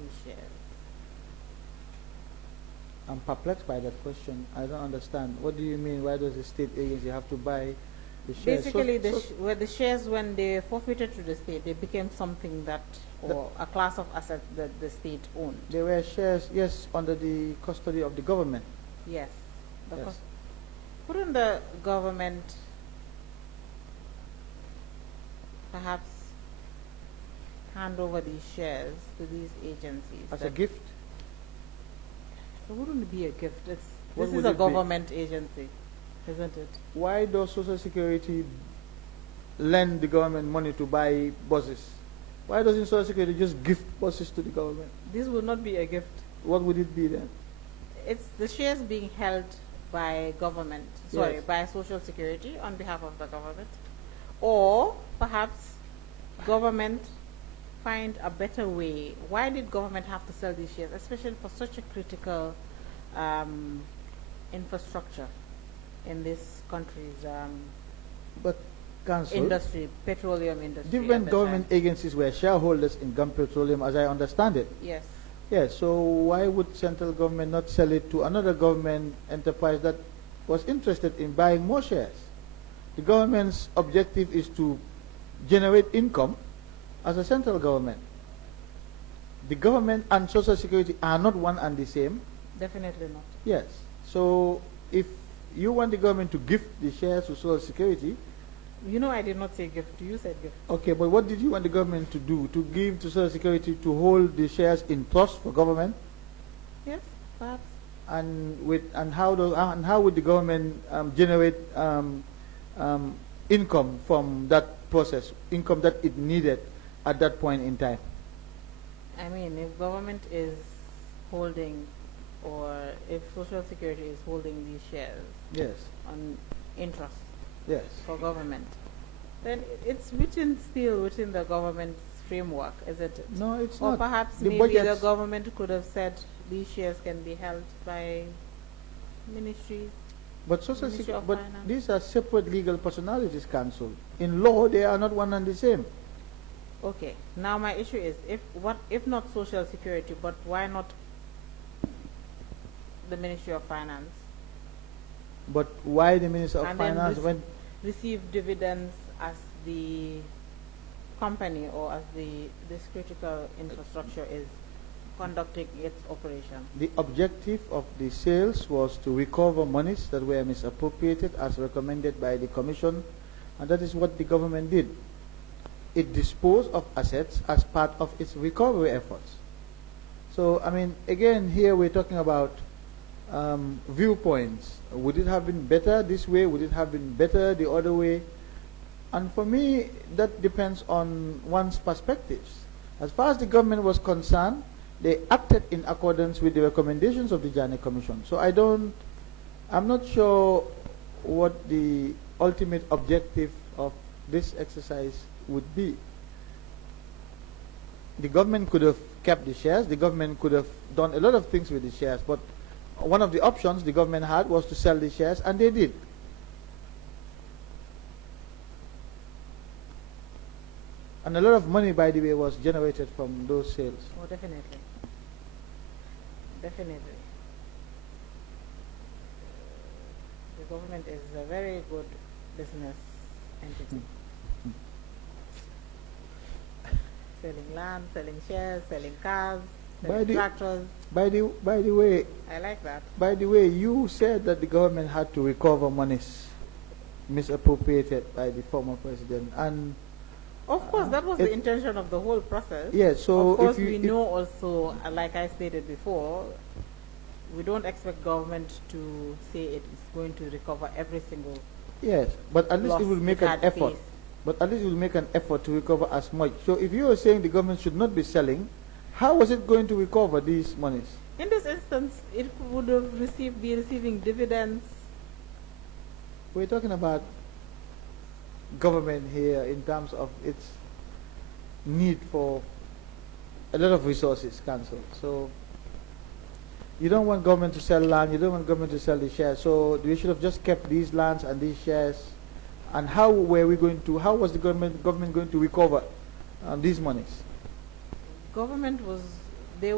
these shares? I'm perplexed by that question. I don't understand. What do you mean? Why does the state agency have to buy the shares? Basically, the shares, when they forfeited to the state, they became something that, or a class of assets that the state owned. They were shares, yes, under the custody of the government. Yes. Yes. Couldn't the government perhaps hand over these shares to these agencies? As a gift? It wouldn't be a gift. This What is would a it be? government agency, isn't it? Why does Social Security lend the government money to buy buses? Why doesn't Social Security just gift buses to the government? This would not be a gift. What would it be then? It's the shares being held by government, sorry, Yes. by Social Security on behalf of the government. Or perhaps government find a better way. Why did government have to sell these shares, especially for such a critical infrastructure in this country's But Council, industry, petroleum industry? different at the government time? agencies were shareholders in Gum Petroleum, as I understand it. Yes. Yes, so why would central government not sell it to another government enterprise that was interested in buying more shares? The government's objective is to generate income as a central government. The government and Social Security are not one and the same. Definitely not. Yes. So if you want the government to gift the shares to Social Security, You know, I did not say gift. You said gift. okay, but what did you want the government to do? To give to Social Security to hold the shares in trust for government? Yes, perhaps. And how would the government generate income from that process, income that it needed at that point in time? I mean, if government is holding, or if Social Security is holding these shares Yes, on interest yes. for government, then it's still within the government's framework, isn't it? No, it's Or not. perhaps The maybe the budgets- government could have said these shares can be held by ministries. But Ministry of but Finance. these are separate legal personalities, Council. In law, they are not one and the same. Okay. Now my issue is, if not Social Security, but why not the Ministry of Finance? But why the Minister of And then Finance when receive dividends as the company, or as this critical infrastructure is conducting its operation? the objective of the sales was to recover monies that were misappropriated as recommended by the Commission, and that is what the government did. It disposed of assets as part of its recovery efforts. So, I mean, again, here we're talking about viewpoints. Would it have been better this way? Would it have been better the other way? And for me, that depends on one's perspectives. As far as the government was concerned, they acted in accordance with the recommendations of the Janneh Commission. So I'm not sure what the ultimate objective of this exercise would be. The government could have kept the shares, the government could have done a lot of things with the shares, but one of the options the government had was to sell the shares, and they did. And a lot of money, by the way, was generated from those sales. Oh, definitely. Definitely. The government is a very good business entity. Selling land, selling shares, selling cars, By selling the- tractors. By the way, I like that. you said that the government had to recover monies misappropriated by the former president, and Of course, that was it- the intention of the whole process. yes. So Of course, if you, we if- know also, like I stated before, we don't expect government to say it is going to recover every single yes, but at least loss it will make an had effort. faced. But at least it will make an effort to recover as much. So if you are saying the government should not be selling, how was it going to recover these monies? In this instance, it would have be receiving dividends. We're talking about government here in terms of its need for a lot of resources, council. So you don't want government to sell land, you don't want government to sell the shares. So we should have just kept these lands and these shares. And how was the government going to recover these monies? Government was, they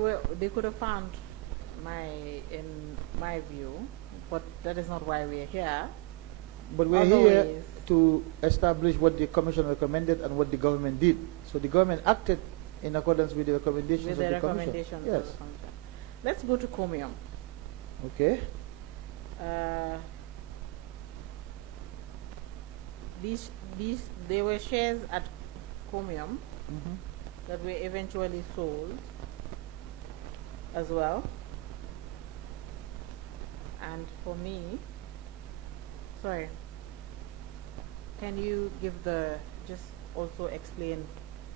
could have found in my view, but that is not why we are here. But we're Other here ways. to establish what the commission recommended and what the government did. So the government acted in accordance with the recommendations With of the the commission. recommendations Yes. of the commission. Let's go to Comium. Okay. There were shares at Comium Mhm. that were eventually sold as well. And for me, sorry, can you just also explain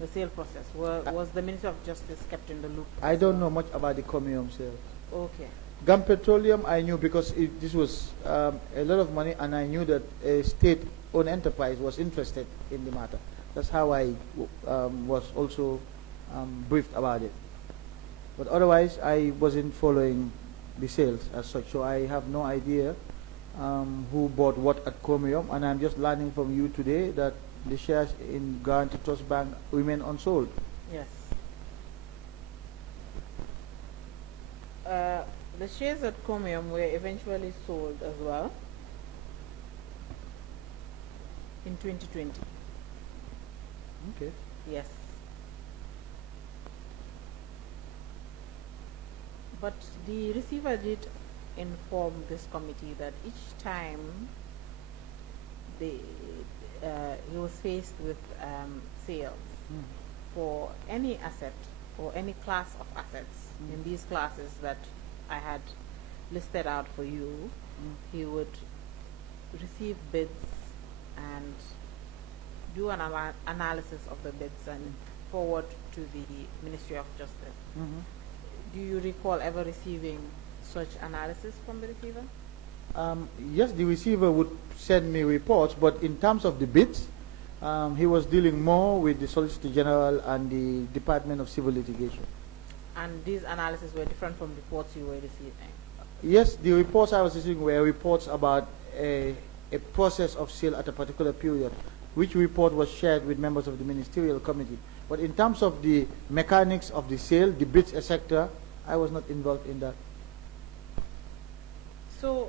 the sale process? Was the Ministry of Justice kept in the loop? I as don't well? know much about the Comium sales. Okay. Gum Petroleum, I knew because this was a lot of money, and I knew that a state-owned enterprise was interested in the matter. That's how I was also briefed about it. But otherwise, I wasn't following the sales as such, so I have no idea who bought what at Comium, and I'm just learning from you today that the shares in Guaranty Trust Bank remain unsold. Yes. The shares at Comium were eventually sold as well in 2020. Okay. Yes. But the receiver did inform this committee that each time he was faced with sales for any asset or any class of assets in these classes that I had listed out for you, he would receive bids and do an analysis of the bids and forward to the Ministry of Justice. Do you recall ever receiving such analysis from the receiver? Yes, the receiver would send me reports, but in terms of the bids, he was dealing more with the Solicitor General and the Department of Civil Litigation. And these analyses were different from reports you were receiving? Yes, the reports I was receiving were reports about a process of sale at a particular period, which report was shared with members of the Ministerial Committee. But in terms of the mechanics of the sale, the bids, etc., I was not involved in that. So,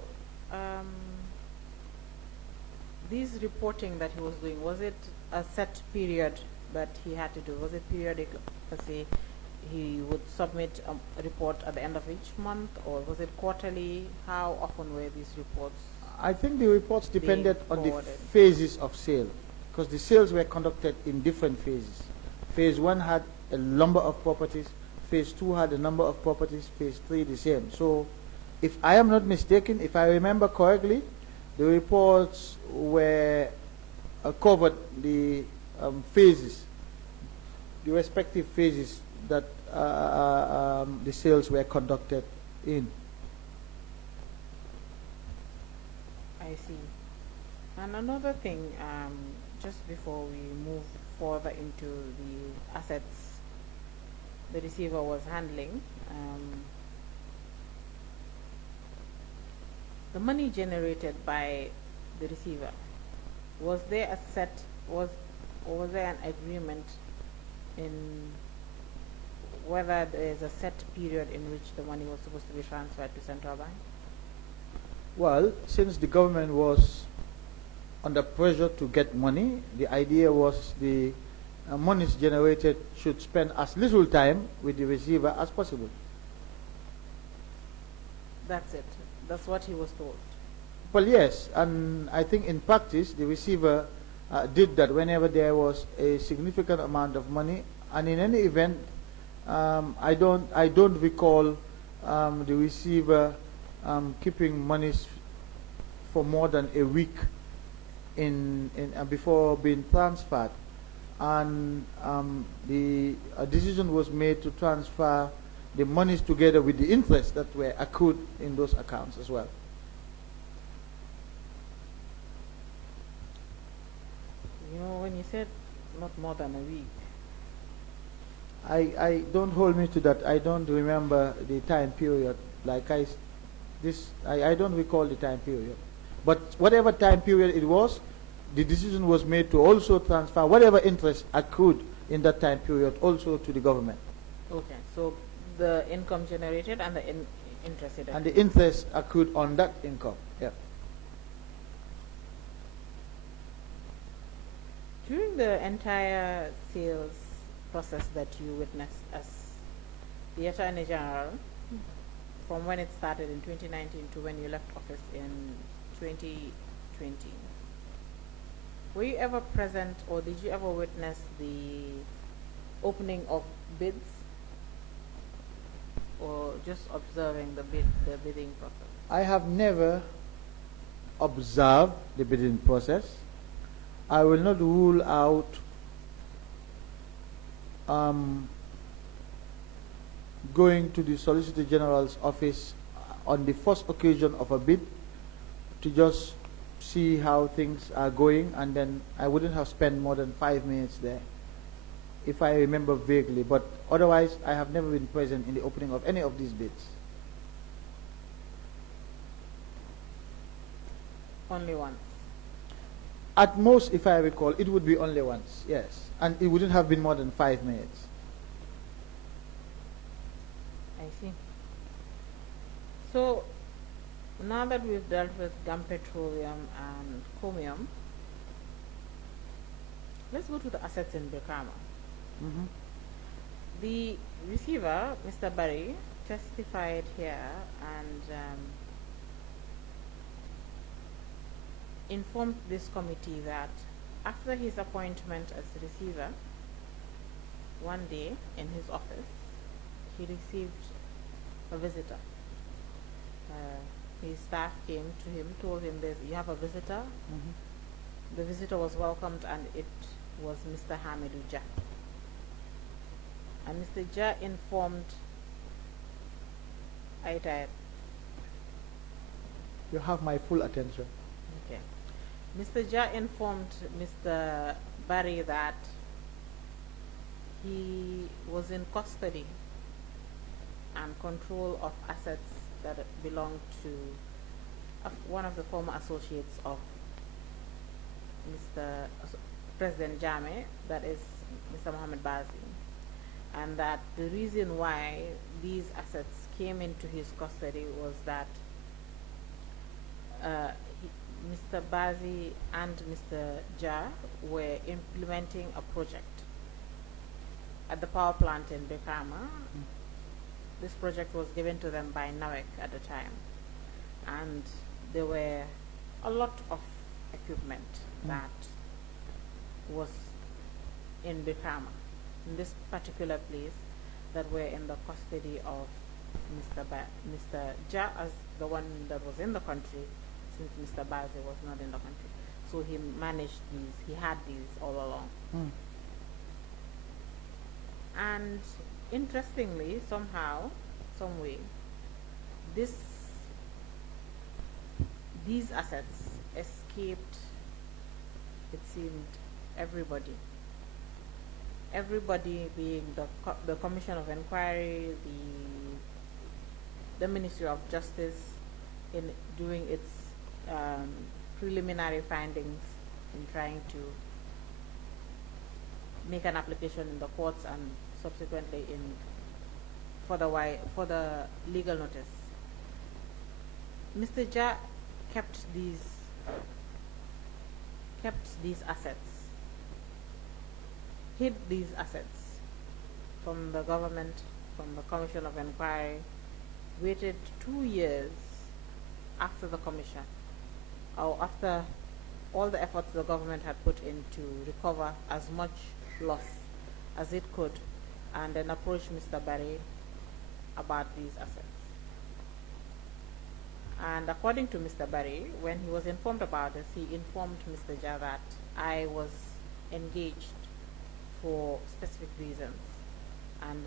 this reporting that he was doing, was it a set period that he had to do? Was it periodic, let's say, he would submit a report at the end of each month, or was it quarterly? How often were these reports? I think the reports depended on the forwarded. phases of sale, because the sales were conducted in different phases. Phase 1 had a number of properties, Phase 2 had a number of properties, Phase 3 the same. So if I am not mistaken, if I remember correctly, the reports were covered the phases, the respective phases that the sales were conducted in. I see. And another thing, just before we move further into the assets the receiver was handling, the money generated by the receiver, was there a set, or was there an agreement in whether there is a set period in which the money was supposed to be transferred to central bank? Well, since the government was under pressure to get money, the idea was the monies generated should spend as little time with the receiver as possible. That's it. That's what he was told. Well, yes, and I think in practice the receiver did that whenever there was a significant amount of money, and in any event, I don't recall the receiver keeping monies for more than a week before being transferred, and the decision was made to transfer the monies together with the interest that were accrued in those accounts as well. You know, when you said not more than a week, I don't hold me to that. I don't remember the time period. I don't recall the time period. But whatever time period it was, the decision was made to also transfer whatever interest accrued in that time period also to the government. okay, so the income generated and the interest it And the interest accrued on that income. Yeah. During the entire sales process that you witnessed as the Attorney General, from when it started in 2019 to when you left office in 2020, were you ever present or did you ever witness the opening of bids, or just observing the bidding process? I have never observed the bidding process. I will not rule out going to the Solicitor General's office on the first occasion of a bid to just see how things are going, and then I wouldn't have spent more than 5 minutes there, if I remember vaguely. But otherwise, I have never been present in the opening of any of these bids. Only once? At most, if I recall, it would be only once, yes. And it wouldn't have been more than 5 minutes. I see. So, now that we've dealt with Gum Petroleum and Comium, let's go to the assets in Brikama. Mm-hmm. The receiver, Mr. Barry, testified here and informed this committee that after his appointment as receiver, one day in his office, he received a visitor. His staff came to him, told him, you have a visitor. Mm-hmm. The visitor was welcomed, and it was Mr. Hamidou Jah. And Mr. Jah informed Aitayat. You have my full attention. Okay. Mr. Jah informed Mr. Barry that he was in custody and control of assets that belonged to one of the former associates of Mr. President Janneh, that is Mr. Mohammed Bazi, and that the reason why these assets came into his custody was that Mr. Bazi and Mr. Jah were implementing a project at the power plant in Brikama. This project was given to them by NAWEC at the time, and there were a lot of equipment that was in Brikama, in this particular place, that were in the custody of Mr. Jah as the one that was in the country, since Mr. Bazi was not in the country. So he managed these, he had these all along. And interestingly, somehow, some way, these assets escaped, it seemed, everybody. Everybody being the Commission of Inquiry, the Ministry of Justice, in doing its preliminary findings in trying to make an application in the courts and subsequently for the legal notice. Mr. Jah kept these assets hid these assets from the government, from the Commission of Inquiry, waited 2 years after the commission, or after all the efforts the government had put in to recover as much loss as it could, and then approached Mr. Barry about these assets. And according to Mr. Barry, when he was informed about this, he informed Mr. Jah that I was engaged for specific reasons, and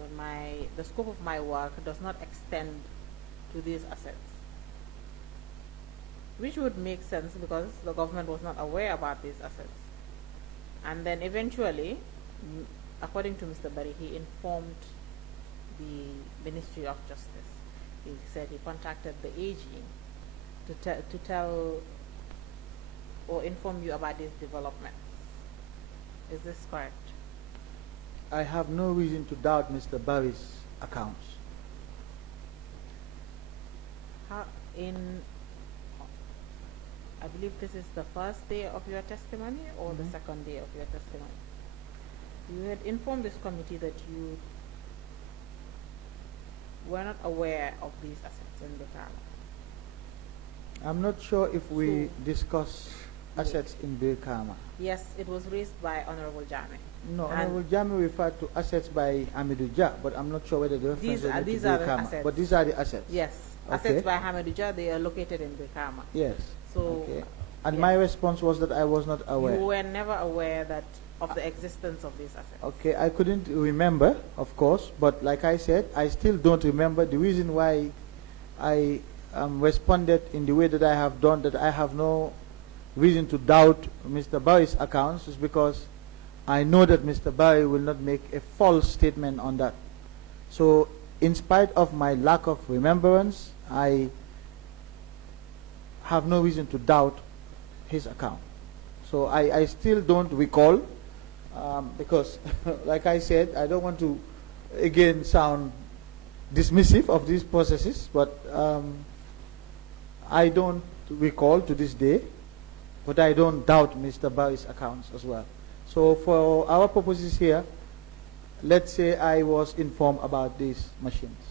the scope of my work does not extend to these assets, which would make sense because the government was not aware about these assets. And then eventually, according to Mr. Barry, he informed the Ministry of Justice. He said he contacted the AG to tell or inform you about these developments. Is this correct? I have no reason to doubt Mr. Barry's accounts. I believe this is the first day of your testimony or the second day of your testimony. You had informed this committee that you were not aware of these assets in the Ghana. I'm not sure if we discuss assets in Birkama. Yes, it was raised by Honorable Janneh. No, Honorable Janneh referred to assets by Hamidou Jah, but I'm not sure whether the reference was to these are the Birkama. assets. But these are the assets. Yes, Okay. assets by Hamidou Jah, they are located in Birkama. Yes. So, Okay. And yeah. my response was that I was not aware. You were never aware of the existence of these assets. Okay, I couldn't remember, of course, but like I said, I still don't remember. The reason why I responded in the way that I have done, that I have no reason to doubt Mr. Barry's accounts, is because I know that Mr. Barry will not make a false statement on that. So, in spite of my lack of remembrance, I have no reason to doubt his account. So I still don't recall, because like I said, I don't want to again sound dismissive of these processes, but I don't recall to this day, but I don't doubt Mr. Barry's accounts as well. So for our purposes here, let's say I was informed about these machines.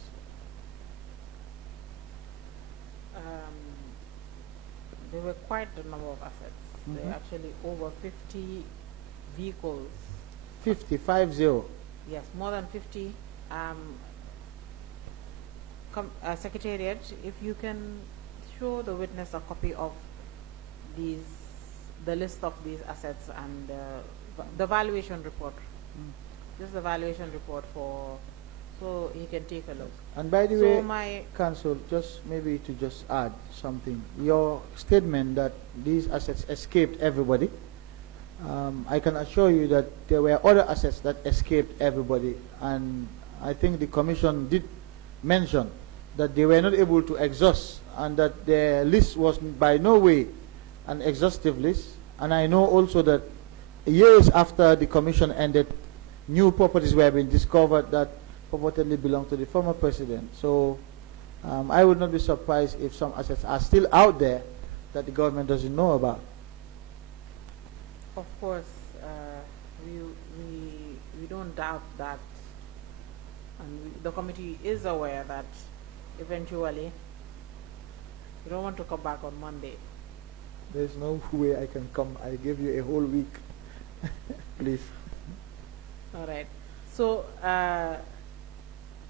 There were quite a number of assets. There are actually over 50 vehicles. 50. Yes, more than 50. Secretariat, if you can show the witness a copy of the list of these assets and the valuation report. This is the valuation report so he can take a look. And by the way, Council, just maybe to just add something. Your statement that these assets escaped everybody, I can assure you that there were other assets that escaped everybody, and I think the Commission did mention that they were not able to exhaust, and that their list was by no way an exhaustive list. And I know also that years after the Commission ended, new properties were being discovered that purportedly belong to the former president. So I would not be surprised if some assets are still out there that the government doesn't know about. Of course, we don't doubt that, and the committee is aware that eventually you don't want to come back on Monday. There's no way I can come. I give you a whole week. Please. All right. So,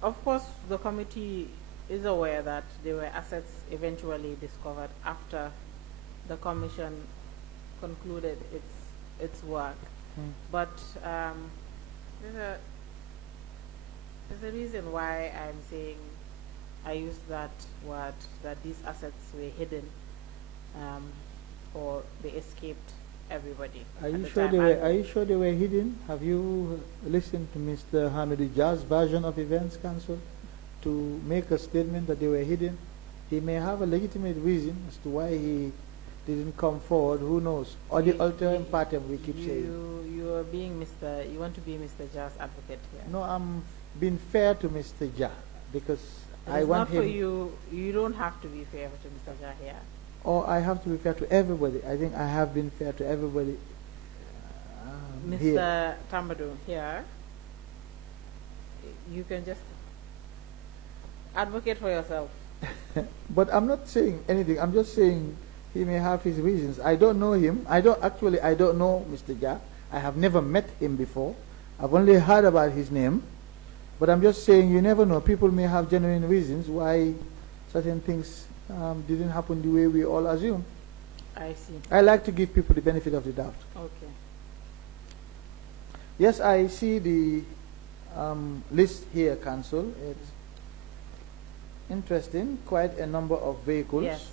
of course, the committee is aware that there were assets eventually discovered after the commission concluded its work. But there's a reason why I'm saying I used that word, that these assets were hidden, or they escaped everybody. Are you sure they were hidden? Have you listened to Mr. Hamidou Jah's version of events, Council, to make a statement that they were hidden? He may have a legitimate reason as to why he didn't come forward. Who knows? Or the ulterior partem we keep saying. You want to be Mr. Jah's advocate here. No, I'm being fair to Mr. Jah because I want him. Not for you. You don't have to be fair to Mr. Jah here. Or I have to be fair to everybody. I think I have been fair to everybody. Mr. here. Tambadou here. You can just advocate for yourself. But I'm not saying anything. I'm just saying he may have his reasons. I don't know him. I don't know Mr. Ja. I have never met him before. I've only heard about his name. But I'm just saying you never know. People may have genuine reasons why certain things didn't happen the way we all assume. I see. I like to give people the benefit of the doubt. Okay. Yes, I see the list here, Council. It's interesting. Quite a number of vehicles. Yes,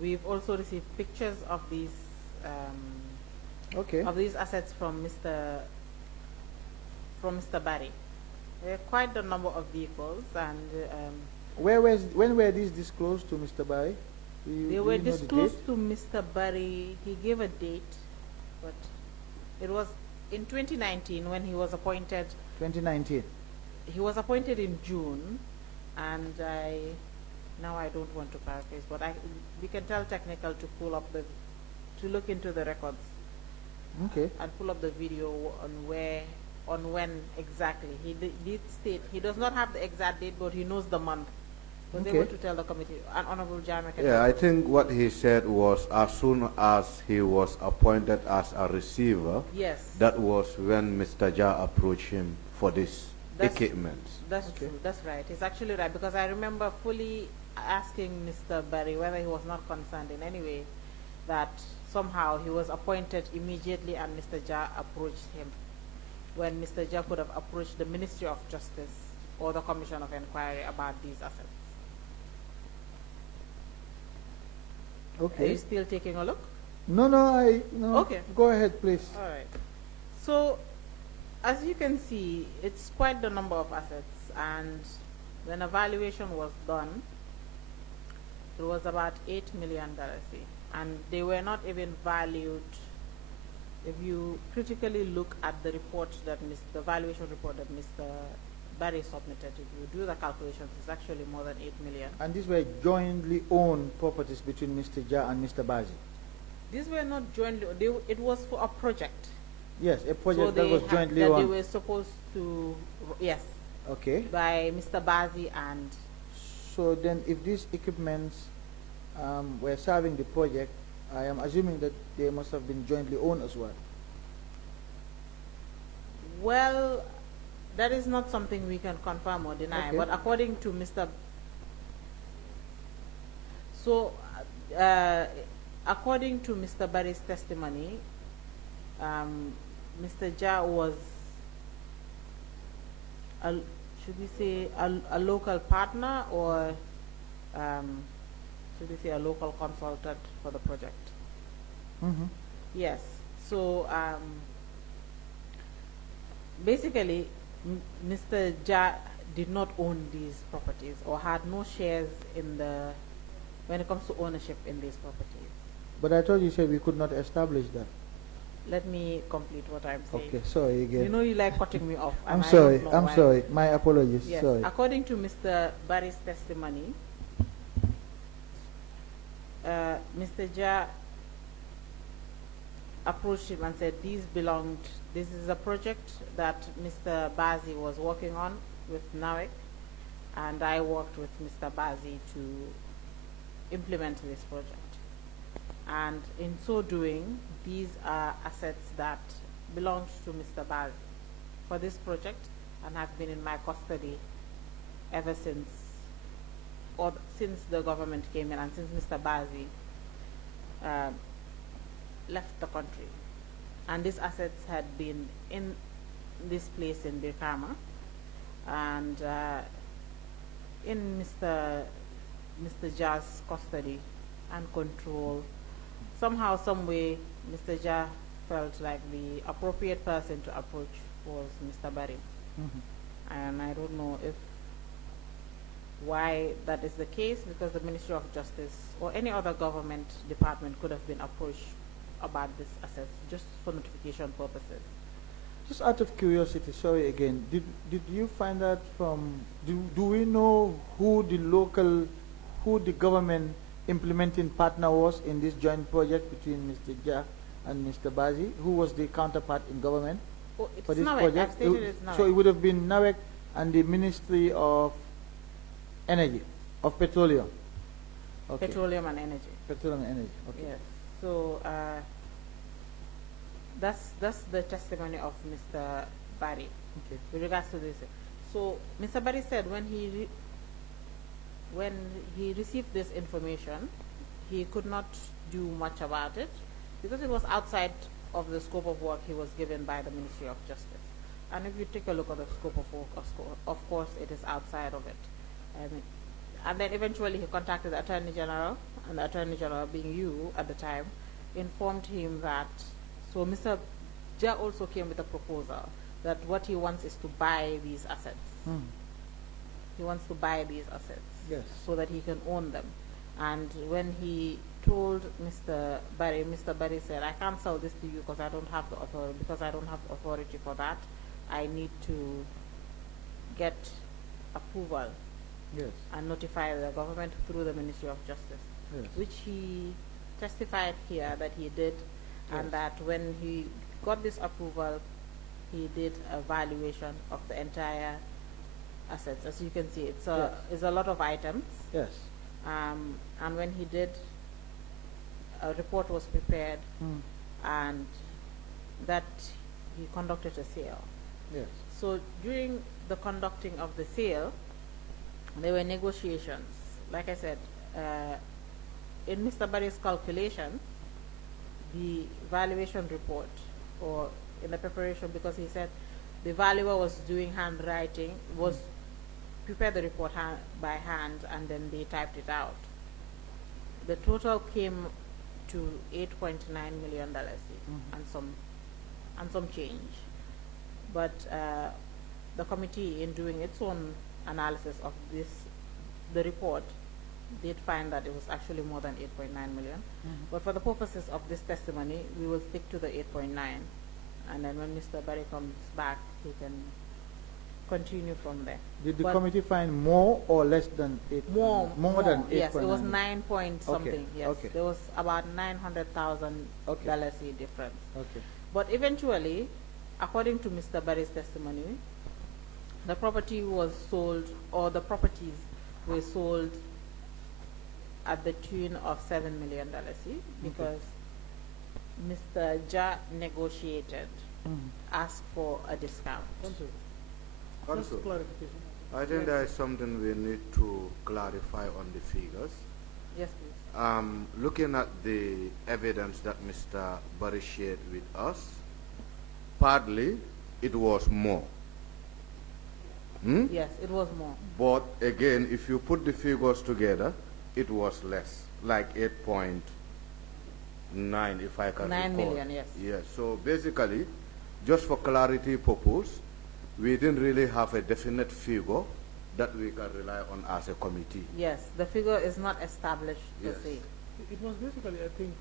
we've also received pictures of these Okay. of these assets from Mr. Barry. There are quite a number of vehicles, and When were these disclosed to Mr. Barry? they were disclosed to Mr. Barry. He gave a date, but it was in 2019 when he was appointed. 2019. He was appointed in June, and now I don't want to paraphrase, but we can tell technical to look into the records. Okay. And pull up the video on when exactly. He did state he does not have the exact date, but he knows the month. Was Okay. able to tell the committee. And Honorable Janneh. Yeah, I think what he said was as soon as he was appointed as a receiver, Yes. that was when Mr. Ja approached him for this equipment. That's Okay. true. That's right. He's actually right, because I remember fully asking Mr. Barry whether he was not concerned in any way that somehow he was appointed immediately and Mr. Ja approached him, when Mr. Ja could have approached the Ministry of Justice or the Commission of Inquiry about these assets. Are Okay. you still taking a look? No. Okay. Go ahead, please. All right. So, as you can see, it's quite the number of assets, and when evaluation was done, it was about $8 million, and they were not even valued. If you critically look at the report the valuation report that Mr. Barry submitted, if you do the calculations, it's actually more than 8 million. And these were jointly owned properties between Mr. Ja and Mr. Bazi. These were not jointly. It was for a project. Yes, a project So that was jointly that they owned. were supposed to, yes, Okay. by Mr. Bazi and. So then, if these equipments were serving the project, I am assuming that they must have been jointly owned as well. Well, that is not something we can confirm or deny, Okay. but according to according to Mr. Barry's testimony, Mr. Ja was, should we say, a local partner, or should we say a local consultant for the project? Mm-hmm. Yes. So basically, Mr. Ja did not own these properties or had no shares when it comes to ownership in these properties. But I thought you said we could not establish that. Let me complete what I'm saying. Okay, sorry again. You know you like cutting me off. I'm and I sorry. don't know I'm why. sorry. My apologies. Yes. Sorry. According to Mr. Barry's testimony, Mr. Ja approached him and said, this is a project that Mr. Bazi was working on with NAWEC, and I worked with Mr. Bazi to implement this project. And in so doing, these are assets that belong to Mr. Bazi for this project and have been in my custody ever since the government came in and since Mr. Bazi left the country. And these assets had been in this place in Birkama and in Mr. Ja's custody and control. Somehow, some way, Mr. Ja felt like the appropriate person to approach was Mr. Barry. Mm-hmm. And I don't know why that is the case, because the Ministry of Justice or any other government department could have been approached about this assets just for notification purposes. Just out of curiosity, sorry again, did you find out from, do we know who the government implementing partner was in this joint project between Mr. Ja and Mr. Bazi, who was the counterpart in government Oh, it's for this NAWEC. project. I've stated it's NAWEC. So it would have been NAWEC and the Ministry of Energy, of Petroleum. Okay. Petroleum and Energy. Petroleum and Energy. Okay. Yes. So that's the testimony of Mr. Barry Okay. with regards to this. So Mr. Barry said when he received this information, he could not do much about it because it was outside of the scope of work he was given by the Ministry of Justice. And if you take a look at the scope of work, of course, it is outside of it. And then eventually he contacted the Attorney General, and the Attorney General, being you at the time, informed him that, so Mr. Jia also came with a proposal that what he wants is to buy these assets. He wants to buy these assets Yes. so that he can own them. And when he told Mr. Barry said, I can't sell this to you because I don't have the authority, authority for that. I need to get approval Yes. and notify the government through the Ministry of Justice, Yes. which he testified here that he did, Yes. and that when he got this approval, he did a valuation of the entire assets. As you can see, it's a lot of items. Yes. And when he did, a report was prepared, and that he conducted a sale. Yes. So during the conducting of the sale, there were negotiations. Like I said, in Mr. Barry's calculation, the valuation report, or in the preparation, because he said the valuer was doing handwriting, was prepared the report by hand, and then they typed it out. The total came to $8.9 million and some change. But the committee, in doing its own analysis of the report, did find that it was actually more than 8.9 million. But for the purposes of this testimony, we will stick to the 8.9. And then when Mr. Barry comes back, he can continue from there. Did the But committee find more or less than 8? more than 8.9? Yes, it was 9 point something. Yes, okay. there was about $900,000 Okay. difference. Okay. But eventually, according to Mr. Barry's testimony, the property was sold, or the properties were sold at the tune of $7 million, because Mr. Ja negotiated, asked for a discount. Also, I think there is something we need to clarify on the figures. Yes, please. Looking at the evidence that Mr. Barry shared with us, partly it was more. Yes, it was more. But again, if you put the figures together, it was less, like 8.9, if I can 9 recall. million, yes. Yes, so basically, just for clarity purpose, we didn't really have a definite figure that we can rely on as a committee. Yes, the figure is not established per Yes. se. It was basically, I think,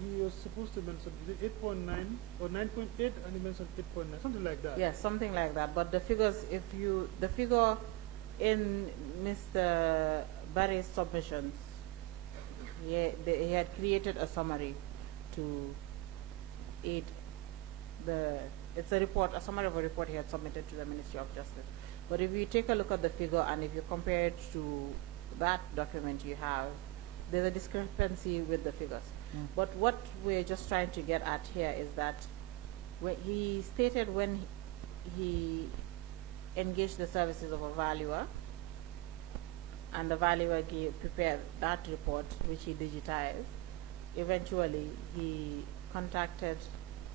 he was supposed to mention 8.9 or 9.8, and he mentioned 8.9, something like that. Yes, something like that. But the figures, the figure in Mr. Barry's submissions, he had created a summary to aid it's a summary of a report he had submitted to the Ministry of Justice. But if you take a look at the figure, and if you compare it to that document you have, there's a discrepancy with the figures. But what we're just trying to get at here is that when he stated when he engaged the services of a valuer, and the valuer prepared that report, which he digitized. Eventually, he contacted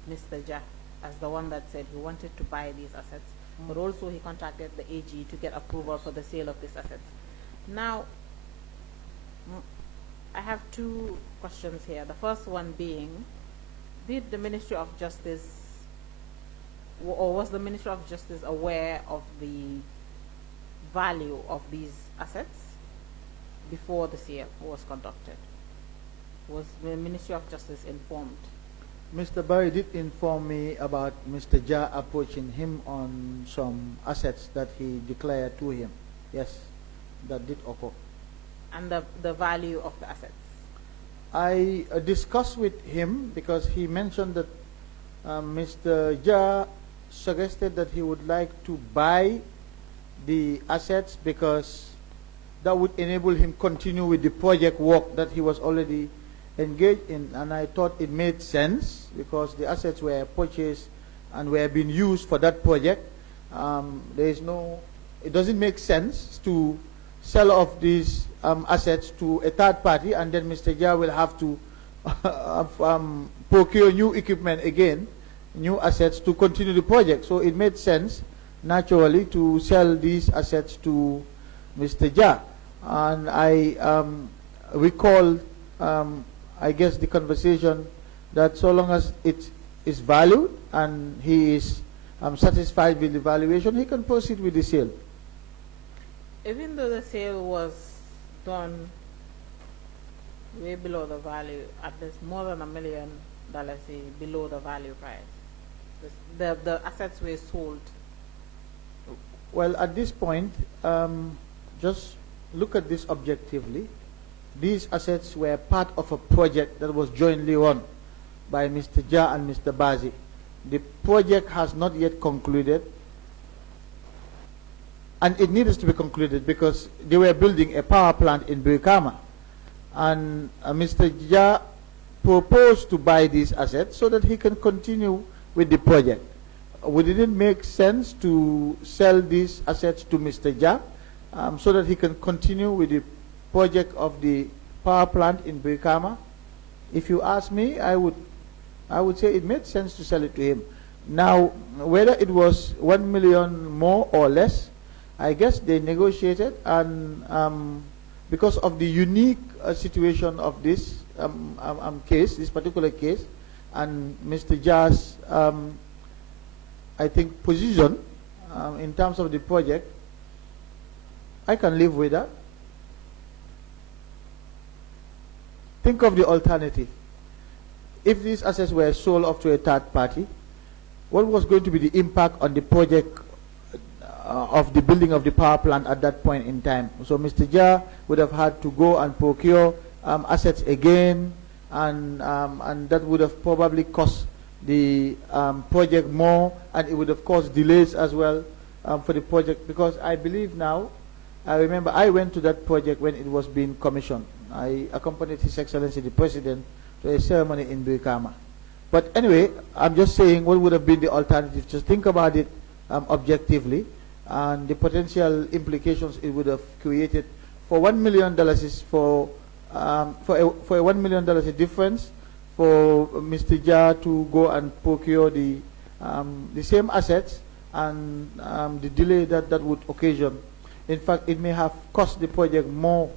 Mr. Ja as the one that said he wanted to buy these assets, but also he contacted the AG to get approval for the sale of these assets. Now, I have two questions here. The first one being, did the Ministry of Justice, or was the Ministry of Justice aware of the value of these assets before the sale was conducted? Was the Ministry of Justice informed? Mr. Barry did inform me about Mr. Ja approaching him on some assets that he declared to him. Yes, that did occur. And the value of the assets? I discussed with him because he mentioned that Mr. Ja suggested that he would like to buy the assets because that would enable him continue with the project work that he was already engaged in, and I thought it made sense because the assets were purchased and were being used for that project. It doesn't make sense to sell off these assets to a third party and then Mr. Ja will have to procure new equipment again, new assets to continue the project. So it made sense naturally to sell these assets to Mr. Ja. And I recall, I guess, the conversation that so long as it is valued and he is satisfied with the valuation, he can proceed with the sale. Even though the sale was done way below the value, at least more than $1 million below the value price, the assets were sold. Well, at this point, just look at this objectively. These assets were part of a project that was jointly run by Mr. Ja and Mr. Bazi. The project has not yet concluded, and it needs to be concluded because they were building a power plant in Brikama. And Mr. Ja proposed to buy these assets so that he can continue with the project. Would it make sense to sell these assets to Mr. Ja so that he can continue with the project of the power plant in Brikama? If you ask me, I would say it made sense to sell it to him. Now, whether it was 1 million more or less, I guess they negotiated, and because of the unique situation of this case, this particular case, and Mr. Ja's, I think, position in terms of the project, I can live with that. Think of the alternative. If these assets were sold off to a third party, what was going to be the impact on the project of the building of the power plant at that point in time? So Mr. Ja would have had to go and procure assets again, and that would have probably cost the project more, and it would have caused delays as well for the project, because I believe now, I remember I went to that project when it was being commissioned. I accompanied His Excellency the President to a ceremony in Brikama. But anyway, I'm just saying what would have been the alternative. Just think about it objectively, and the potential implications it would have created. For $1 million is for a $1 million difference for Mr. Ja to go and procure the same assets, and the delay that would occasion. In fact, it may have cost the project more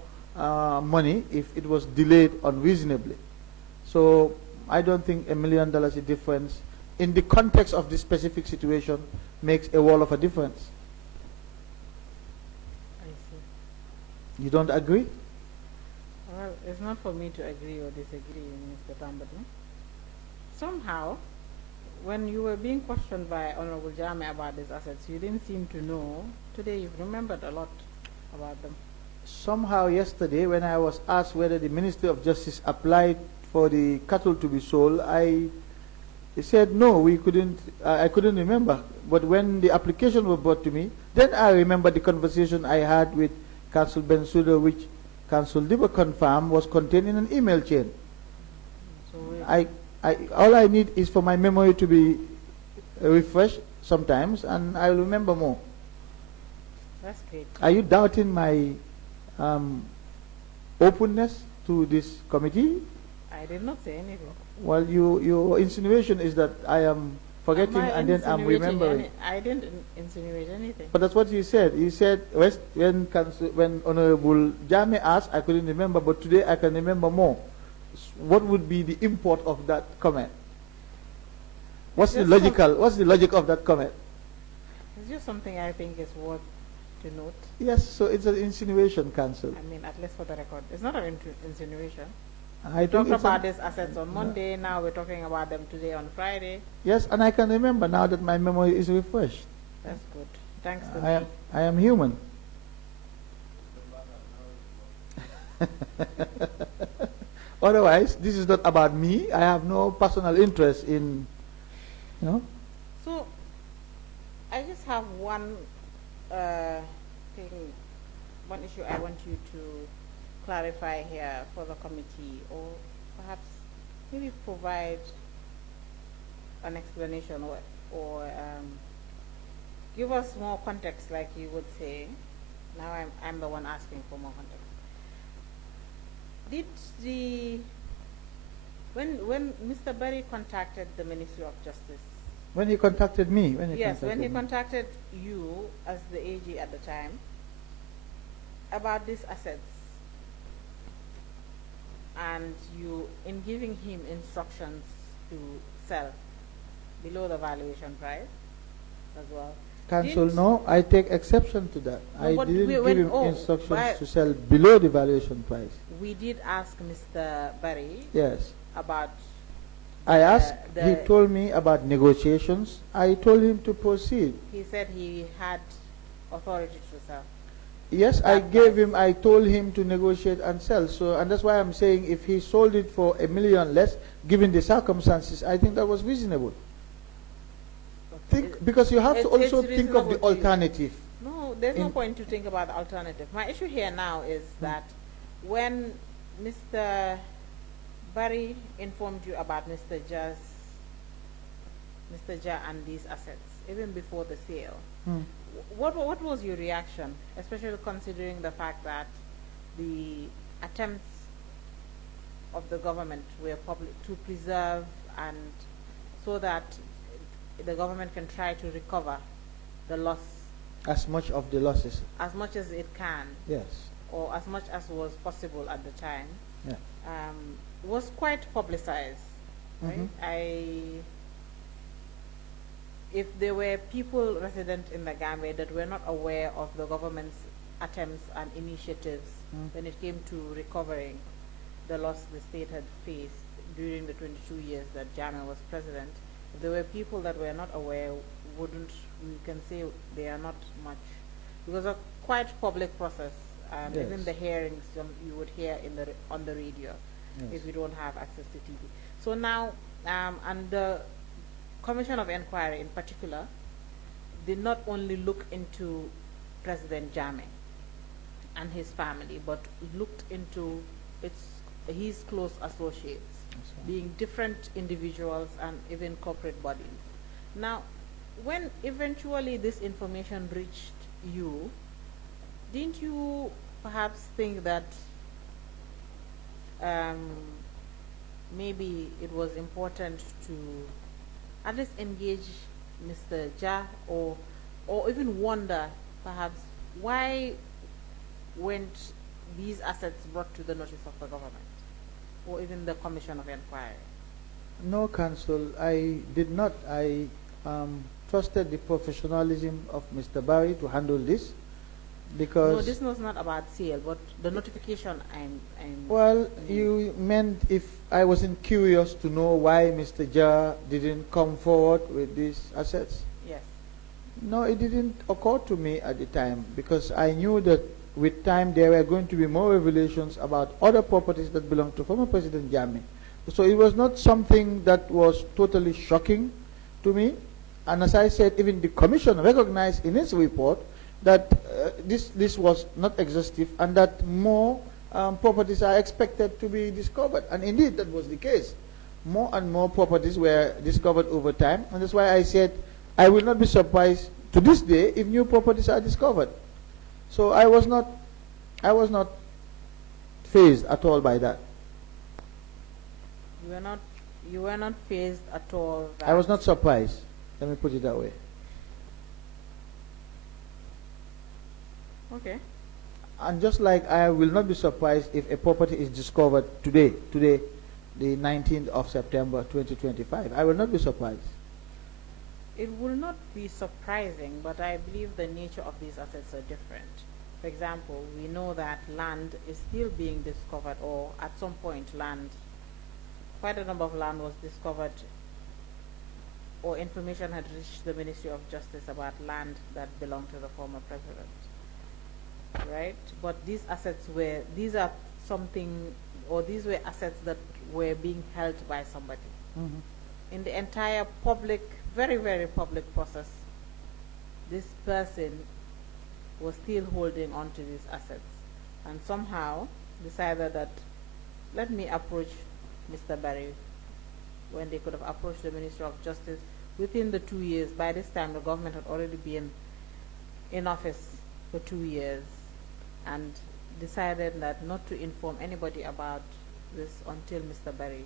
money if it was delayed unreasonably. So I don't think $1 million difference in the context of this specific situation makes a world of a difference. I see. You don't agree? Well, it's not for me to agree or disagree, Mr. Tambadou. Somehow, when you were being questioned by Honorable Janneh about these assets, you didn't seem to know. Today you've remembered a lot about them. Somehow yesterday, when I was asked whether the Ministry of Justice applied for the cattle to be sold, I said no, we couldn't. I couldn't remember. But when the application was brought to me, then I remember the conversation I had with Council Bensouda, which Council Diba confirmed was contained in an email chain. So all I need is for my memory to be refreshed sometimes, and I'll remember more. That's great. Are you doubting my openness to this committee? I did not say anything. Well, your insinuation is that I am forgetting and then I'm remembering. I didn't insinuate anything. But that's what you said. You said when Honorable Janneh asked, I couldn't remember, but today I can remember more. What would be the import of that comment? What's the logic of that comment? It's just something I think is worth to note. Yes, so it's an insinuation, Council. I mean, at least for the record. It's not an insinuation. I We think talked about these assets on Monday, now we're talking about them today on Friday. Yes, and I can remember now that my memory is refreshed. That's good. Thanks to me. I am human. Otherwise, this is not about me. I have no personal interest in, you know. So, I just have one thing, one issue I want you to clarify here for the committee, or perhaps maybe provide an explanation or give us more context, like you would say. Now I'm the one asking for more context. Did when Mr. Barry contacted the Ministry of Justice? When he contacted me, When he contacted you as the AG at the time about these assets, and you, in giving him instructions to sell below the valuation price as well. Council, no, I take exception to that. No, I but didn't give him instructions to sell below the valuation price. We did ask Mr. Barry Yes. about. I asked, he told me about negotiations. I told him to proceed. He said he had authority to sell. Yes, I told him to negotiate and sell. So, and that's why I'm saying if he sold it for $1 million less, given the circumstances, I think that was reasonable. Because you have to also think of the alternative. No, there's no point to think about the alternative. My issue here now is that when Mr. Barry informed you about Mr. Ja and these assets, even before the sale, what was your reaction, especially considering the fact that the attempts of the government were to preserve and so that the government can try to recover the loss, as much of the losses, as much as it can, yes, or as much as was possible at the time, yeah, was quite publicized, right? If there were people resident in the Gambia that were not aware of the government's attempts and initiatives when it came to recovering the loss the state had faced during the 22 years that Janneh was president, if there were people that were not aware, we can say they are not much. Because a quite public process, and yes, even the hearings you would hear on the radio, yes, if you don't have access to TV. So now, and the Commission of Inquiry in particular did not only look into President Janneh and his family, but looked into his close associates, being different individuals and even corporate bodies. Now, when eventually this information reached you, didn't you perhaps think that maybe it was important to at least engage Mr. Ja, or even wonder perhaps why weren't these assets brought to the notice of the government or even the Commission of Inquiry? No, Council, I did not. I trusted the professionalism of Mr. Barry to handle this, because... No, this was not about sale, but the notification Well, you meant if I wasn't curious to know why Mr. Ja didn't come forward with these assets? Yes. No, it didn't occur to me at the time, because I knew that with time there were going to be more revelations about other properties that belonged to former President Jammeh. So it was not something that was totally shocking to me. And as I said, even the Commission recognized in its report that this was not exhaustive and that more properties are expected to be discovered. And indeed, that was the case. More and more properties were discovered over time. And that's why I said I will not be surprised to this day if new properties are discovered. So I was not fazed at all by that. You were not fazed at all. I was not surprised. Let me put it that way. Okay. And just like I will not be surprised if a property is discovered today, the 19th of September 2025. I will not be surprised. It will not be surprising, but I believe the nature of these assets are different. For example, we know that land is still being discovered, or at some point quite a number of land was discovered, or information had reached the Ministry of Justice about land that belonged to the former president. Right? But these assets these are something or these were assets that were being held by somebody. Mhm. In the entire public, very, very public process, this person was still holding on to these assets and somehow decided that, let me approach Mr. Barry, when they could have approached the Ministry of Justice within the 2 years. By this time, the government had already been in office for 2 years and decided that not to inform anybody about this until Mr. Barry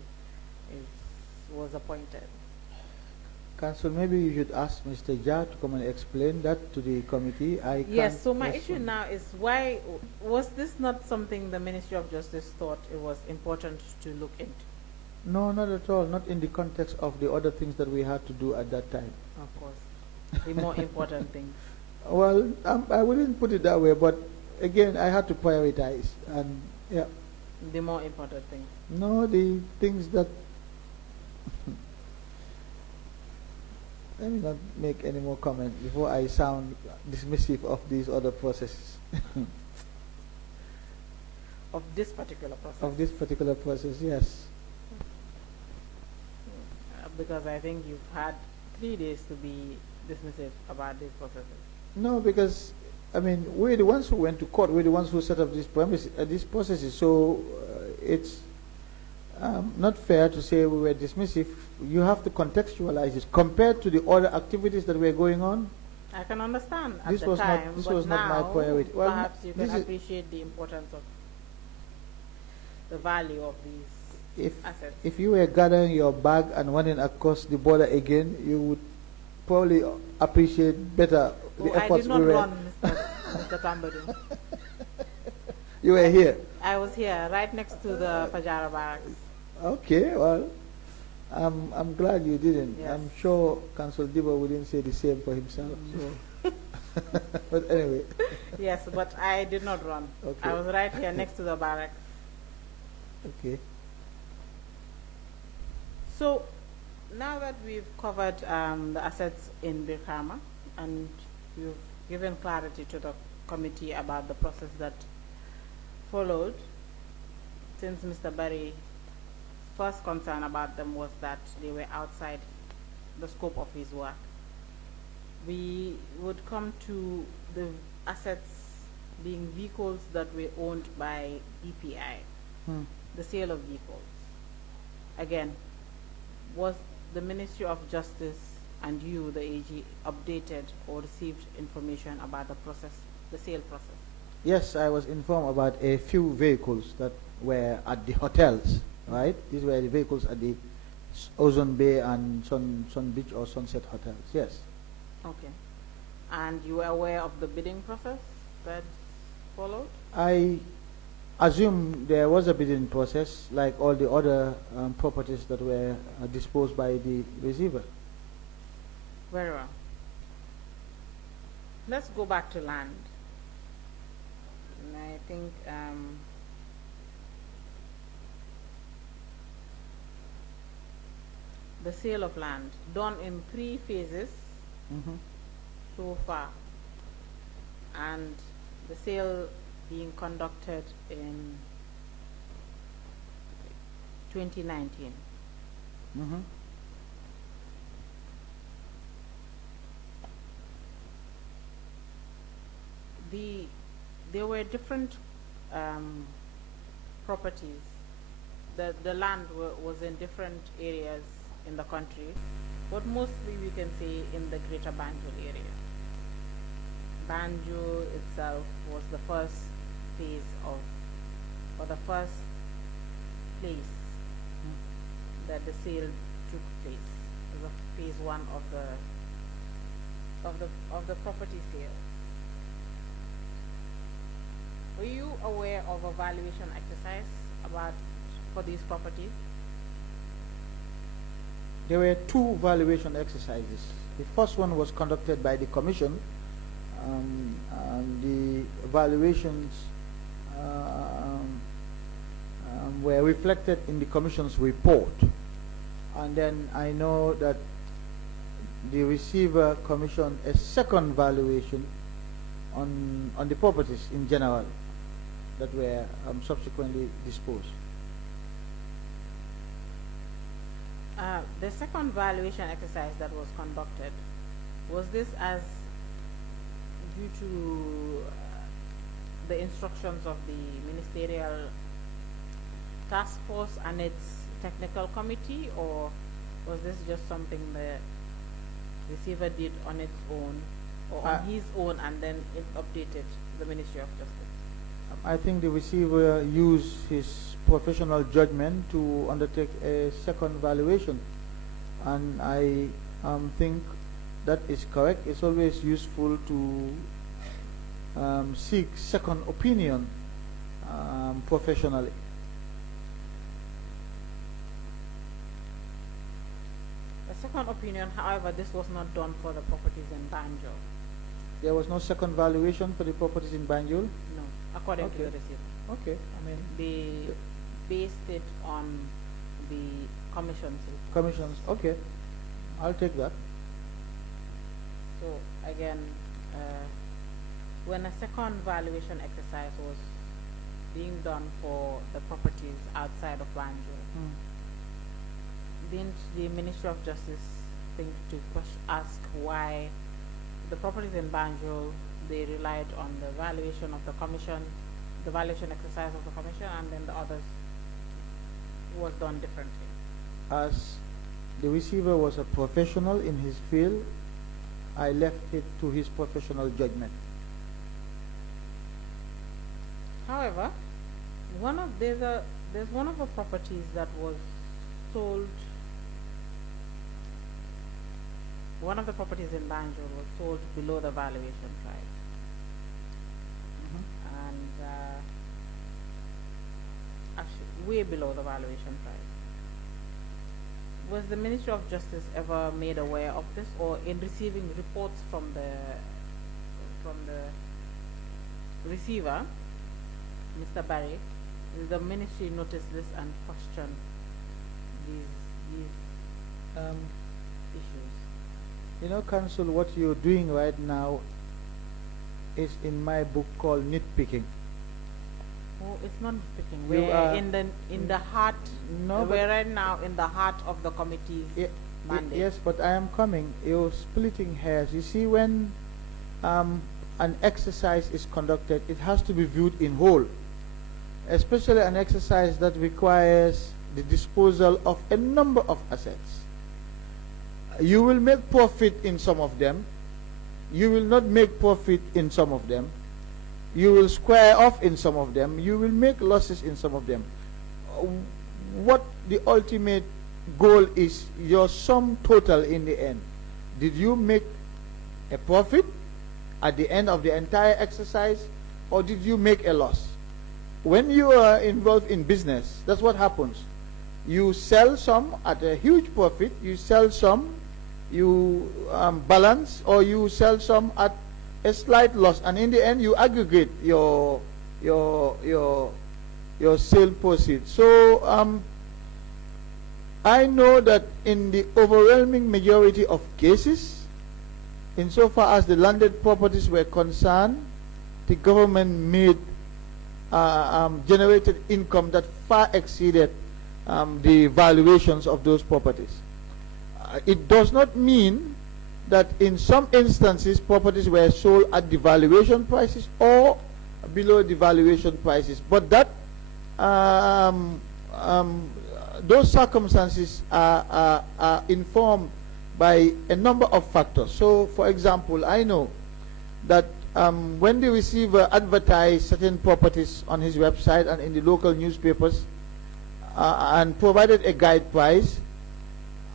was appointed. Council, maybe you should ask Mr. Jha to come and explain that to the committee. I Yes, can't so my question. issue now is, why was this not something the Ministry of Justice thought it was important to look into? No, not at all. Not in the context of the other things that we had to do at that time. Of course, the more important things. Well, I wouldn't put it that way, but again, I had to prioritize. And yeah, The more important things. no, the things that. Let me not make any more comment before I sound dismissive of these other processes. Of this particular process. Of this particular process, yes. Because I think you've had 3 days to be dismissive about these processes. No, because I mean we're the ones who went to court. We're the ones who set up these processes. So it's not fair to say we were dismissive. You have to contextualize it compared to the other activities that were going on. I can understand at This the was not- time, this but was not my now priority. Well, perhaps you this can is- appreciate the importance of the value of these If assets. if you were gathering your bag and running across the border again, you would probably appreciate better the Oh, I efforts did not we were. run, Mr. Tambadou. You were here. I was here, right next to the Fajara barracks. Okay, well, I'm glad you didn't. Yes. I'm sure Council Diba wouldn't say the same for himself. So. But anyway, Yes, but I did not run. Okay. I was right here next to the barracks. okay. So now that we've covered the assets in Birkama and we've given clarity to the committee about the process that followed, since Mr. Barry's first concern about them was that they were outside the scope of his work, we would come to the assets being vehicles that were owned by EPI, Hmm. the sale of vehicles. Again, was the Ministry of Justice and you, the AG, updated or received information about the process, the sale process? Yes, I was informed about a few vehicles that were at the hotels, right? These were the vehicles at the Ozone Bay and Sun Beach or Sunset hotels, yes. Okay. And you were aware of the bidding process that followed? I assume there was a bidding process like all the other properties that were disposed by the receiver. Very well. Let's go back to land. And I think the sale of land done in 3 phases Mhm. so far, and the sale being conducted in 2019. Mhm. There were different properties. The land was in different areas in the country, but mostly we can say in the greater Banjul area. Banjul itself was the first phase of, or the first place that the sale took place. It was phase 1 of the property sale. Were you aware of a valuation exercise for these properties? There were 2 valuation exercises. The first one was conducted by the commission, and the valuations were reflected in the commission's report. And then I know that the receiver commissioned a second valuation on the properties in general that were subsequently disposed. The second valuation exercise that was conducted, was this as due to the instructions of the ministerial task force and its technical committee, or was this just something the receiver did on its own, or on his own, and then it updated the Ministry of Justice? I think the receiver used his professional judgment to undertake a second valuation, and I think that is correct. It's always useful to seek second opinion professionally. A second opinion, however, this was not done for the properties in Banjul. There was no second valuation for the properties in Banjul? No, according to the receiver. Okay, I mean, They based it on the commission's report. commissions, okay, I'll take that. So again, when a second valuation exercise was being done for the properties outside of Banjul, didn't the Ministry of Justice think to ask why the properties in Banjul, they relied on the valuation of the commission, the valuation exercise of the commission, and then the others was done differently? As the receiver was a professional in his field, I left it to his professional judgment. However, there's one of the properties that was sold. One of the properties in Banjul was sold below the valuation price, and actually way below the valuation price. Was the Ministry of Justice ever made aware of this, or in receiving reports from the receiver, Mr. Barry, did the ministry notice this and question these issues? You know, Council, what you're doing right now is in my book called nitpicking. Oh, it's not picking. You We're are- in the heart. No, we're right now in the heart of the committee's mandate. Yes, but I am coming. You're splitting hairs. You see, when an exercise is conducted, it has to be viewed in whole, especially an exercise that requires the disposal of a number of assets. You will make profit in some of them. You will not make profit in some of them. You will square off in some of them. You will make losses in some of them. What the ultimate goal is, your sum total in the end. Did you make a profit at the end of the entire exercise, or did you make a loss? When you are involved in business, that's what happens. You sell some at a huge profit, you sell some, you balance, or you sell some at a slight loss, and in the end you aggregate your sale proceeds. So I know that in the overwhelming majority of cases, insofar as the landed properties were concerned, the government made generated income that far exceeded the valuations of those properties. It does not mean that in some instances properties were sold at the valuation prices or below the valuation prices, but that those circumstances are informed by a number of factors. So, for example, I know that when the receiver advertised certain properties on his website and in the local newspapers and provided a guide price,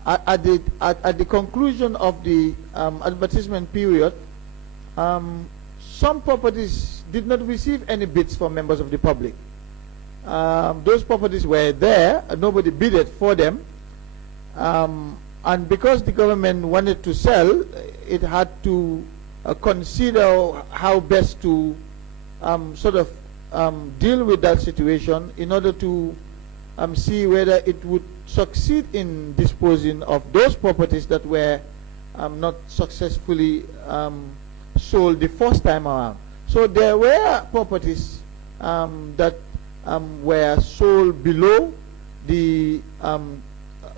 at the conclusion of the advertisement period, some properties did not receive any bids from members of the public. Those properties were there, nobody bidded for them, and because the government wanted to sell, it had to consider how best to deal with that situation in order to see whether it would succeed in disposing of those properties that were not successfully sold the first time around. So there were properties that were sold below the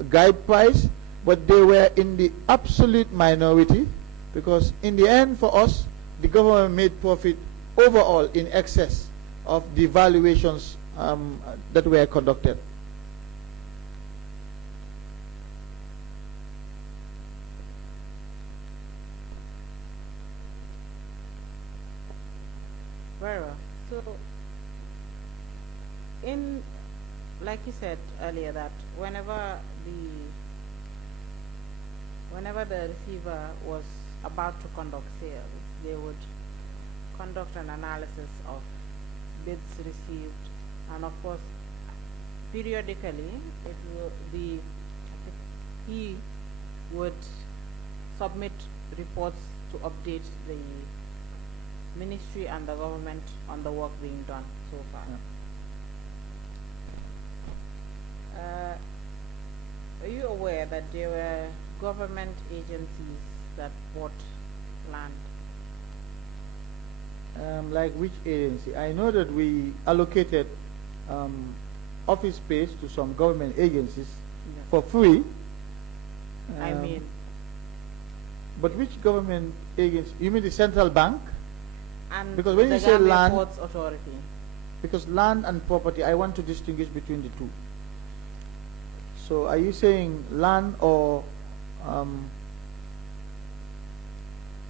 guide price, but they were in the absolute minority, because in the end for us, the government made profit overall in excess of the valuations that were conducted. Very well. So, like you said earlier, that whenever the receiver was about to conduct sales, they would conduct an analysis of bids received, and of course, periodically, he would submit reports to update the ministry and the government on the work being done so far. Yeah. Are you aware that there were government agencies that bought land? Like which agency? I know that we allocated office space to some government agencies for free. I mean, but which government agency? You mean the central bank? and Because when the you say Gambia land- Ports Authority. Because land and property, I want to distinguish between the two. So are you saying land or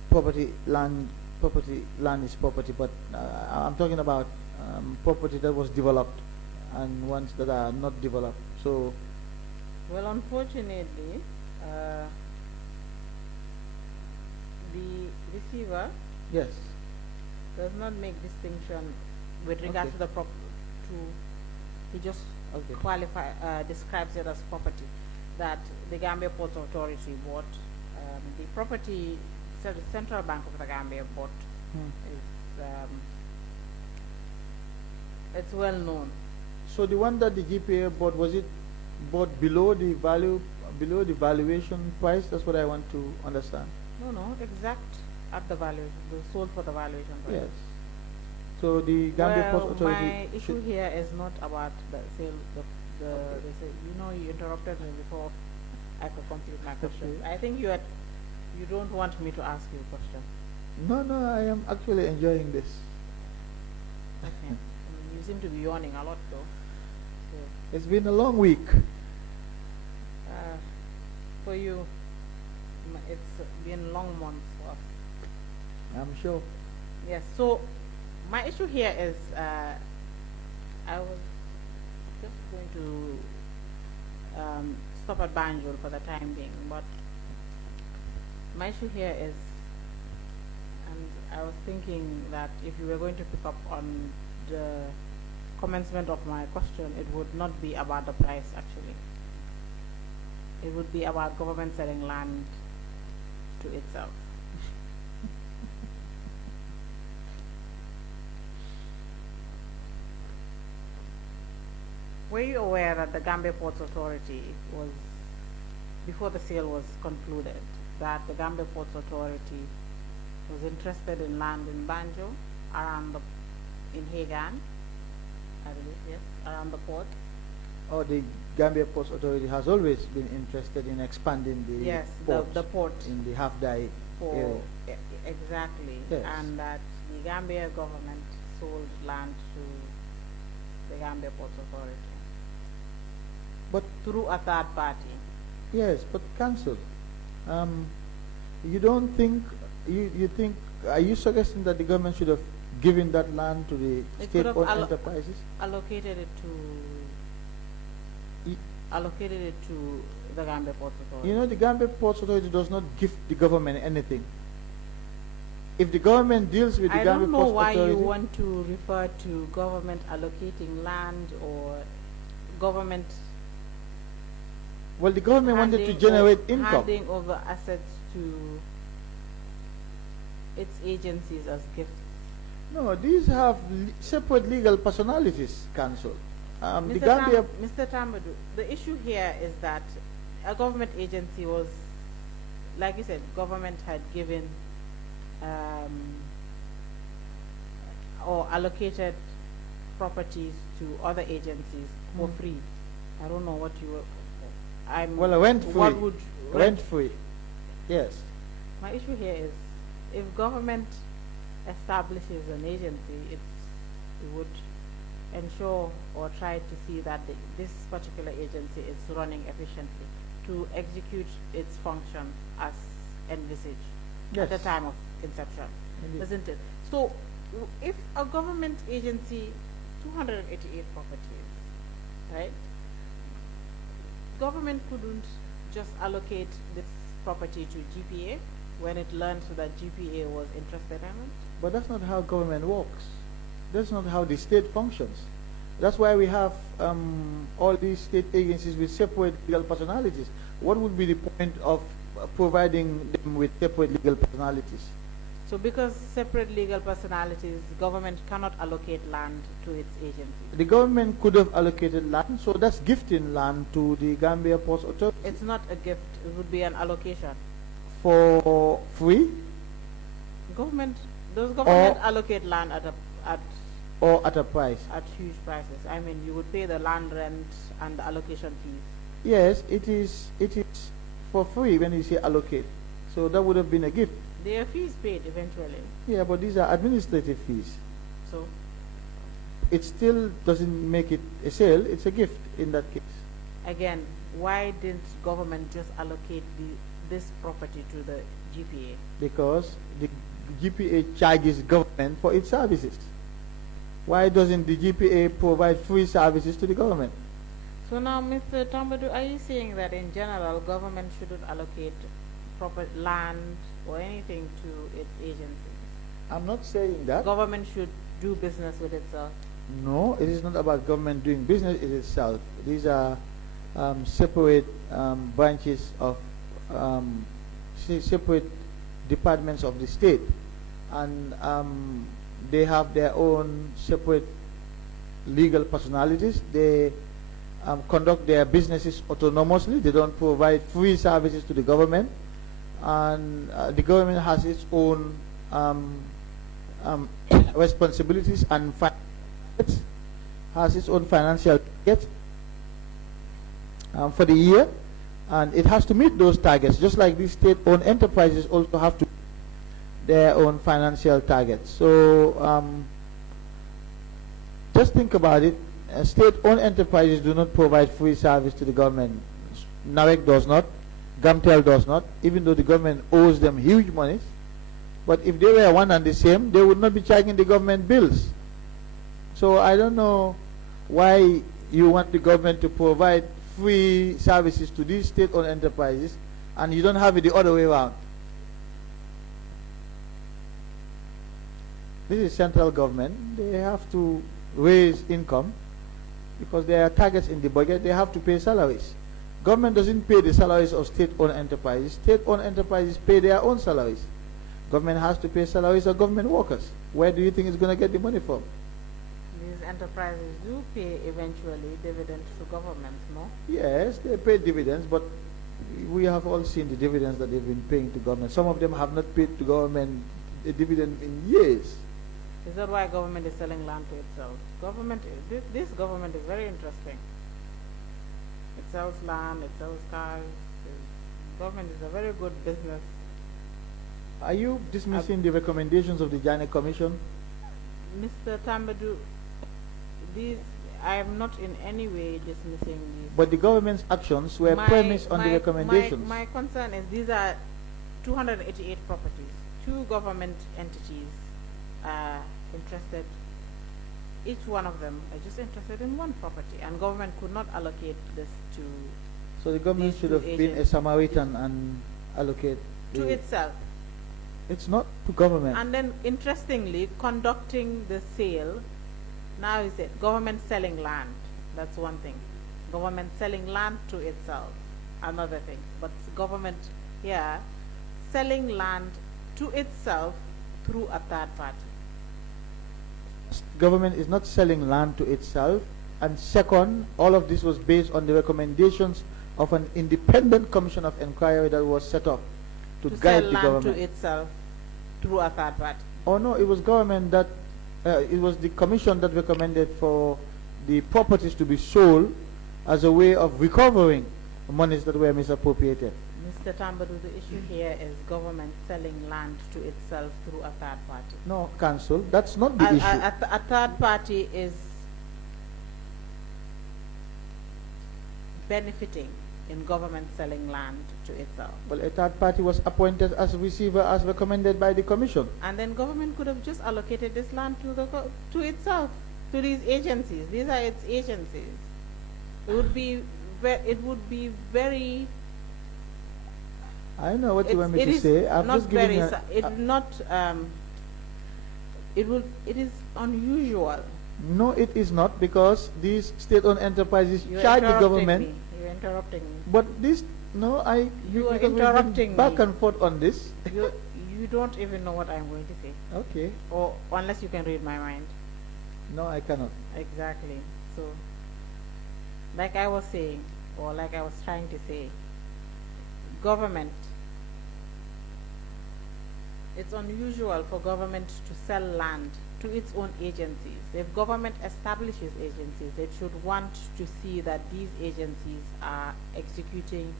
property? Land is property, but I'm talking about property that was developed and ones that are not developed. So Well, unfortunately, the receiver yes, does not make distinction with regards Okay. to he just okay, describes it as property that the Gambia Ports Authority bought. The property, so the Central Bank of the Gambia bought is it's well known. So the one that the GPA bought, was it bought below the valuation price? That's what I want to understand. No, exact at the valuation, sold for the valuation price. Yes. So the Gambia Well, Ports Authority my issue should- here is not about the sale. They say, you interrupted me before I could complete my question. Okay. I think you don't want me to ask you a question. No, I am actually enjoying this. Okay. You seem to be yawning a lot, though. So, It's been a long week. for you, it's been long months. For us. I'm sure. Yes. So, my issue here is I was just going to stop at Banjul for the time being, but my issue here is, and I was thinking that if you were going to pick up on the commencement of my question, it would not be about the price actually. It would be about government selling land to itself. Were you aware that the Gambia Ports Authority was, before the sale was concluded, that the Gambia Ports Authority was interested in land in Banjo, in Hagan, I believe, yes, around the port? Oh, the Gambia Ports Authority has always been interested in expanding the Yes, ports the port in the half-die area. exactly, Yes. and that the Gambia government sold land to the Gambia Ports Authority. But Through a third party. yes, but council, you don't think you think? Are you suggesting that the government should have given that land to the It could have state-owned enterprises? allocated it to the Gambia Ports Authority. You know, the Gambia Ports Authority does not give the government anything. If the government deals with the I Gambia don't know Ports why Authority, you want to refer to government allocating land or government well, the government wanted to handing generate o- income. handing over assets to its agencies as gifts. No, these have separate legal personalities, council. The Gambia, Mr. Tambadou, the issue here is that a government agency was, like you said, government had given or allocated properties to other agencies for free. I don't know what you were, Well, rent free. What would Rent free. Yes. my issue here is, if government establishes an agency, it would ensure or try to see that this particular agency is running efficiently to execute its functions as envisaged at the Yes. time of inception, Indeed. isn't it? So, if a government agency, 288 properties, right? Government couldn't just allocate this property to GPA when it learned that GPA was interested in it? But that's not how government works. That's not how the state functions. That's why we have all these state agencies with separate legal personalities. What would be the point of providing them with separate legal personalities? So because separate legal personalities, government cannot allocate land to its agency. The government could have allocated land, so that's gifting land to the Gambia Ports Authority It's not a gift, it would be an allocation. for free Does government allocate land or at a price. at huge prices? I mean, you would pay the land rent and the allocation fees. Yes, it is for free when you say allocate. So that would have been a gift. Their fees paid eventually. Yeah, but these are administrative fees. So It still doesn't make it a sale, it's a gift in that case. again, why didn't government just allocate this property to the GPA? Because the GPA charges government for its services. Why doesn't the GPA provide free services to the government? So now, Mr. Tambadou, are you saying that in general, government shouldn't allocate proper land or anything to its agencies? I'm not saying that. Government should do business with itself. No, it is not about government doing business in itself. These are separate branches of separate departments of the state, and they have their own separate legal personalities. They conduct their businesses autonomously. They don't provide free services to the government, and the government has its own responsibilities and has its own financial targets for the year, and it has to meet those targets, just like these state-owned enterprises also have to meet their own financial targets. So just think about it. State-owned enterprises do not provide free service to the government. NAREC does not, GAMTEL does not, even though the government owes them huge monies. But if they were one and the same, they would not be charging the government bills. So I don't know why you want the government to provide free services to these state-owned enterprises and you don't have it the other way around. This is central government. They have to raise income because there are targets in the budget. They have to pay salaries. Government doesn't pay the salaries of state-owned enterprises. State-owned enterprises pay their own salaries. Government has to pay salaries of government workers. Where do you think it's going to get the money from? These enterprises do pay eventually dividends to government, no? Yes, they pay dividends, but we have all seen the dividends that they've been paying to government. Some of them have not paid to government a dividend in years. Is that why government is selling land to itself? This government is very interesting. It sells land, it sells cars. Government is a very good business. Are you dismissing the recommendations of the Janneh Commission? Mr. Tambadou, I am not in any way dismissing these. But the government's actions were premised on the recommendations. My concern is these are 288 properties. Two government entities are interested. Each one of them are just interested in one property, and government could not allocate this to So the government these should two have been a agents. Samaritan and allocate To itself. It's not to government. And then, interestingly, conducting the sale, now is it government selling land? That's one thing. Government selling land to itself, another thing. But government here selling land to itself through a third party. Government is not selling land to itself. And second, all of this was based on the recommendations of an independent commission of inquiry that was set up to guide sell the land government. to itself through a third party. Oh no, it was government that, it was the commission that recommended for the properties to be sold as a way of recovering monies that were misappropriated? Mr. Tambadou, the issue here is government selling land to itself through a third party. No, Council, that's not the issue. A third party is benefiting in government selling land to itself. Well, a third party was appointed as receiver as recommended by the Commission. And then government could have just allocated this land to itself, to these agencies. These are its agencies. It would be very. I know what you want me to say. I'm not just giving it is unusual. No, it is not, because these state-owned enterprises You're charge the interrupting government. me. You're interrupting me. But this, no, You are because we've been interrupting back me. and forth on this. You don't even know what I'm going to say. Okay. Or unless you can read my mind. No, I cannot. Exactly. So, like I was saying, or like I was trying to say, government, it's unusual for government to sell land to its own agencies. If government establishes agencies, it should want to see that these agencies are executing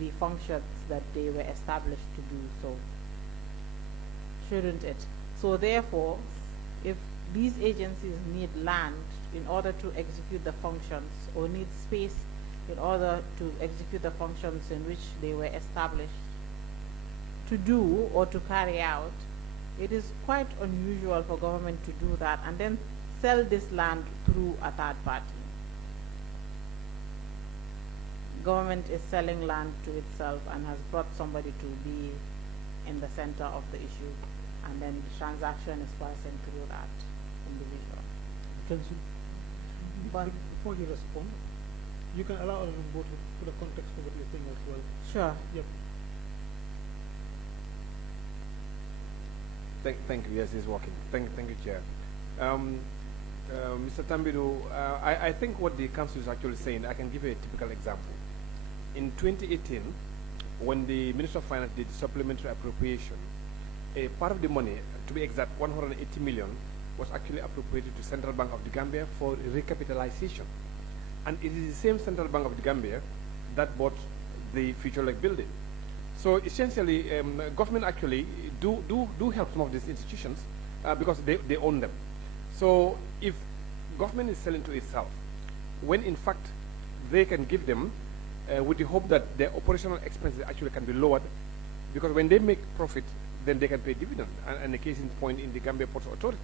the functions that they were established to do so. Shouldn't it? So therefore, if these agencies need land in order to execute the functions, or need space in order to execute the functions in which they were established to do or to carry out, it is quite unusual for government to do that and then sell this land through a third party. Government is selling land to itself and has brought somebody to be in the center of the issue, and then the transaction is passing through that individual. Council, before you respond, you can allow us to put a context to what you're saying as well. Sure. Yep. Thank you. Yes, it's working. Thank you, Chair. Mr. Tambadou, I think what the council is actually saying, I can give you a typical example. In 2018, when the Minister of Finance did supplementary appropriation, a part of the money, to be exact, 180 million, was actually appropriated to Central Bank of the Gambia for recapitalization. And it is the same Central Bank of the Gambia that bought the Future Lake building. So essentially, government actually do help some of these institutions because they own them. So if government is selling to itself, when in fact they can give them with the hope that their operational expenses actually can be lowered, because when they make profit, then they can pay dividend. And the case in point in the Gambia Ports Authority.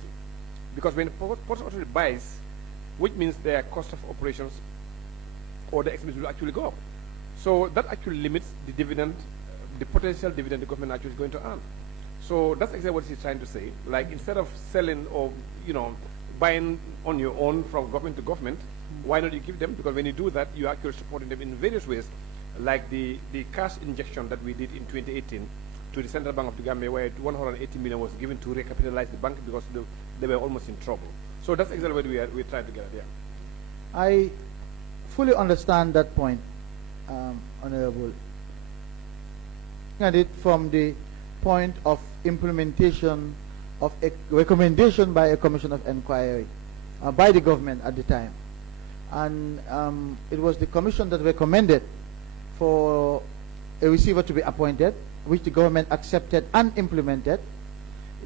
Because when the Ports Authority buys, which means their cost of operations or the expenses will actually go up. So that actually limits the dividend, the potential dividend the government actually is going to earn. So that's exactly what he's trying to say. Like, instead of selling or buying on your own from government to government, why not you give them? Because when you do that, you're actually supporting them in various ways, like the cash injection that we did in 2018 to the Central Bank of the Gambia, where 180 million was given to recapitalize the bank because they were almost in trouble. So that's exactly what we're trying to get at. Yeah. I fully understand that point, Honorable. And it from the point of implementation of a recommendation by a commission of inquiry by the government at the time. And it was the commission that recommended for a receiver to be appointed, which the government accepted and implemented.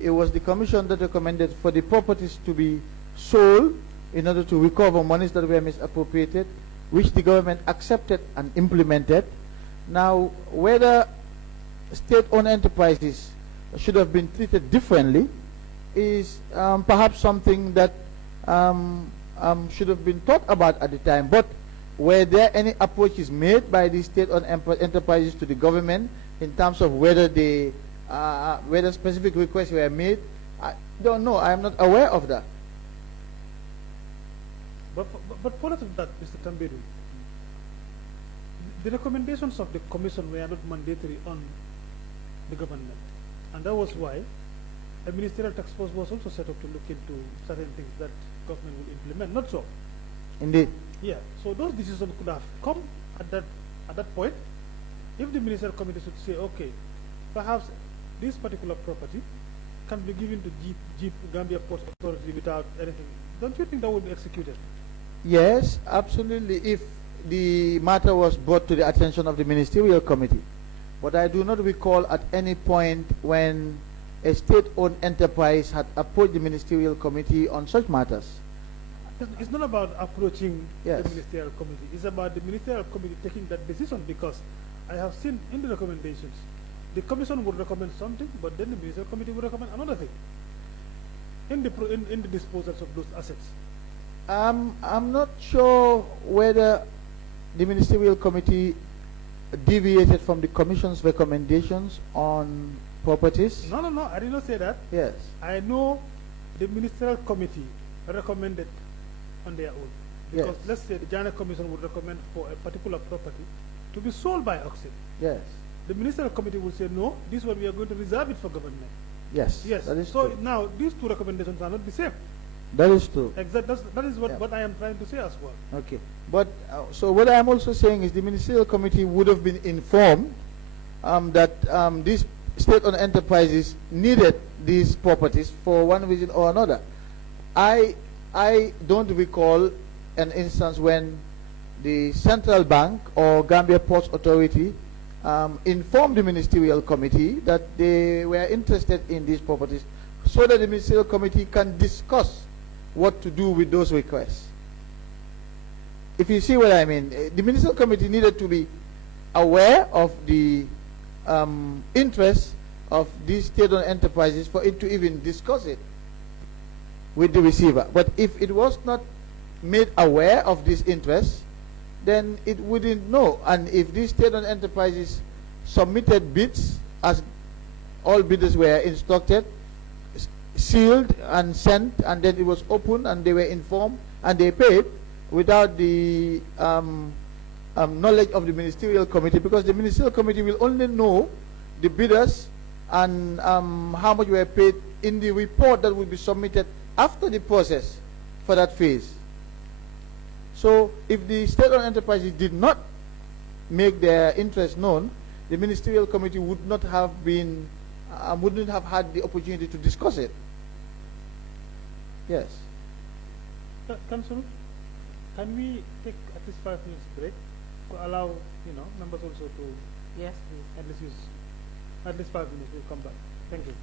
It was the commission that recommended for the properties to be sold in order to recover monies that were misappropriated, which the government accepted and implemented. Now, whether state-owned enterprises should have been treated differently is perhaps something that should have been thought about at the time. But were there any approaches made by the state-owned enterprises to the government in terms of whether whether specific requests were made? I don't know. I am not aware of that. But follow to that, Mr. Tambadou, the recommendations of the commission were not mandatory on the government, and that was why a ministerial task force was also set up to look into certain things that government will implement. Not so. Indeed. Yeah. So those decisions could have come at that point, if the ministerial committee should say, okay, perhaps this particular property can be given to Jeep Gambia Port Authority without anything. Don't you think that would be executed? Yes, absolutely. If the matter was brought to the attention of the ministerial committee, but I do not recall at any point when a state-owned enterprise had approached the ministerial committee on such matters. It's not about approaching Yes. the ministerial committee. It's about the ministerial committee taking that decision, because I have seen in the recommendations, the commission would recommend something, but then the ministerial committee would recommend another thing in the disposals of those assets. I'm not sure whether the ministerial committee deviated from the commission's recommendations on properties. No, I did not say that. Yes. I know the ministerial committee recommended on their own. Because Yes. let's say the Janneh Commission would recommend for a particular property to be sold by auction. Yes. The ministerial committee will say, no, this one we are going to reserve it for government. Yes. Yes. That is So true. now these two recommendations are not the same. That is true. That is what, Yeah. what I am trying to say as well. Okay. But so what I am also saying is the ministerial committee would have been informed that these state-owned enterprises needed these properties for one reason or another. I don't recall an instance when the central bank or Gambia Ports Authority informed the ministerial committee that they were interested in these properties, so that the ministerial committee can discuss what to do with those requests. If you see what I mean, the ministerial committee needed to be aware of the interests of these state-owned enterprises for it to even discuss it with the receiver. But if it was not made aware of these interests, then it wouldn't know. And if these state-owned enterprises submitted bids, as all bidders were instructed, sealed and sent, and then it was opened and they were informed and they paid without the knowledge of the ministerial committee, because the ministerial committee will only know the bidders and how much were paid in the report that will be submitted after the process for that phase. So if the state-owned enterprises did not make their interest known, the ministerial committee would not have been wouldn't have had the opportunity to discuss it. Yes. Council, can we take at least 5 minutes break to allow members also to Yes, please. at least use at least 5 minutes? We'll come back. Thank you.